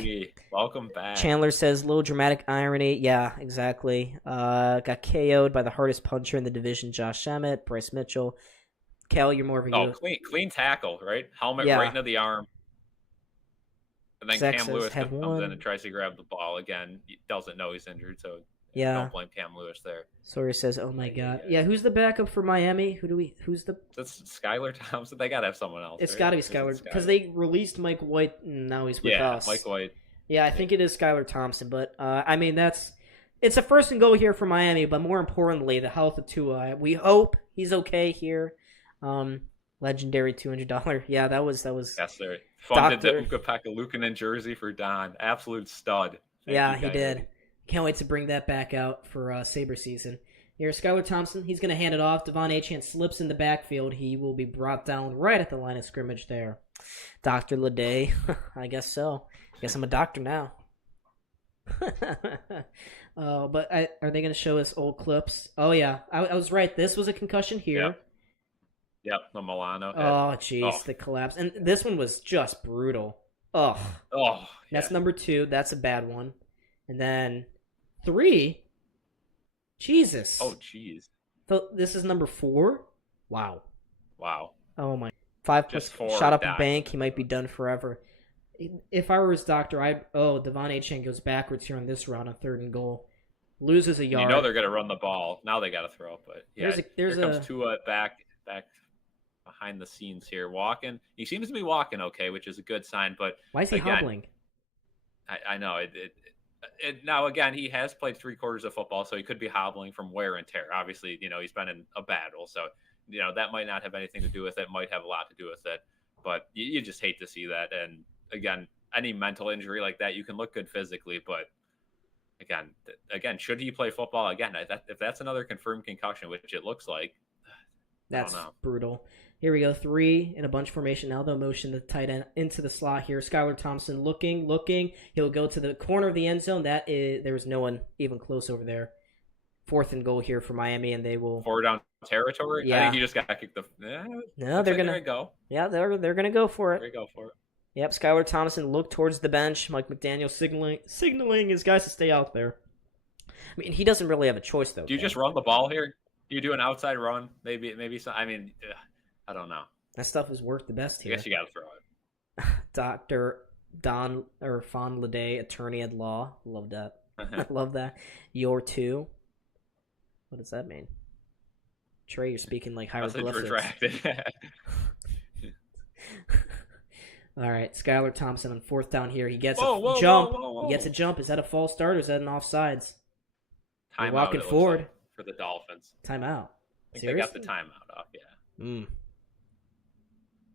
Welcome back. Chandler says, little dramatic irony. Yeah, exactly. Got KO'd by the hardest puncher in the division, Josh Emmett, Bryce Mitchell. Cal, you're more of a... clean tackle, right? Helmet right into the arm. And then Cam Lewis comes in and tries to grab the ball again. He doesn't know he's injured, so Yeah. Don't blame Cam Lewis there. Sawyer says, "Oh my God." Yeah, who's the backup for Miami? Who's the? That's Skylar Thompson. They gotta have someone else. It's right? got to be Skylar because they released Mike White and now he's with us. Mike White. Yeah, I think it is Skylar Thompson, but I mean it's a first and goal here for Miami, but more importantly, the health of Tua. We hope he's okay here. Legendary $200. Yeah, that was. Yes, sir. Funded the Ukapeka Lukanen jersey for Don. Absolute stud. Yeah, he did. Can't wait to bring that back out for Sabre season. Here's Skylar Thompson. He's going to hand it off. Devon Achane slips in the backfield. He will be brought down right at the line of scrimmage there. Dr. Leday. I guess so. I guess I'm a doctor now. But are they going to show us old clips? Oh, yeah. I was right. This was a concussion here. Yep, the Milano. Oh, jeez, the collapse. And this one was just brutal. Oh. That's number 2. That's a bad one. And then 3. Jesus. Oh, jeez. This is number 4? Wow. Oh, my. 5 plus shot up a bank. He might be done forever. If I were his doctor, Devon Achane goes backwards here on this round on 3rd and goal. Loses a yard. You know they're going to run the ball. Now they got to throw. But yeah, here comes Tua back behind the scenes here, walking. He seems to be walking okay, which is a good sign. But why is he hobbling? I know. Now, again, he has played 3 quarters of football, so he could be hobbling from wear and tear. Obviously, he's been in a battle, so that might not have anything to do with it. Might have a lot to do with it. But you just hate to see that. And again, any mental injury like that, you can look good physically, but again, should he play football again? If that's another confirmed concussion, which it looks like, that's brutal. Here we go, 3 in a bunch formation. Now they'll motion the tight end into the slot here. Skylar Thompson looking. He'll go to the corner of the end zone. There was no one even close over there. 4th and goal here for Miami, and they will 4 down territory. Yeah. I think he just got kicked the. No, they're gonna go. Yeah, they're gonna go for it. There you go for it. Yep, Skylar Thompson looked towards the bench. Mike McDaniel signaling his guys to stay out there. I mean, he doesn't really have a choice though. Do you just run the ball here? Do you do an outside run? Maybe some. I mean, I don't know. That stuff is worked the best here. I guess you got to throw it. Dr. Don or Fon Leday, attorney at law. Love that. I love that. You're 2. What does that mean? Trey, you're speaking like hieroglyphics. All right, Skylar Thompson on 4th down here. He gets a jump. He gets a jump. Is that a false start or is that an offsides? Timeout. Walking forward for the Dolphins. Timeout. I think they got the timeout off. Yeah.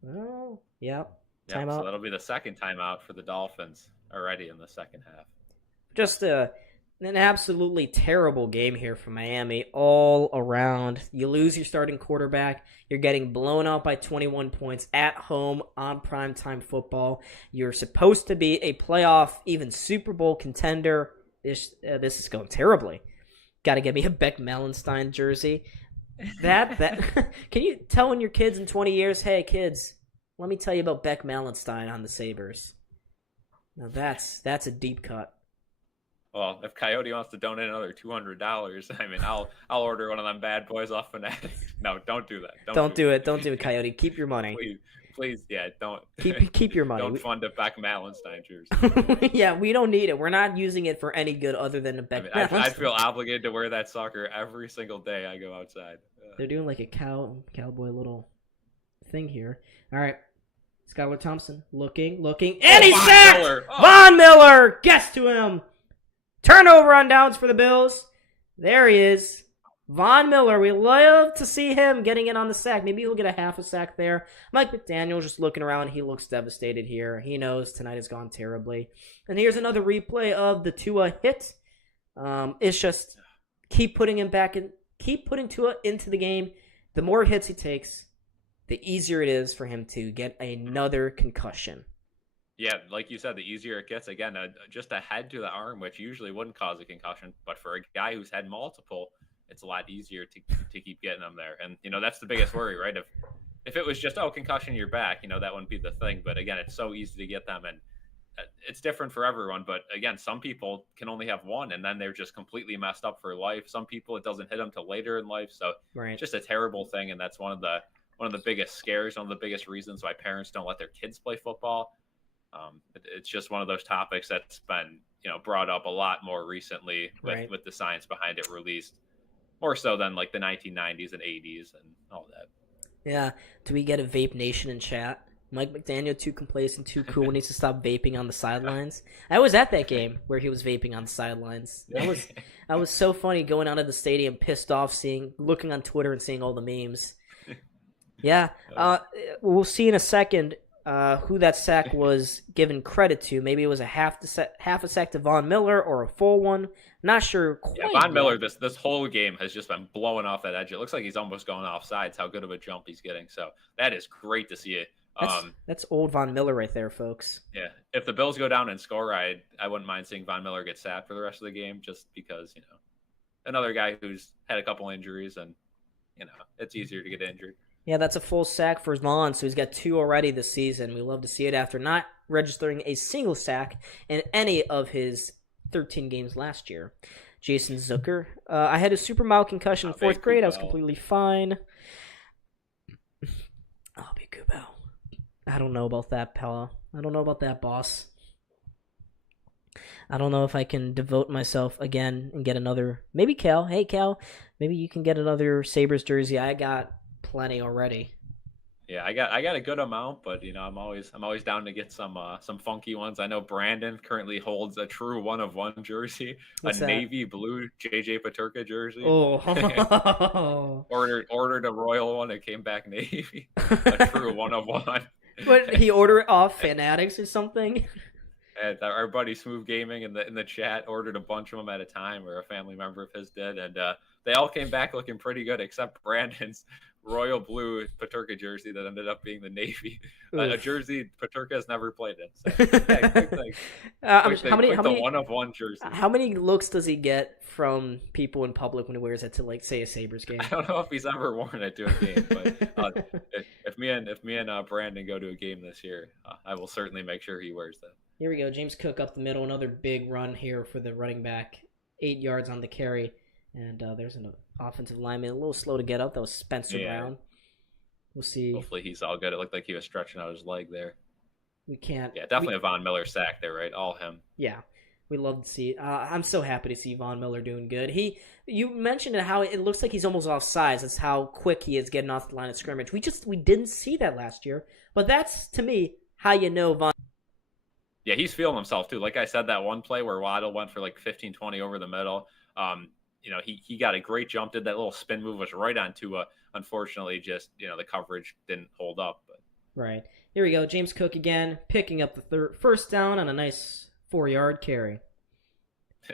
Oh, yeah. Timeout. So that'll be the second timeout for the Dolphins already in the second half. Just an absolutely terrible game here for Miami all around. You lose your starting quarterback. You're getting blown out by 21 points at home on primetime football. You're supposed to be a playoff, even Super Bowl contender. This is going terribly. Got to get me a Beck Malenstein jersey. That Can you tell your kids in 20 years, hey kids, let me tell you about Beck Malenstein on the Sabres. Now that's a deep cut. Well, if Coyote wants to donate another $200, I mean, I'll order one of them bad boys off Fanatic. No, don't do that. Don't do it. Don't do it, Coyote. Keep your money. Please, yeah, don't. Keep your money. Don't fund a Beck Malenstein jersey. Yeah, we don't need it. We're not using it for any good other than a Beck Malenstein. I feel obligated to wear that sucker every single day I go outside. They're doing like a cowboy little thing here. All right. Skylar Thompson looking, and he's sacked! Von Miller gets to him. Turnover on downs for the Bills. There he is. Von Miller. We love to see him getting in on the sack. Maybe he'll get a half a sack there. Mike McDaniel just looking around. He looks devastated here. He knows tonight has gone terribly. And here's another replay of the Tua hit. It's just keep putting him back in. Keep putting Tua into the game. The more hits he takes, the easier it is for him to get another concussion. Yeah, like you said, the easier it gets. Again, just a head to the arm, which usually wouldn't cause a concussion. But for a guy who's had multiple, it's a lot easier to keep getting them there. And, that's the biggest worry, right? If it was just, concussion your back, that wouldn't be the thing. But, again, it's so easy to get them. And it's different for everyone. But, again, some people can only have one, and then they're just completely messed up for life. Some people, it doesn't hit them till later in life. So It's just a terrible thing. And that's one of the biggest scares, one of the biggest reasons why parents don't let their kids play football. It's just one of those topics that's been brought up a lot more recently with the science behind it released, more so than like the 1990s and 80s and all that. Yeah. Do we get a Vape Nation in chat? Mike McDaniel, too complacent, too cool, needs to stop vaping on the sidelines. I was at that game where he was vaping on the sidelines. That was so funny going out of the stadium, pissed off, looking on Twitter and seeing all the memes. Yeah, we'll see in a second who that sack was given credit to. Maybe it was a half a sack to Von Miller or a full one. Not sure quite. Yeah, Von Miller this whole game has just been blowing off that edge. It looks like he's almost going off sides. How good of a jump he's getting. So that is great to see it. That's old Von Miller right there, folks. Yeah, if the Bills go down and score, I wouldn't mind seeing Von Miller get sacked for the rest of the game, just because another guy who's had a couple injuries and it's easier to get injured. Yeah, that's a full sack for Vaughn, so he's got 2 already this season. We love to see it after not registering a single sack in any of his 13 games last year. Jason Zucker. I had a super mild concussion in 4th grade. I was completely fine. I'll be Kubo. I don't know about that, Pella. I don't know about that, boss. I don't know if I can devote myself again and get another. Maybe Cal. Hey, Cal. Maybe you can get another Sabres jersey. I got plenty already. Yeah, I got a good amount, but I'm always down to get some funky ones. I know Brandon currently holds a true 1-of-1 jersey, What's a that? navy blue JJ Peterka jersey. Oh, ordered a royal one. It came back navy, a true 1-of-1. But he ordered it off Fanatics or something. And our buddy Smooth Gaming in the chat ordered a bunch of them at a time, or a family member of his did, and they all came back looking pretty good, except Brandon's royal blue Peterka jersey that ended up being the navy, a jersey Peterka has never played in. So, yeah, quick thing. How many 1-of-1 jersey? How many looks does he get from people in public when he wears it to, like, say, a Sabres game? I don't know if he's ever worn it to a game, but if me and Brandon go to a game this year, I will certainly make sure he wears that. Here we go. James Cook up the middle. Another big run here for the running back. 8 yards on the carry. And there's an offensive lineman. A little slow to get up. That was Spencer Brown. We'll see. Hopefully he's all good. It looked like he was stretching out his leg there. We can't. Yeah, definitely a Von Miller sack there, right? All him. Yeah. We love to see it. I'm so happy to see Von Miller doing good. You mentioned how it looks like he's almost off sides. That's how quick he is getting off the line of scrimmage. We didn't see that last year. But that's, to me, how you know Von. Yeah, he's feeling himself too. Like I said, that one play where Waddle went for like 15-20 over the middle. He got a great jump, did that little spin move, was right on Tua. Unfortunately, just the coverage didn't hold up. But right. Here we go. James Cook again, picking up the first down on a nice 4-yard carry.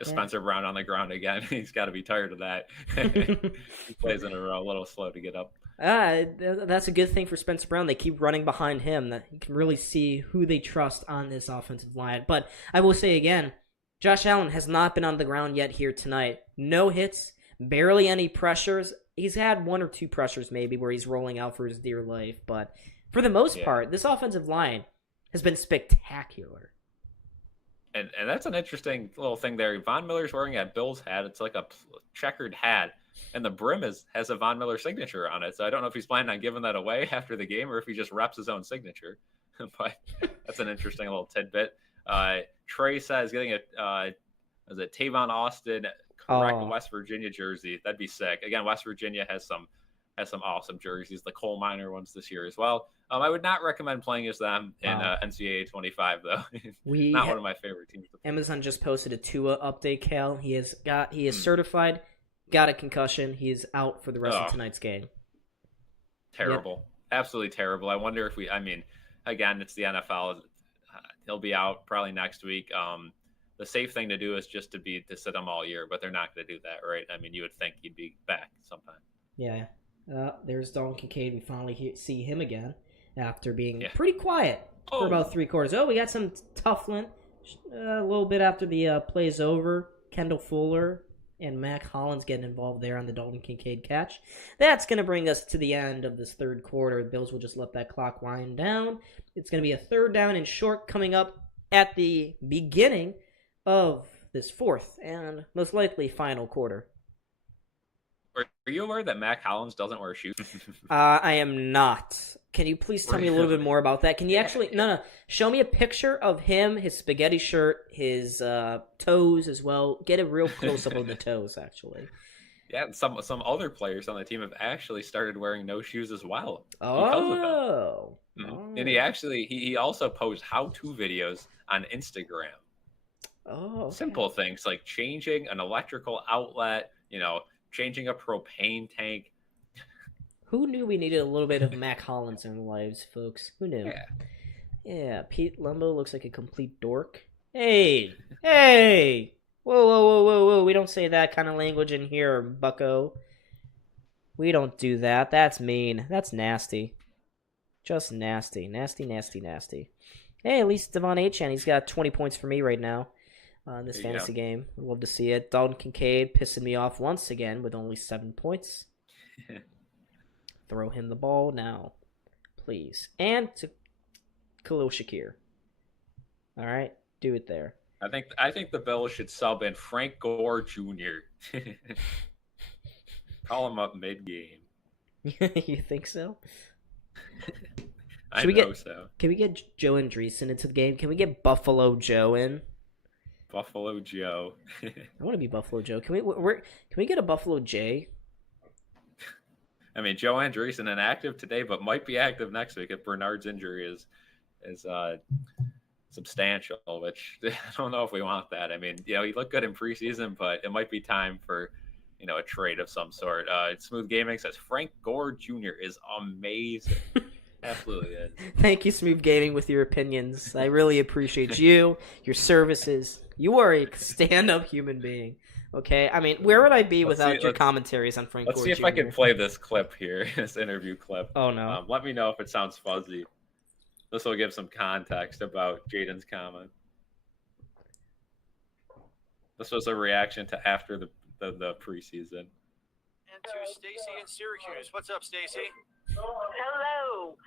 Spencer Brown on the ground again. He's got to be tired of that. He plays in a row, a little slow to get up. That's a good thing for Spencer Brown. They keep running behind him. That you can really see who they trust on this offensive line. But I will say again, Josh Allen has not been on the ground yet here tonight. No hits, barely any pressures. He's had 1 or 2 pressures maybe where he's rolling out for his dear life. But for the most part, this offensive line has been spectacular. And that's an interesting little thing there. Von Miller's wearing a Bills hat. It's like a checkered hat. And the brim has a Von Miller signature on it. So I don't know if he's planning on giving that away after the game or if he just reps his own signature. But that's an interesting little tidbit. Trey says getting Tavon Austin correct West Virginia jersey. That'd be sick. Again, West Virginia has some awesome jerseys. The coal miner ones this year as well. I would not recommend playing as them in NCAA 25 though. Not one of my favorite teams. Amazon just posted a Tua update. Cal, he is certified. Got a concussion. He is out for the rest of tonight's game. Terrible. Yep. Absolutely terrible. I wonder if again, it's the NFL. He'll be out probably next week. The safe thing to do is just to sit him all year, but they're not going to do that, right? I mean, you would think he'd be back sometime. Yeah. There's Dalton Kincaid. We finally see him again after being pretty quiet for about 3 quarters. We got some Tufflin a little bit after the play's over. Kendall Fuller and Mac Hollins getting involved there on the Dalton Kincaid catch. That's going to bring us to the end of this third quarter. The Bills will just let that clock wind down. It's going to be a 3rd down and short coming up at the beginning of this 4th and most likely final quarter. Are you aware that Mac Hollins doesn't wear shoes? I am not. Can you please tell me a little bit more about that? Can you actually no show me a picture of him, his spaghetti shirt, his toes as well. Get a real close up of the toes, actually. Yeah, and some other players on the team have actually started wearing no shoes as well because of him. Oh. And he also posts how-to videos on Instagram. Oh, okay. Simple things like changing an electrical outlet, changing a propane tank. Who knew we needed a little bit of Mac Hollins in our lives, folks? Who knew? Yeah, Pete Lumbo looks like a complete dork. Hey! Whoa. We don't say that kind of language in here, bucko. We don't do that. That's mean. That's nasty. Just nasty. Nasty. Hey, at least Devon Achane, he's got 20 points for me right now in this fantasy game. I'd love to see it. Dalton Kincaid pissing me off once again with only 7 points. Throw him the ball now, please. And to Khalil Shakir. All right, do it there. I think the Bills should sub in Frank Gore Jr. Call him up mid-game. You think so? I know so. Can we get Joe Andreessen into the game? Can we get Buffalo Joe in? Buffalo Joe. I want to be Buffalo Joe. Can we get a Buffalo J? I mean, Joe Andreessen inactive today, but might be active next week if Bernard's injury is substantial, which I don't know if we want that. I mean, he looked good in preseason, but it might be time for, a trade of some sort. Smooth Gaming says Frank Gore Jr. is amazing. Absolutely is. Thank you, Smooth Gaming, with your opinions. I really appreciate you, your services. You are a stand-up human being. Okay, I mean, where would I be without your commentaries on Frank Gore Jr.? Let's see if I can play this clip here, this interview clip. Oh, no. Let me know if it sounds fuzzy. This will give some context about Jaden's comment. This was a reaction to after the preseason. And to Stacy in Syracuse. What's up, Stacy? Hello.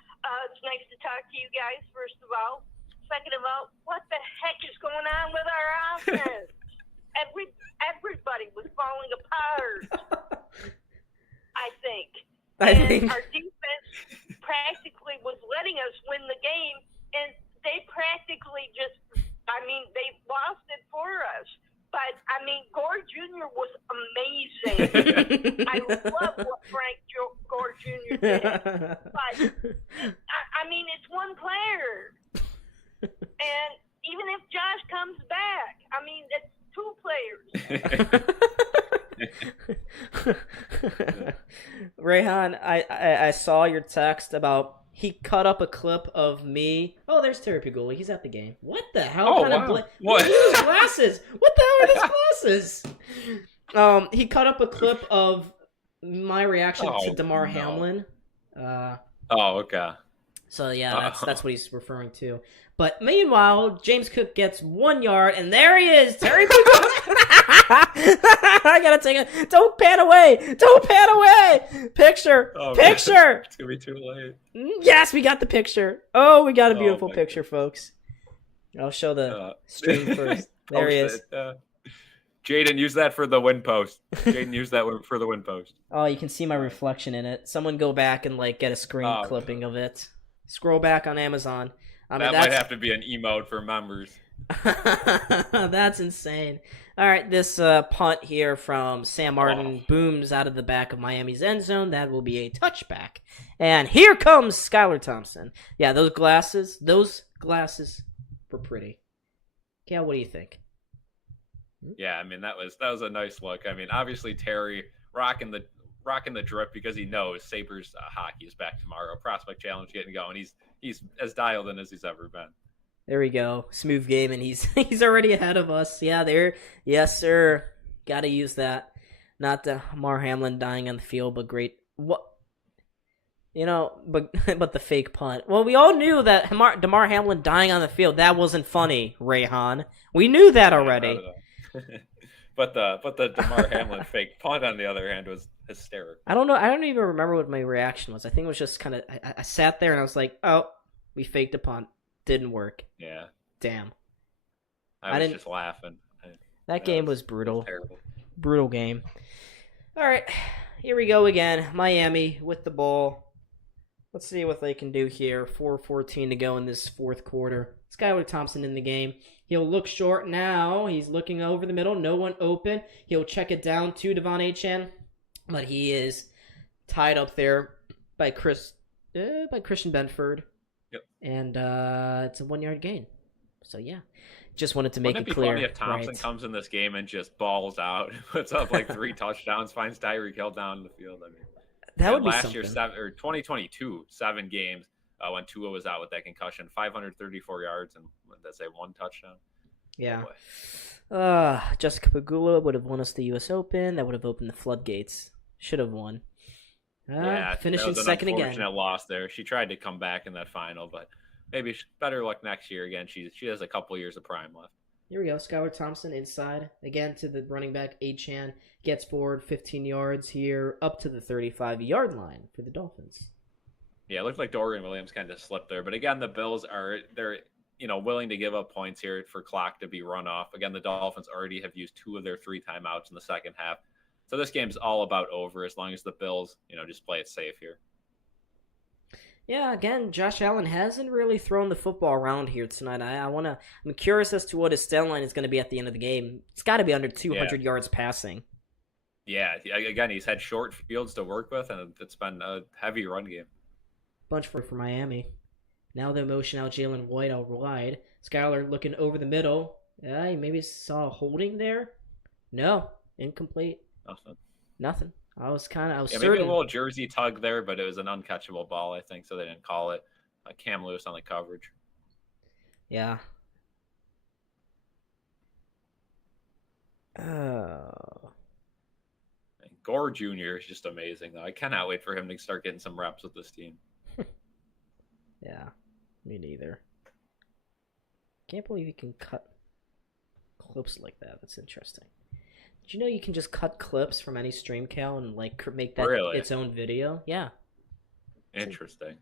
It's nice to talk to you guys, first of all. Second of all, what the heck is going on with our offense? Everybody was falling apart, I think. And our defense practically was letting us win the game, and they practically they lost it for us. But, Gore Jr. was amazing. I love what Frank Gore Jr. did. But, it's one player. And even if Josh comes back, it's 2 players. Rayhan, I saw your text about he cut up a clip of me. Oh, there's Terry Paguli. He's at the game. What the hell? What? His glasses. What the hell are his glasses? He cut up a clip of my reaction to DeMar Hamlin. Okay. So yeah, that's what he's referring to. But meanwhile, James Cook gets 1 yard, and there he is, Terry Paguli. I gotta take it. Don't pan away. Picture. Picture. It's gonna be too late. Yes, we got the picture. Oh, we got a beautiful picture, folks. I'll show the stream first. There he is. Jaden, use that for the win post. Oh, you can see my reflection in it. Someone go back and get a screen clipping of it. Scroll back on Amazon. That might have to be an emote for members. That's insane. All right, this punt here from Sam Martin booms out of the back of Miami's end zone. That will be a touchback. And here comes Skylar Thompson. Yeah, those glasses were pretty. Cal, what do you think? Yeah, that was a nice look. Obviously Terry rocking the drip because he knows Sabres hockey is back tomorrow. Prospect Challenge getting going. He's as dialed in as he's ever been. There we go. Smooth game, and he's already ahead of us. Yeah, there. Yes, sir. Got to use that. Not Damar Hamlin dying on the field, but great. What? But the fake punt. Well, we all knew that Damar Hamlin dying on the field, that wasn't funny, Rayhan. We knew that already. But the Damar Hamlin fake punt, on the other hand, was hysterical. I don't know. I don't even remember what my reaction was. I think it was just kind of I sat there and I was like, oh, we faked a punt. Didn't work. Yeah. Damn. I was just laughing. That game was brutal. Terrible. Brutal game. All right. Here we go again. Miami with the ball. Let's see what they can do here. 4:14 to go in this fourth quarter. Skylar Thompson in the game. He'll look short now. He's looking over the middle. No one open. He'll check it down to Devon Achane, but he is tied up there by Christian Benford. Yep. And it's a 1 yard gain. So yeah, just wanted to make Wouldn't it it be clear. funny if Thompson right. comes in this game and just balls out, puts up like 3 touchdowns, finds Tyreek Hill down in the field? I mean, That would be last something. year, 2022, 7 games when Tua was out with that concussion, 534 yards and let's say 1 touchdown. Yeah. Oh, boy. Jessica Pegula would have won us the U.S. Open. That would have opened the floodgates. Should have won. Yeah, Finishing that was an second again. unfortunate loss there. She tried to come back in that final, but maybe better luck next year again. She has a couple years of prime left. Here we go. Skylar Thompson inside. Again to the running back, Achane. Gets forward 15 yards here, up to the 35-yard line for the Dolphins. Yeah, it looked like Dorian Williams kind of slipped there. But again, the Bills they're willing to give up points here for clock to be run off. Again, the Dolphins already have used 2 of their 3 timeouts in the second half. So this game's all about over as long as the Bills, just play it safe here. Yeah, again, Josh Allen hasn't really thrown the football around here tonight. I'm curious as to what his stat line is going to be at the end of the game. It's got to be under 200 yards passing. Yeah, again, he's had short fields to work with, and it's been a heavy run game. Bunch for Miami. Now the motion out Jalen White out wide. Skylar looking over the middle. Yeah, he maybe saw holding there. No, incomplete. Nothing. I was certain. Maybe a little jersey tug there, but it was an uncatchable ball, I think, so they didn't call it. Cam Lewis on the coverage. Yeah. Oh. Gore Jr. is just amazing, though. I cannot wait for him to start getting some reps with this team. Yeah, me neither. Can't believe you can cut clips like that. That's interesting. Did you know you can just cut clips from any stream, Cal, and make that its own video? Yeah. Interesting.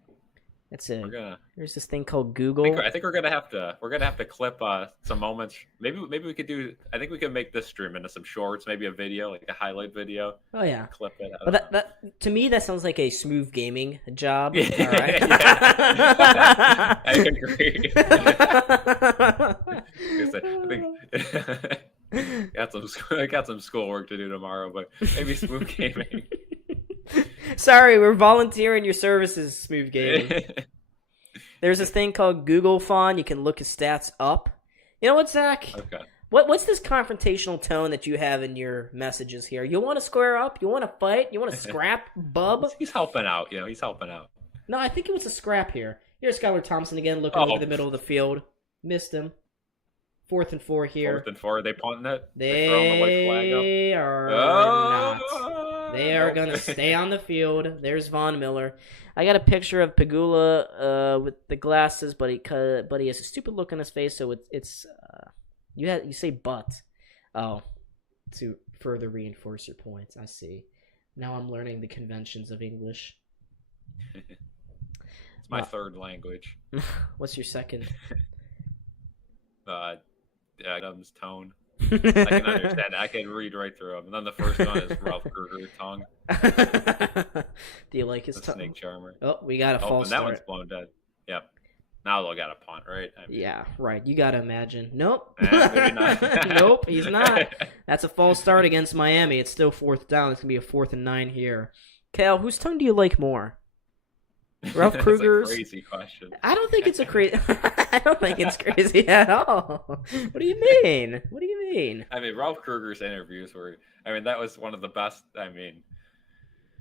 That's it. We're gonna. There's this thing called Google. I think we're gonna have to clip some moments. Maybe we could do. I think we can make this stream into some shorts, maybe a video, like a highlight video. Oh yeah. Clip it. But that to me that sounds like a smooth gaming job. Yeah. All right. Yeah. I agree. I got some schoolwork to do tomorrow, but maybe smooth gaming. Sorry, we're volunteering your services, Smooth Gaming. There's this thing called Google Fawn. You can look his stats up. You know what, Zach? Okay. What's this confrontational tone that you have in your messages here? You want to square up? You want to fight? You want to scrap, bub? He's helping out. He's helping out. No, I think it was a scrap here. Here's Skylar Thompson again, looking over the middle of the field. Missed him. 4th and 4 here. 4th and 4. Are they punting it? They throwing the white flag up? are not. They are going to stay on the field. There's Von Miller. I got a picture of Pegula with the glasses, but he has a stupid look on his face, so it's you say but. Oh, to further reinforce your points. I see. Now I'm learning the conventions of English. It's my third language. What's your second? Adam's tone. I can understand. I can read right through them. And then the first one is Ralph Kruger tongue. Do you like his tongue? Snake charmer. Oh, we got a false and that start. one's blown dead. Yep. Now they'll got a punt, right? Yeah, right. You got to imagine. Nope. Maybe not. Nope, he's not. That's a false start against Miami. It's still 4th down. It's going to be a 4th and 9 here. Cal, whose tongue do you like more? Ralph Kruger's. That's a crazy question. I don't think it's I don't think it's crazy at all. What do you mean? What do you mean? I mean, Ralph Kruger's interviews were. I mean, that was one of the best. I mean,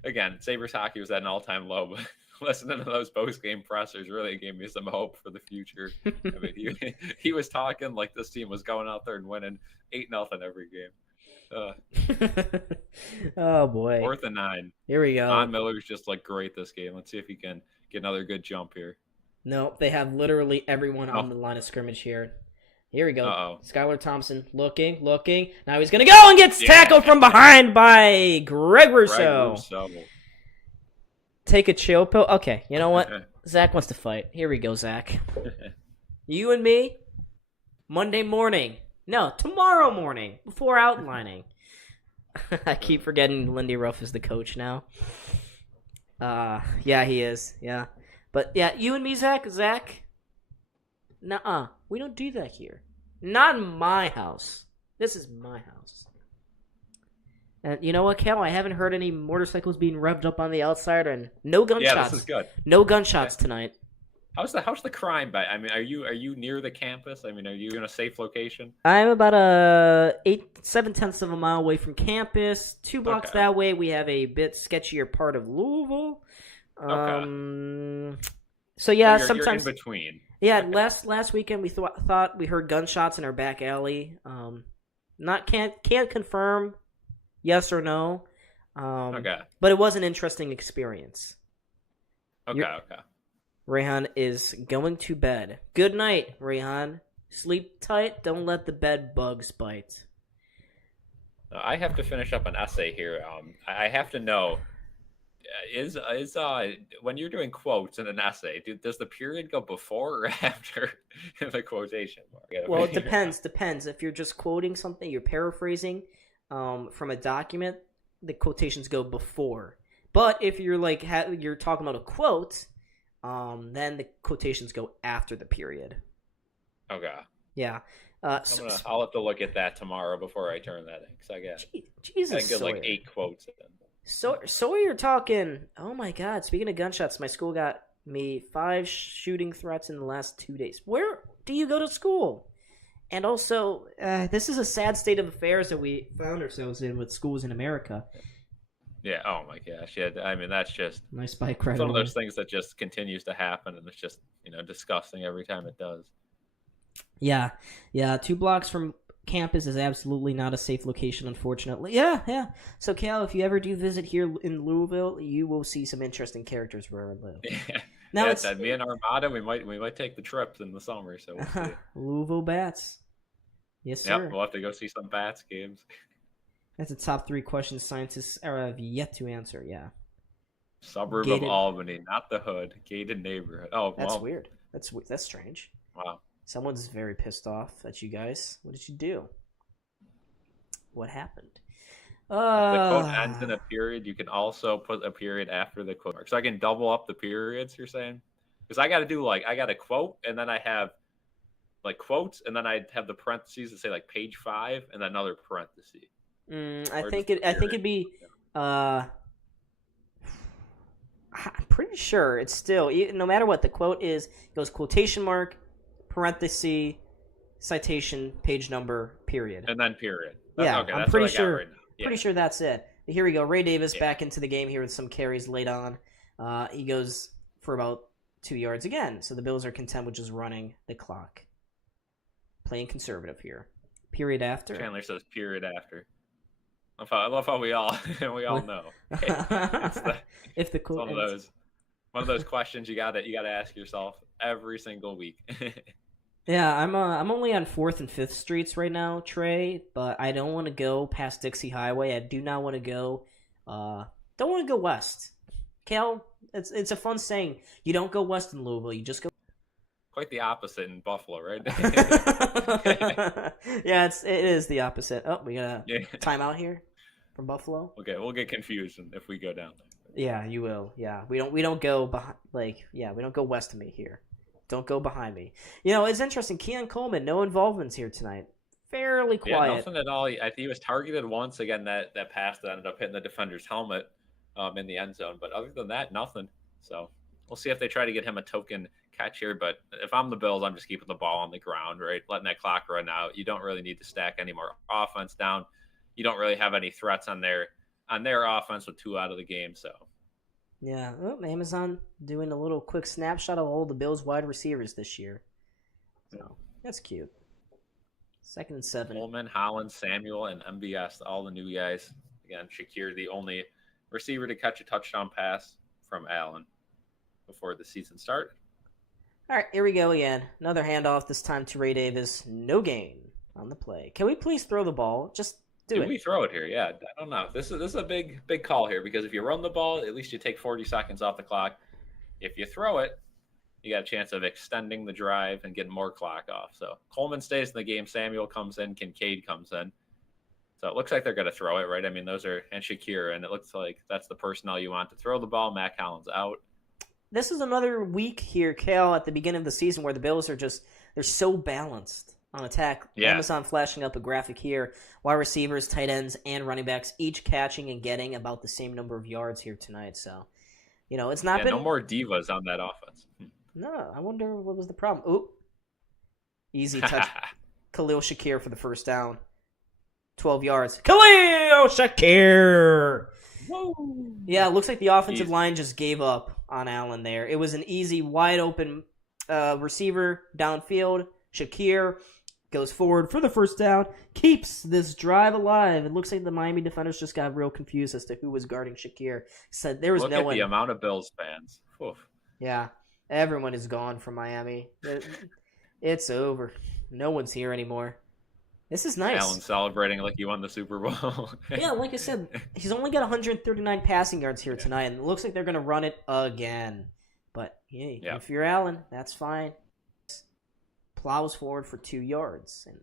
again, Sabres hockey was at an all-time low, but listening to those post-game pressers really gave me some hope for the future. I mean, he was talking like this team was going out there and winning 8-0 every game. Oh boy. 4th and 9. Here we go. Von Miller's just great this game. Let's see if he can get another good jump here. Nope, they have literally everyone on the line of scrimmage here. Here we go. Uh-oh. Skylar Thompson looking. Now he's going to go and gets tackled from behind by Greg Rousseau. Take a chill pill. Okay, you know what? Zach wants to fight. Here we go, Zach. You and me, Monday morning. No, tomorrow morning, before outlining. I keep forgetting Lindy Ruff is the coach now. Yeah, he is. Yeah. But yeah, you and me, Zach. Nuh-uh. We don't do that here. Not in my house. This is my house. And you know what, Cal? I haven't heard any motorcycles being revved up on the outside, and no gunshots. Yeah, this is good. No gunshots tonight. How's the crime? I mean, are you near the campus? I mean, are you in a safe location? I'm about 7/10 of a mile away from campus. 2 blocks that way, we have a bit sketchier part of Louisville. So yeah, so sometimes you're in between. Yeah, last weekend we thought we heard gunshots in our back alley. Can't confirm yes or no. But it was an interesting experience. Okay. Rayhan is going to bed. Good night, Rayhan. Sleep tight. Don't let the bed bugs bite. I have to finish up an essay here. I have to know, is when you're doing quotes in an essay, does the period go before or after the quotation mark? Well, it depends. If you're just quoting something, you're paraphrasing from a document, the quotations go before. But if you're like you're talking about a quote, then the quotations go after the period. Okay. Yeah. I'll have to look at that tomorrow before I turn that in, because I got Jesus, get like 8 quotes in. So you're talking. Oh my God! Speaking of gunshots, my school got me 5 shooting threats in the last 2 days. Where do you go to school? And also, this is a sad state of affairs that we found ourselves in with schools in America. Yeah. Oh my gosh. Yeah. I mean, that's just nice bike ride. It's one of those things that just continues to happen, and it's just disgusting every time it does. Yeah. 2 blocks from campus is absolutely not a safe location, unfortunately. Yeah. So, Cal, if you ever do visit here in Louisville, you will see some interesting characters where I live. Yeah. Now it's me and Armada. We might take the trips in the summer. So we'll see. Louisville Bats. Yes, sir. Yep, we'll have to go see some Bats games. That's the top 3 questions scientists have yet to answer. Yeah. Suburb of Albany, not the hood. Gated neighborhood. Oh, that's weird. That's strange. Wow. Someone's very pissed off at you guys. What did you do? What happened? If the quote ends in a period, you can also put a period after the quote mark. So I can double up the periods, you're saying? Because I got to do I got a quote, and then I have quotes, and then I have the parentheses that say page 5, and then another parenthesis. I think it'd be. I'm pretty sure it's still, no matter what the quote is, it goes quotation mark, parenthesis, citation, page number, period. And then period. I'm pretty sure. Right now. Pretty sure that's it. Here we go. Ray Davis back into the game here with some carries late on. He goes for about 2 yards again. So the Bills are content with just running the clock. Playing conservative here. Period after. Chandler says period after. I love how we all know. If the quote one of those questions you gotta ask yourself every single week. Yeah, I'm only on 4th and 5th Streets right now, Trey, but I don't want to go past Dixie Highway. I do not want to go. Don't want to go west. Cal, it's a fun saying. You don't go west in Louisville. You just go. Quite the opposite in Buffalo, right? Yeah, it is the opposite. Oh, we got a timeout here from Buffalo. Okay, we'll get confused if we go down there. Yeah, you will. Yeah, we don't go behind. We don't go west of me here. Don't go behind me. It's interesting. Keon Coleman, no involvements here tonight. Fairly quiet. Yeah, nothing at all. I think he was targeted once. Again, that pass that ended up hitting the defender's helmet in the end zone. But other than that, nothing. So we'll see if they try to get him a token catch here. But if I'm the Bills, I'm just keeping the ball on the ground, right? Letting that clock run out. You don't really need to stack any more offense down. You don't really have any threats on their offense with 2 out of the game. So. Yeah, Amazon doing a little quick snapshot of all the Bills wide receivers this year. So that's cute. 2nd and 7. Coleman, Holland, Samuel, and MBS, all the new guys. Again, Shakir, the only receiver to catch a touchdown pass from Allen before the season started. All right, here we go again. Another handoff, this time to Ray Davis. No gain on the play. Can we please throw the ball? Just do it. We throw it here? Yeah, I don't know. This is a big call here, because if you run the ball, at least you take 40 seconds off the clock. If you throw it, you got a chance of extending the drive and getting more clock off. So Coleman stays in the game. Samuel comes in. Kincaid comes in. So it looks like they're going to throw it, right? I mean, those are – and Shakir, and it looks like that's the personnel you want to throw the ball. Matt Collins out. this is another week here, Cal, at the beginning of the season where the Bills are they're so balanced on attack. Yeah. Amazon flashing up a graphic here. Wide receivers, tight ends, and running backs each catching and getting about the same number of yards here tonight. So, it's not been... no more divas on that offense. No, I wonder what was the problem. Oop. Easy touch. Khalil Shakir for the first down. 12 yards. Khalil Shakir! Whoa. Yeah, it looks like the offensive line just gave up on Allen there. It was an easy, wide open receiver downfield. Shakir goes forward for the first down, keeps this drive alive. It looks like the Miami defenders just got real confused as to who was guarding Shakir. Said there was Look no at one. the amount of Bills fans. Oof. Yeah, everyone is gone from Miami. It's over. No one's here anymore. This is nice. Allen celebrating like he won the Super Bowl. Yeah, like I said, he's only got 139 passing yards here tonight, and it looks like they're going to run it again. But hey, if you're Allen, that's fine. Plows forward for 2 yards, and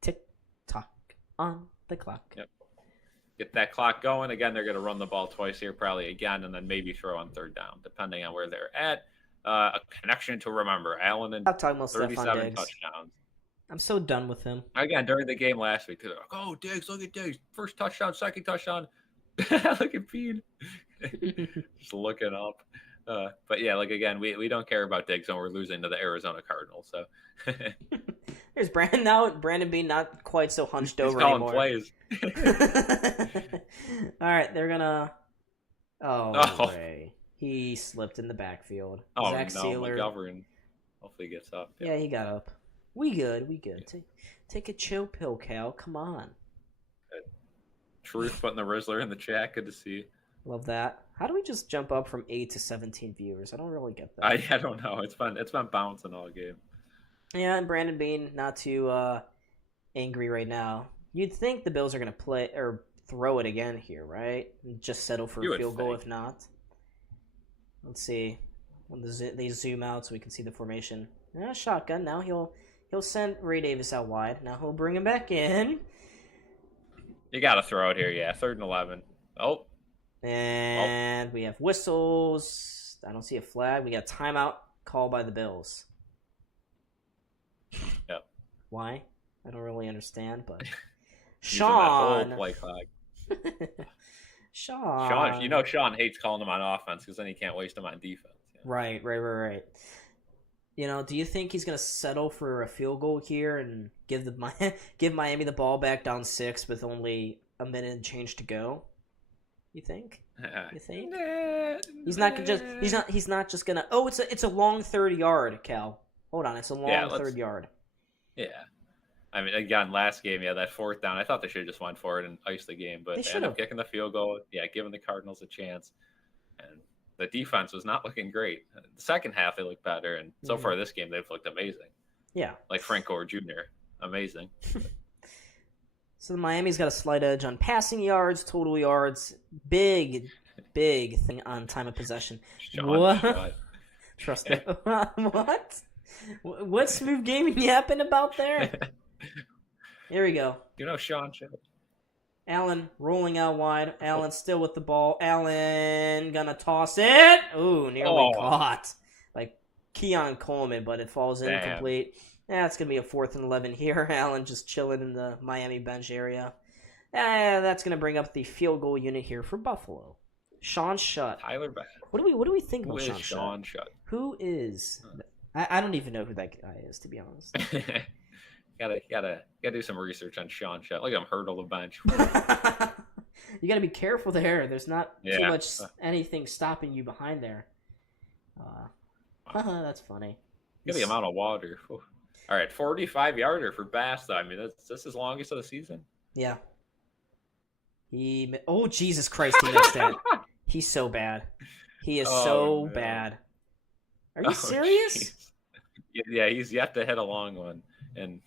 tick-tock on the clock. Yep. Get that clock going. Again, they're going to run the ball twice here, probably again, and then maybe throw on third down, depending on where they're at. A connection to remember. Allen and Stop talking about 37 Diggs. touchdowns. I'm so done with him. Again, during the game last week, they're like, oh, Diggs, look at Diggs. First touchdown, second touchdown. Look at Pete. Just looking up. But yeah, again, we don't care about Diggs when we're losing to the Arizona Cardinals. So there's Brandon Bean not quite so hunched over calling anymore. Plays. All right, they're gonna. Oh, way. He slipped in the backfield. Oh Zach no, Sealer. McGovern. Hopefully he gets up. Yeah, he got up. We good. Take a chill pill, Cal. Come on. Truth putting the Rizzler in the chat. Good to see you. Love that. How do we just jump up from 8 to 17 viewers? I don't really get that. I don't know. It's been bouncing all game. Yeah, and Brandon Bean not too angry right now. You'd think the Bills are going to play or throw it again here, right? And just settle for a field goal if not. Let's see. When they zoom out so we can see the formation. Yeah, shotgun. Now he'll send Ray Davis out wide. Now he'll bring him back in. You got to throw it here, yeah. 3rd and 11. Oh. And we have whistles. I don't see a flag. We got timeout called by the Bills. Yep. Why? I don't really understand, but Sean. Sean. Sean hates calling him on offense because then he can't waste him on defense. Yeah. Right. Do you think he's going to settle for a field goal here and give Miami the ball back down 6 with only a minute and change to go? You think? You think? He's not just gonna. Oh, it's a long 30-yard, Cal. Hold on, it's a long 3rd yard. Yeah. I mean, again, last game, that 4th down. I thought they should have just went for it and iced the game, but they ended up kicking the field goal. Yeah, giving the Cardinals a chance. And the defense was not looking great. The second half, they looked better, and so far this game, they've looked amazing. Yeah. Like Frank Gore Jr. Amazing. So Miami's got a slight edge on passing yards, total yards. Big thing on time of possession. What? Trust me. What? What smooth gaming yapping about there? Here we go. Sean showed. Allen rolling out wide. Allen still with the ball. Allen gonna toss it. Ooh, nearly caught. Like Keon Coleman, but it falls incomplete. It's going to be a 4th and 11 here. Allen just chilling in the Miami bench area. That's going to bring up the field goal unit here for Buffalo. Sean Shutt. Tyler Bass. What do we think about Sean Shutt? Who is? I don't even know who that guy is, to be honest. gotta do some research on Sean Shutt. Look at him hurdle the bench. You got to be careful there. There's not too much anything stopping you behind there. That's funny. Look at the amount of water. Whew. All right, 45-yarder for Bass, though. I mean, that's his longest of the season. Yeah. Oh, Jesus Christ, he missed that. He's so bad. He is so bad. Are you serious? Yeah, he's yet to hit a long one in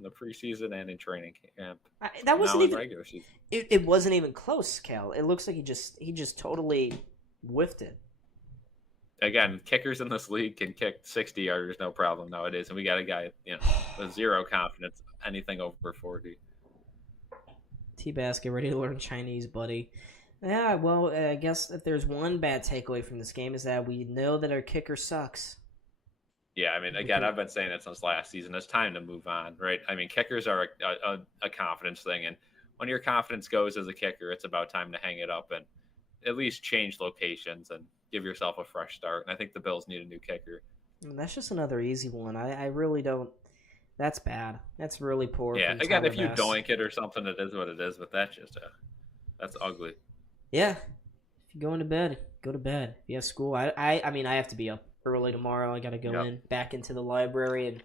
the preseason and in training camp. That wasn't even regular season. It wasn't even close, Cal. It looks like he just totally whiffed it. Again, kickers in this league can kick 60-yarders no problem nowadays, and we got a guy with zero confidence, anything over 40. T-Bass, get ready to learn Chinese, buddy. Yeah, well, I guess if there's one bad takeaway from this game is that we know that our kicker sucks. Yeah, I mean, again, I've been saying it since last season. It's time to move on, right? I mean, kickers are a confidence thing, and when your confidence goes as a kicker, it's about time to hang it up and at least change locations and give yourself a fresh start. And I think the Bills need a new kicker. And that's just another easy one. I really don't. That's bad. That's really poor. Yeah, from again, Tyler if you Bass. doink it or something, it is what it is. But that's ugly. Yeah. If you're going to bed, go to bed. If you have school, I mean, I have to be up early tomorrow. I got to go back into the library and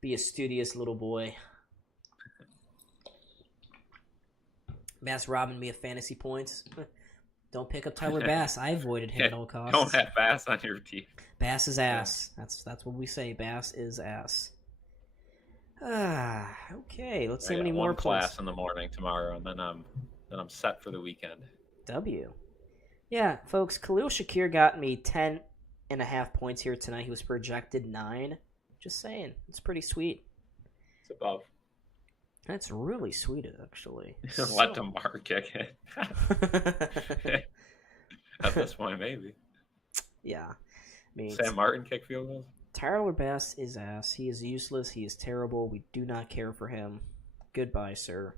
be a studious little boy. Bass robbing me of fantasy points. Don't pick up Tyler Bass. I avoided him at all costs. Don't have Bass on your team. Bass is ass. That's what we say. Bass is ass. Okay. Let's see how many more class in the morning tomorrow, and then I'm set for the weekend. W. Yeah, folks. Khalil Shakir got me 10.5 points here tonight. He was projected 9. Just saying, it's pretty sweet. It's above. That's really sweet, actually. Let DeMar kick it. At this point, maybe. Yeah. I mean, Sam Martin kick field goals? Tyler Bass is ass. He is useless. He is terrible. We do not care for him. Goodbye, sir.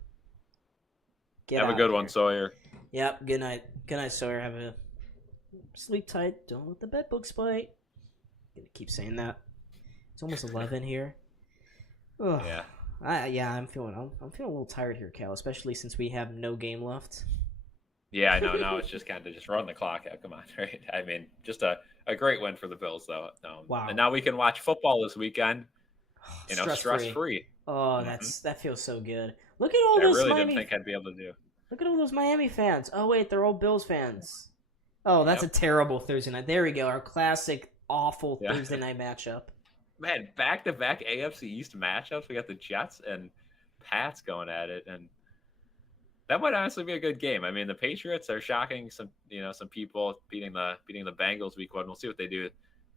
Have a good one, Sawyer. Yep. Good night. Good night, Sawyer. Have a sleep tight. Don't let the bed bugs bite. I'm gonna keep saying that. It's almost 11 here. Ugh. Yeah. I'm feeling a little tired here, Cal, especially since we have no game left. Yeah, I know. Now it's just kind of just run the clock out. Come on, right? I mean, just a great win for the Bills, though. Wow. And now we can watch football this weekend. Stress free. Oh, that feels so good. Look at all those. I really didn't think I'd be able to do. Look at all those Miami fans. Oh wait, they're all Bills fans. Oh, that's a terrible Thursday night. There we go. Our classic awful Thursday night matchup. Man, back-to-back AFC East matchups. We got the Jets and Pats going at it, and that might honestly be a good game. I mean, the Patriots are shocking some people, beating the Bengals week 1. We'll see what they do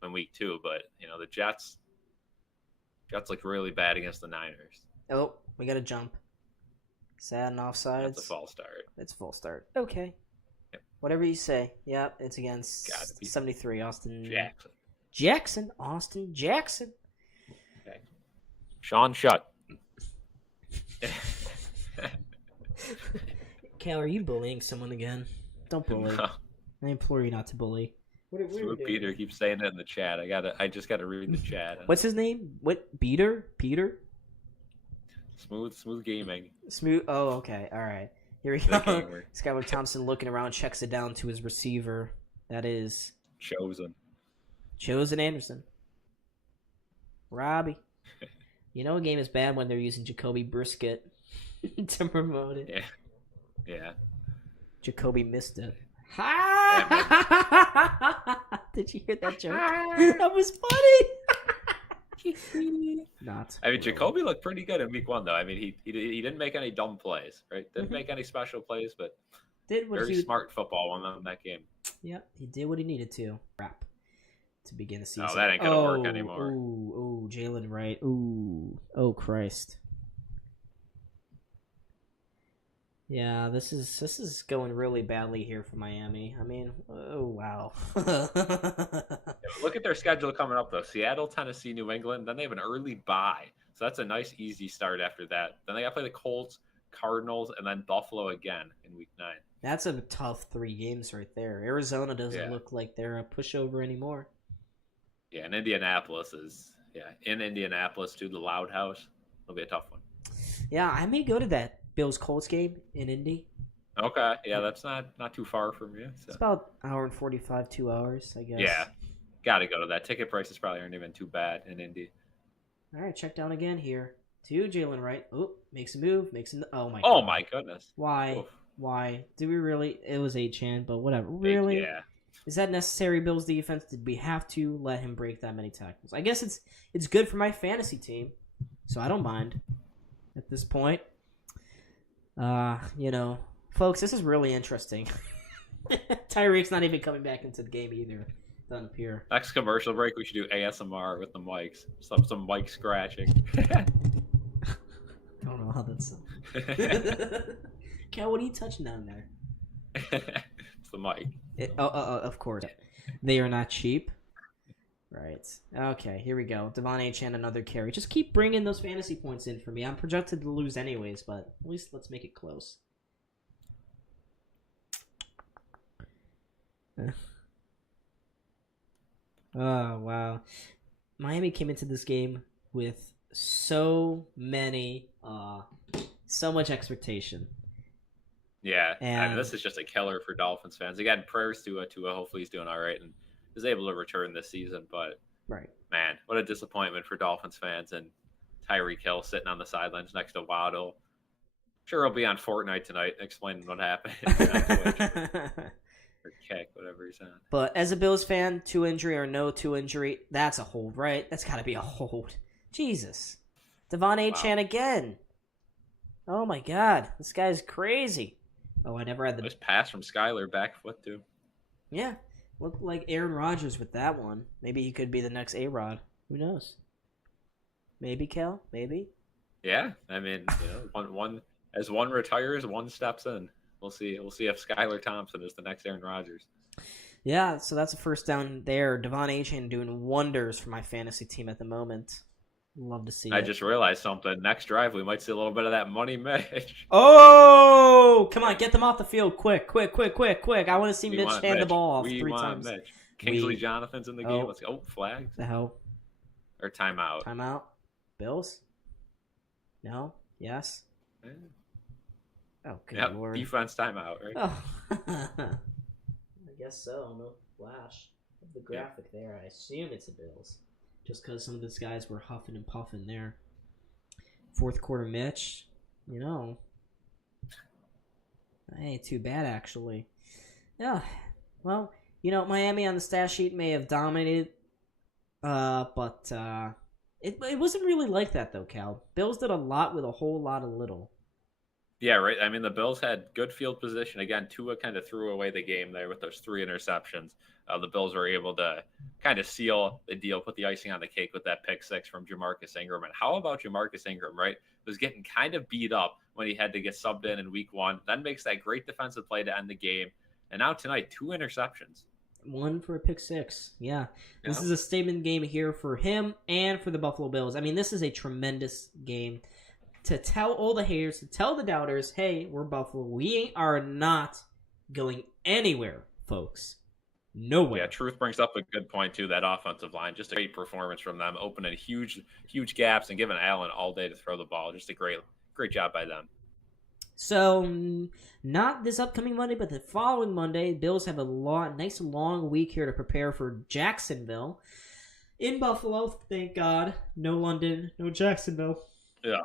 in week 2, but the Jets look really bad against the Niners. Oh, we got to jump. Sad and offsides. That's a false start. It's a false start. Okay. Yep. Whatever you say. Yep, it's against 73 Austin Austin Jackson. Okay. Sean Shutt. Cal, are you bullying someone again? Don't bully. No. I implore you not to bully. Smooth Peter keeps saying it in the chat. I just gotta read the chat. What's his name? What Peter? Smooth gaming. Smooth. Oh, okay. All right. Here we go. Skylar Thompson looking around, checks it down to his receiver. That is Chosen Anderson. Robbie. You know a game is bad when they're using Jacoby Brisket to promote it. Yeah. Jacoby missed it. Did you hear that joke? That was funny. Not. I mean, Jacoby looked pretty good in week 1, though. I mean, he didn't make any dumb plays, right? Didn't make any special plays, but very smart football won them that game. Yep, he did what he needed to. Crap. To begin the season. Oh, that ain't gonna work anymore. Ooh, Jalen Wright. Ooh, oh Christ. Yeah, this is going really badly here for Miami. I mean, oh wow. Look at their schedule coming up though. Seattle, Tennessee, New England. Then they have an early bye, so that's a nice, easy start after that. Then they got to play the Colts, Cardinals, and then Buffalo again in week 9. That's a tough 3 games right there. Arizona doesn't look like they're a pushover anymore. Yeah, and Indianapolis is in Indianapolis too. The Loud House. It'll be a tough one. Yeah, I may go to that Bills Colts game in Indy. Okay, yeah, that's not too far from you. So. It's about an hour and 45, 2 hours, I guess. Yeah, got to go to that. Ticket prices probably aren't even too bad in Indy. All right, check down again here. To Jalen Wright. Oh, makes a move. Oh my. Oh God. my goodness. Why? Oof. Why? Do we really? It was 8-chan, but whatever. Really? Yeah. Is that necessary, Bills defense? Did we have to let him break that many tackles? I guess it's good for my fantasy team, so I don't mind at this point. Folks, this is really interesting. Tyreek's not even coming back into the game either. Doesn't appear. Next commercial break, we should do ASMR with the mics. Some mic scratching. I don't know how that's. Cal, what are you touching down there? the mic. Of course. They are not cheap. Right. Okay, here we go. Devon Achane, another carry. Just keep bringing those fantasy points in for me. I'm projected to lose anyways, but at least let's make it close. Oh, wow. Miami came into this game with so much expectation. Yeah, And this is just a killer for Dolphins fans. Again, prayers to Tua. Hopefully he's doing all right and is able to return this season. But, right. man, what a disappointment for Dolphins fans. And Tyreek Hill sitting on the sidelines next to Waddle. Sure, he'll be on Fortnite tonight explaining what happened. Or kick, whatever he's on. But as a Bills fan, 2 injury or no 2 injury, that's a hold, right? That's got to be a hold. Jesus. Devon Achane again. Oh, my God. This guy's crazy. Oh, I never had the... Nice pass from Skyler, back foot, too. Yeah. Looked like Aaron Rodgers with that one. Maybe he could be the next A-Rod. Who knows? Maybe, Cal? Maybe? Yeah. I mean, as one retires, one steps in. We'll see if Skylar Thompson is the next Aaron Rodgers. Yeah, so that's a first down there. Devon Achane doing wonders for my fantasy team at the moment. Love to see it. I just realized something. Next drive, we might see a little bit of that money Mitch. Oh! Come on, get them off the field quick. I want to see Mitch hand the ball off three times. Mitch. Kingsley Jonathan's in the game. Let's go. Flag. The hell? Or timeout. Timeout. Bills? No? Yes? Yeah. Oh, good Lord. Defense timeout, right? Oh. I guess so. No flash of the graphic there. I assume it's the Bills. Just because some of these guys were huffing and puffing there. Fourth quarter Mitch, that ain't too bad, actually. Yeah, well, Miami on the stat sheet may have dominated, but it wasn't really like that, though, Cal. Bills did a lot with a whole lot of little. Yeah, right. I mean, the Bills had good field position. Again, Tua kind of threw away the game there with those 3 interceptions. The Bills were able to kind of seal the deal, put the icing on the cake with that pick 6 from Jamarcus Ingram. And how about Jamarcus Ingram, right? Was getting kind of beat up when he had to get subbed in week 1. Then makes that great defensive play to end the game. And now tonight, 2 interceptions. 1 for a pick 6. Yeah. This is a statement game here for him and for the Buffalo Bills. I mean, this is a tremendous game. To tell all the haters, to tell the doubters, hey, we're Buffalo. We are not going anywhere, folks. Nowhere. Yeah, Truth brings up a good point, too. That offensive line, just a great performance from them, opening huge gaps and giving Allen all day to throw the ball. Just a great job by them. So, not this upcoming Monday, but the following Monday, Bills have a nice long week here to prepare for Jacksonville. In Buffalo, thank God. No London, no Jacksonville. Yeah.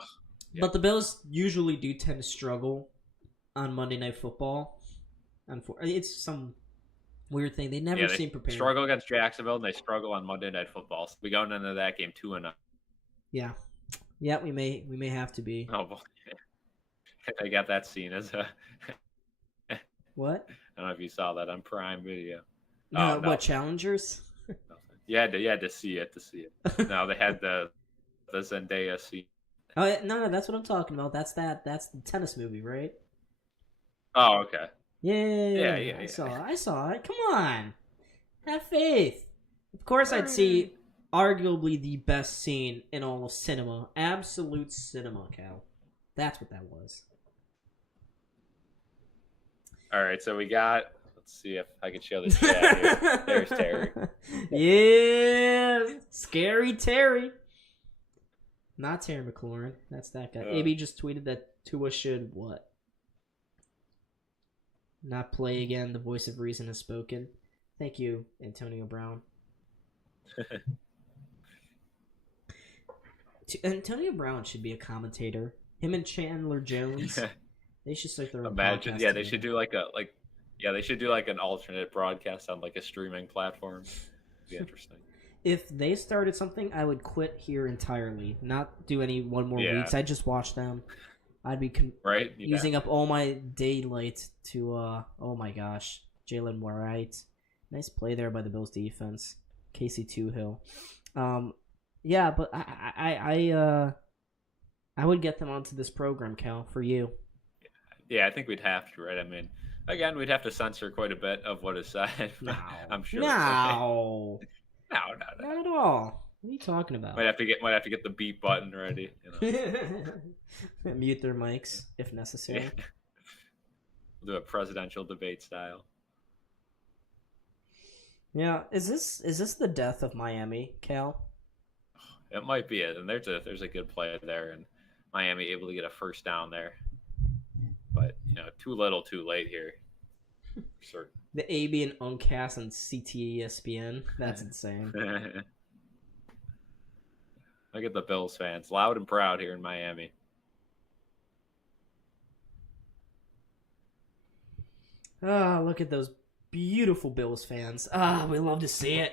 But the Bills usually do tend to struggle on Monday Night Football. It's some weird thing. They never seem prepared. Struggle against Jacksonville, and they struggle on Monday Night Football. So we going into that game 2-0. Yeah, we may have to be. Oh boy, I got that scene as a. What? I don't know if you saw that on Prime Video. No, what, Challengers? You had to see it. No, they had the Zendaya scene. Oh no, that's what I'm talking about. That's the tennis movie, right? Oh, okay. Yeah. I saw it. Come on, have faith. Of course, I'd see arguably the best scene in all of cinema, absolute cinema, Cal. That's what that was. All right, so we got. Let's see if I can show the chat here. There's Terry. Yeah, scary Terry. Not Terry McLaurin. That's that guy. AB just tweeted that Tua should what? Not play again. The voice of reason has spoken. Thank you, Antonio Brown. Antonio Brown should be a commentator. Him and Chandler Jones. They should start their own podcast. Yeah, they should do they should do like an alternate broadcast on like a streaming platform. It'd be interesting. If they started something, I would quit here entirely. Not do any one more weeks. I'd just watch them. I'd be using up all my daylight to, oh my gosh, Jalen White. Nice play there by the Bills defense. Casey Toohill. Yeah, but I would get them onto this program, Cal, for you. Yeah, I think we'd have to, right? I mean, Again, we'd have to censor quite a bit of what is said. No. I'm sure. No. No. Not at all. What are you talking about? Might have to get the beep button ready. Mute their mics if necessary. We'll do a presidential debate style. Yeah, is this the death of Miami, Cal? It might be it, and there's a good play there, and Miami able to get a first down there, but too little, too late here. Sure. The AB and Uncast on CTESPN. That's insane. Look at the Bills fans, loud and proud here in Miami. Ah, look at those beautiful Bills fans. Ah, we love to see it.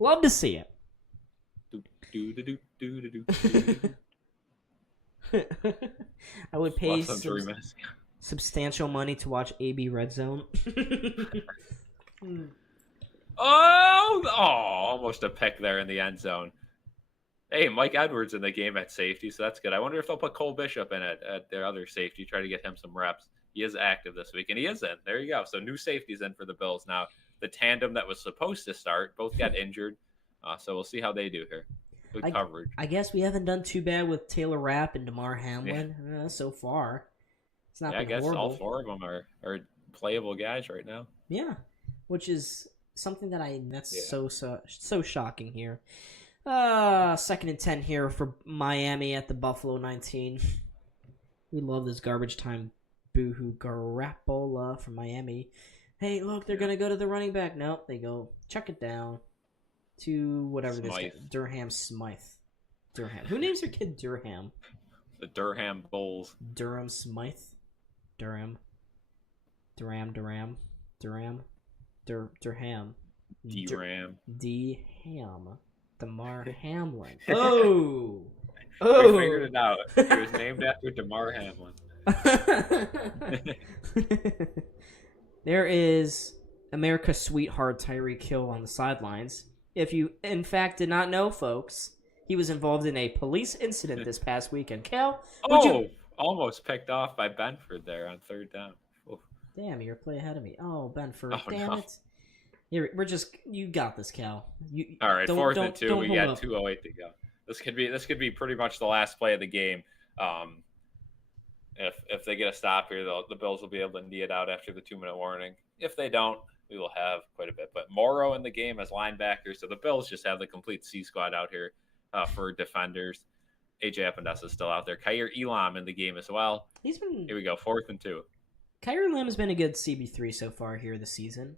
Love to see it. I would pay substantial money to watch AB Red Zone. Almost a pick there in the end zone. Hey, Mike Edwards in the game at safety, so that's good. I wonder if they'll put Cole Bishop in at their other safety, try to get him some reps. He is active this week, and he is in. There you go. So new safeties in for the Bills now. The tandem that was supposed to start both got injured, so we'll see how they do here. Good coverage. I guess we haven't done too bad with Taylor Rapp and DeMar Hamlin so far. It's not. Yeah, I guess horrible. All four of them are playable guys right now. Yeah, which is something that's so shocking here. 2nd and 10 here for Miami at the Buffalo 19. We love this garbage time. Boohoo Garoppolo from Miami. Hey, look, they're going to go to the running back. Nope, they go chuck it down to whatever Smythe. This guy, Durham Smythe. Durham. Who names their kid Durham? The Durham Bulls. Durham Smythe. Durham. Durham. Durham. D-Ram. D-Ham. DeMar Hamlin. We figured it out. He was named after DeMar Hamlin. There is America's sweetheart Tyreek Hill on the sidelines. If you, in fact, did not know, folks, he was involved in a police incident this past weekend. Cal? Almost picked off by Benford there on 3rd down. Oof. Damn, you're play ahead of me. Oh, Benford. Damn it. Here, you got this, Cal. All right, 4th and 2. We got 2:08 to go. This could be pretty much the last play of the game. If they get a stop here, the Bills will be able to knee it out after the 2-minute warning. If they don't, we will have quite a bit. But Morrow in the game as linebacker, so the Bills just have the complete C squad out here for defenders. AJ Epinesa is still out there. Kaiir Elam in the game as well. Here we go, 4th and 2. Kaiir Elam has been a good CB3 so far here this season.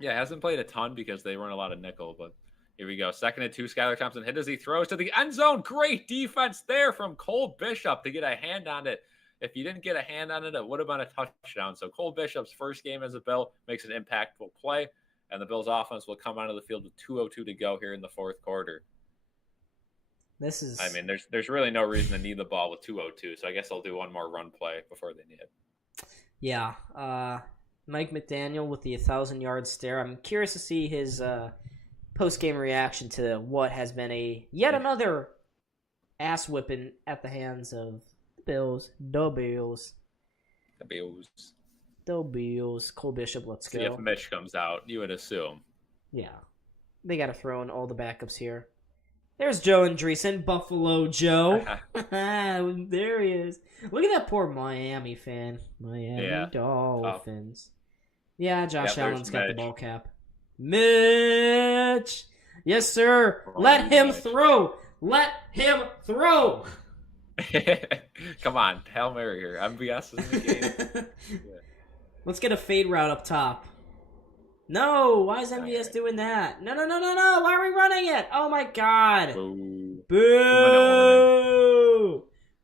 Yeah, hasn't played a ton because they run a lot of nickel, but here we go. 2nd and 2, Skylar Thompson hit as he throws to the end zone. Great defense there from Cole Bishop to get a hand on it. If you didn't get a hand on it, it would have been a touchdown. So Cole Bishop's first game as a Bill makes an impactful play, and the Bills' offense will come onto the field with 2:02 to go here in the 4th quarter. There's really no reason to need the ball with 2:02, so I guess they'll do one more run play before they need it. Yeah, Mike McDaniel with the 1,000-yard stare. I'm curious to see his post-game reaction to what has been yet another ass whipping at the hands of the Bills. The Bills. Cole Bishop, let's go. See if Mitch comes out, you would assume. Yeah. They got to throw in all the backups here. There's Joe Andreessen, Buffalo Joe. There he is. Look at that poor Miami fan. Miami Dolphins. Yeah, Josh Allen's got the ball cap. Mitch! Yes, sir. Let him throw. Come on. Hail Mary here. MVS is in the game. Let's get a fade route up top. No, why is MVS doing that? No. Why are we running it? Oh, my God. Boo.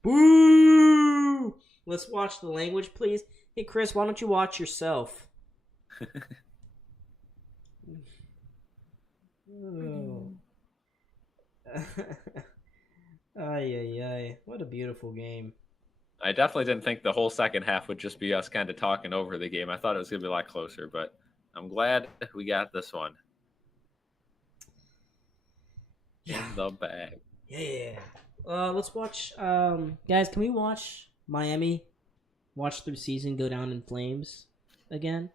Boo. Let's watch the language, please. Hey, Chris, why don't you watch yourself? Ay. What a beautiful game. I definitely didn't think the whole second half would just be us kind of talking over the game. I thought it was going to be a lot closer, but I'm glad we got this one. In the bag. Yeah. Let's watch. Guys, can we watch Miami watch their season go down in flames? again.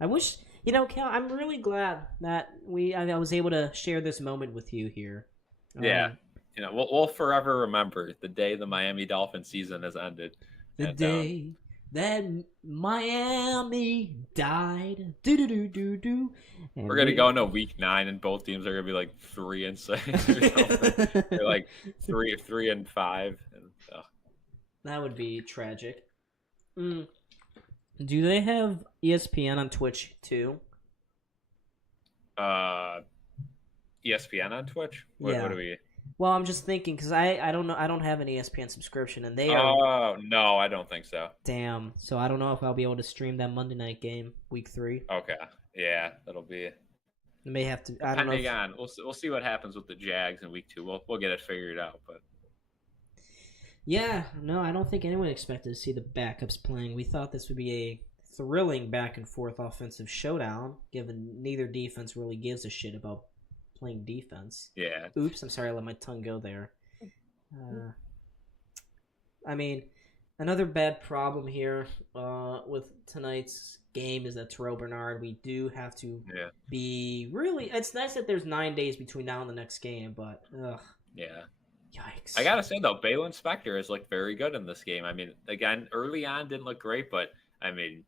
I wish, Cal, I'm really glad that I was able to share this moment with you here. Yeah. We'll forever remember the day the Miami Dolphins season has ended. The day that Miami died. Do. We're gonna go into week 9, and both teams are gonna be like 3-6. They're like 3-5. That would be tragic. Do they have ESPN on Twitch too? ESPN on Twitch? What do we? Well, I'm just thinking because I don't know. I don't have an ESPN subscription, and they are. Oh no, I don't think so. Damn. So I don't know if I'll be able to stream that Monday night game, week 3. Okay. Yeah, that'll be. I may have to. I don't know. Depending on, we'll see what happens with the Jags in week 2. We'll get it figured out, but. Yeah, no, I don't think anyone expected to see the backups playing. We thought this would be a thrilling back and forth offensive showdown, given neither defense really gives a shit about playing defense. Yeah. Oops, I'm sorry, I let my tongue go there. I mean, another bad problem here with tonight's game is that Terrell Bernard, we do have to be really. It's nice that there's 9 days between now and the next game, but yeah. Yikes. I gotta say though, Balin Spector has looked very good in this game. I mean, again, early on didn't look great, but I mean,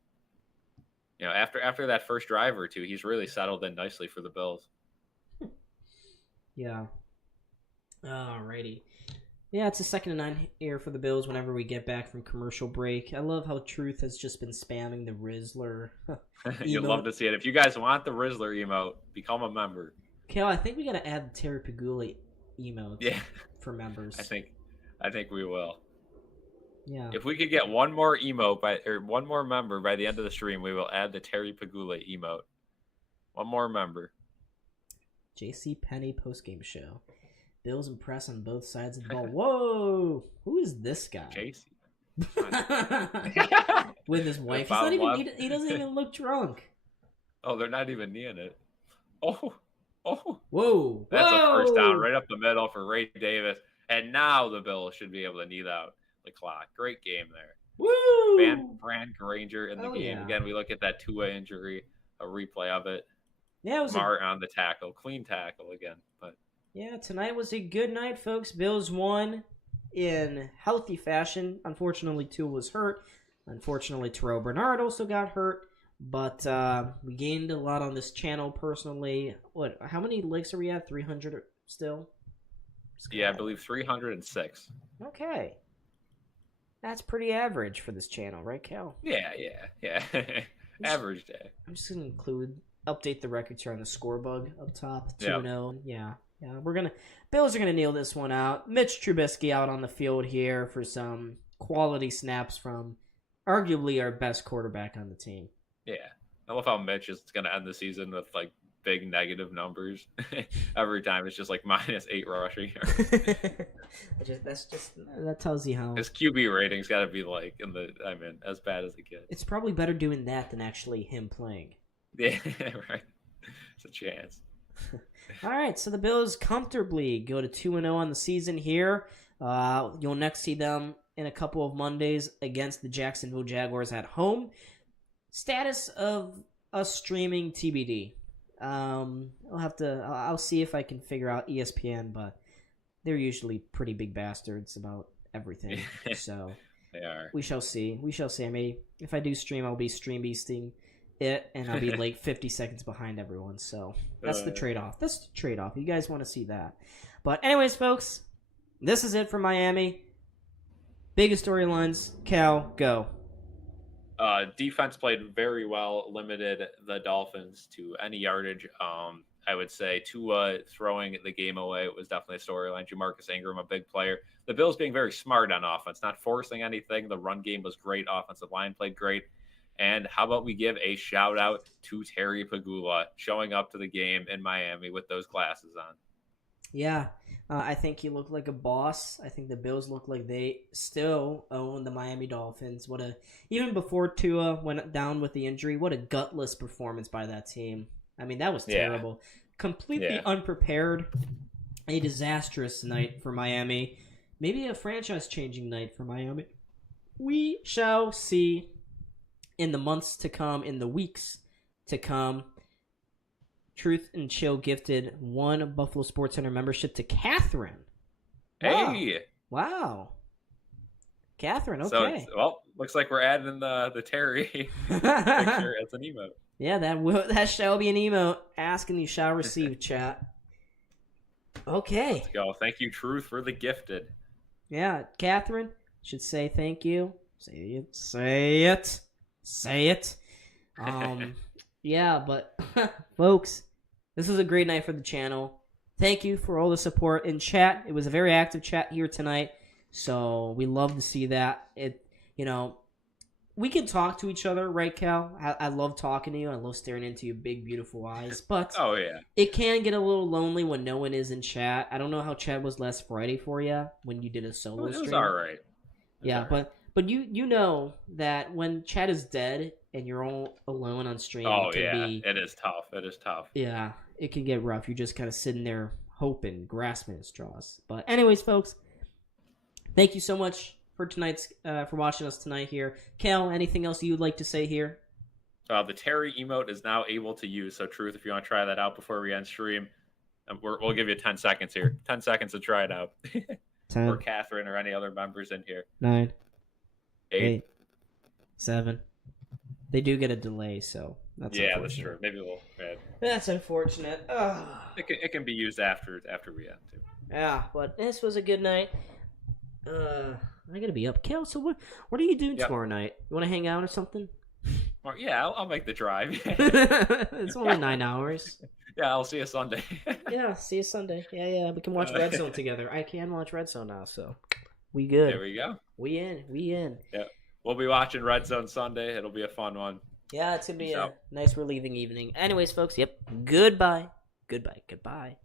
after that first drive or two, he's really settled in nicely for the Bills. Yeah. Alrighty. Yeah, it's a 2nd and 9 here for the Bills whenever we get back from commercial break. I love how Truth has just been spamming the Rizzler. You'd love to see it. If you guys want the Rizzler emote, become a member. Cal, I think we gotta add the Terry Pagula emotes for members. I think we will. Yeah. If we could get one more emote one more member by the end of the stream, we will add the Terry Pagula emote. One more member. JC Penny postgame show. Bills impress on both sides of the ball. Whoa! Who is this guy? JC. With his wife. He doesn't even look drunk. Oh, they're not even near it. Oh. Whoa. That's a first down right up the middle for Ray Davis. And now the Bills should be able to knee out the clock. Great game there. Woo! Brand Granger in the game. Yeah. Again, we look at that Tua injury, a replay of it. Yeah, it was Smart on the tackle. Clean tackle again. But yeah, tonight was a good night, folks. Bills won in healthy fashion. Unfortunately, Tua was hurt. Unfortunately, Terrell Bernard also got hurt. But we gained a lot on this channel personally. How many likes are we at? 300 still? Yeah, I believe 306. Okay. That's pretty average for this channel, right, Cal? Yeah. Average day. I'm just going to update the records here on the score bug up top. 2-0. Yeah. Bills are going to kneel this one out. Mitch Trubisky out on the field here for some quality snaps from arguably our best quarterback on the team. Yeah. I love how Mitch is going to end the season with like big negative numbers every time. It's just like -8 rushing yards. That tells you how his QB rating's got to be like as bad as it gets. It's probably better doing that than actually him playing. Yeah, right. It's a chance. All right, so the Bills comfortably go to 2-0 on the season here. You'll next see them in a couple of Mondays against the Jacksonville Jaguars at home. Status of us streaming TBD. I'll see if I can figure out ESPN, but they're usually pretty big bastards about everything. So they are. We shall see. I mean, if I do stream, I'll be stream beasting it, and I'll be like 50 seconds behind everyone. So that's the trade-off. You guys want to see that. But anyways, folks, this is it for Miami. Biggest storylines. Cal, go. Defense played very well, limited the Dolphins to any yardage. I would say Tua throwing the game away was definitely a storyline. Jamarcus Ingram, a big player. The Bills being very smart on offense, not forcing anything. The run game was great. Offensive line played great. And how about we give a shout out to Terry Pagula showing up to the game in Miami with those glasses on. Yeah, I think he looked like a boss. I think the Bills look like they still own the Miami Dolphins. Even before Tua went down with the injury, what a gutless performance by that team. I mean, that was terrible. Completely unprepared. A disastrous night for Miami. Maybe a franchise-changing night for Miami. We shall see. in the months to come, in the weeks to come. Truth and Chill gifted 1 Buffalo SportsCenter membership to Catherine. Wow. Hey. Wow. Catherine, okay. So, well, looks like we're adding the Terry picture as an emote. Yeah, that shall be an emote. Ask and you shall receive, chat. Okay. Let's go. Thank you, Truth, for the gifted. Yeah, Catherine should say thank you. Say it. Say it. Say it. Yeah, but folks, this was a great night for the channel. Thank you for all the support in chat. It was a very active chat here tonight, so we love to see that. We can talk to each other, right, Cal? I love talking to you. I love staring into your big, beautiful eyes. But oh yeah, it can get a little lonely when no one is in chat. I don't know how chat was last Friday for you when you did a solo stream. It was all right. Yeah, but you know that when chat is dead and you're all alone on stream, it is tough. It is tough. Yeah, it can get rough. You're just kind of sitting there hoping, grasping at straws. But anyways, folks, thank you so much for watching us tonight here. Cal, anything else you'd like to say here? The Terry emote is now able to use. So, Truth, if you want to try that out before we end stream, we'll give you 10 seconds here. 10 seconds to try it out. 10. Or Catherine or any other members in here. 9. 8. 7. They do get a delay, so that's that's true. Maybe we'll. That's unfortunate. It can be used after we end too. Yeah, but this was a good night. I gotta be up. Kel, so what are you doing tomorrow night? You want to hang out or something? Well, yeah, I'll make the drive. It's only 9 hours. Yeah, I'll see you Sunday. Yeah, see you Sunday. Yeah, we can watch Red Zone together. I can watch Red Zone now, so we good. There we go. We in. Yeah, we'll be watching Red Zone Sunday. It'll be a fun one. Yeah, it's gonna be a nice relieving evening. Anyways, folks, goodbye.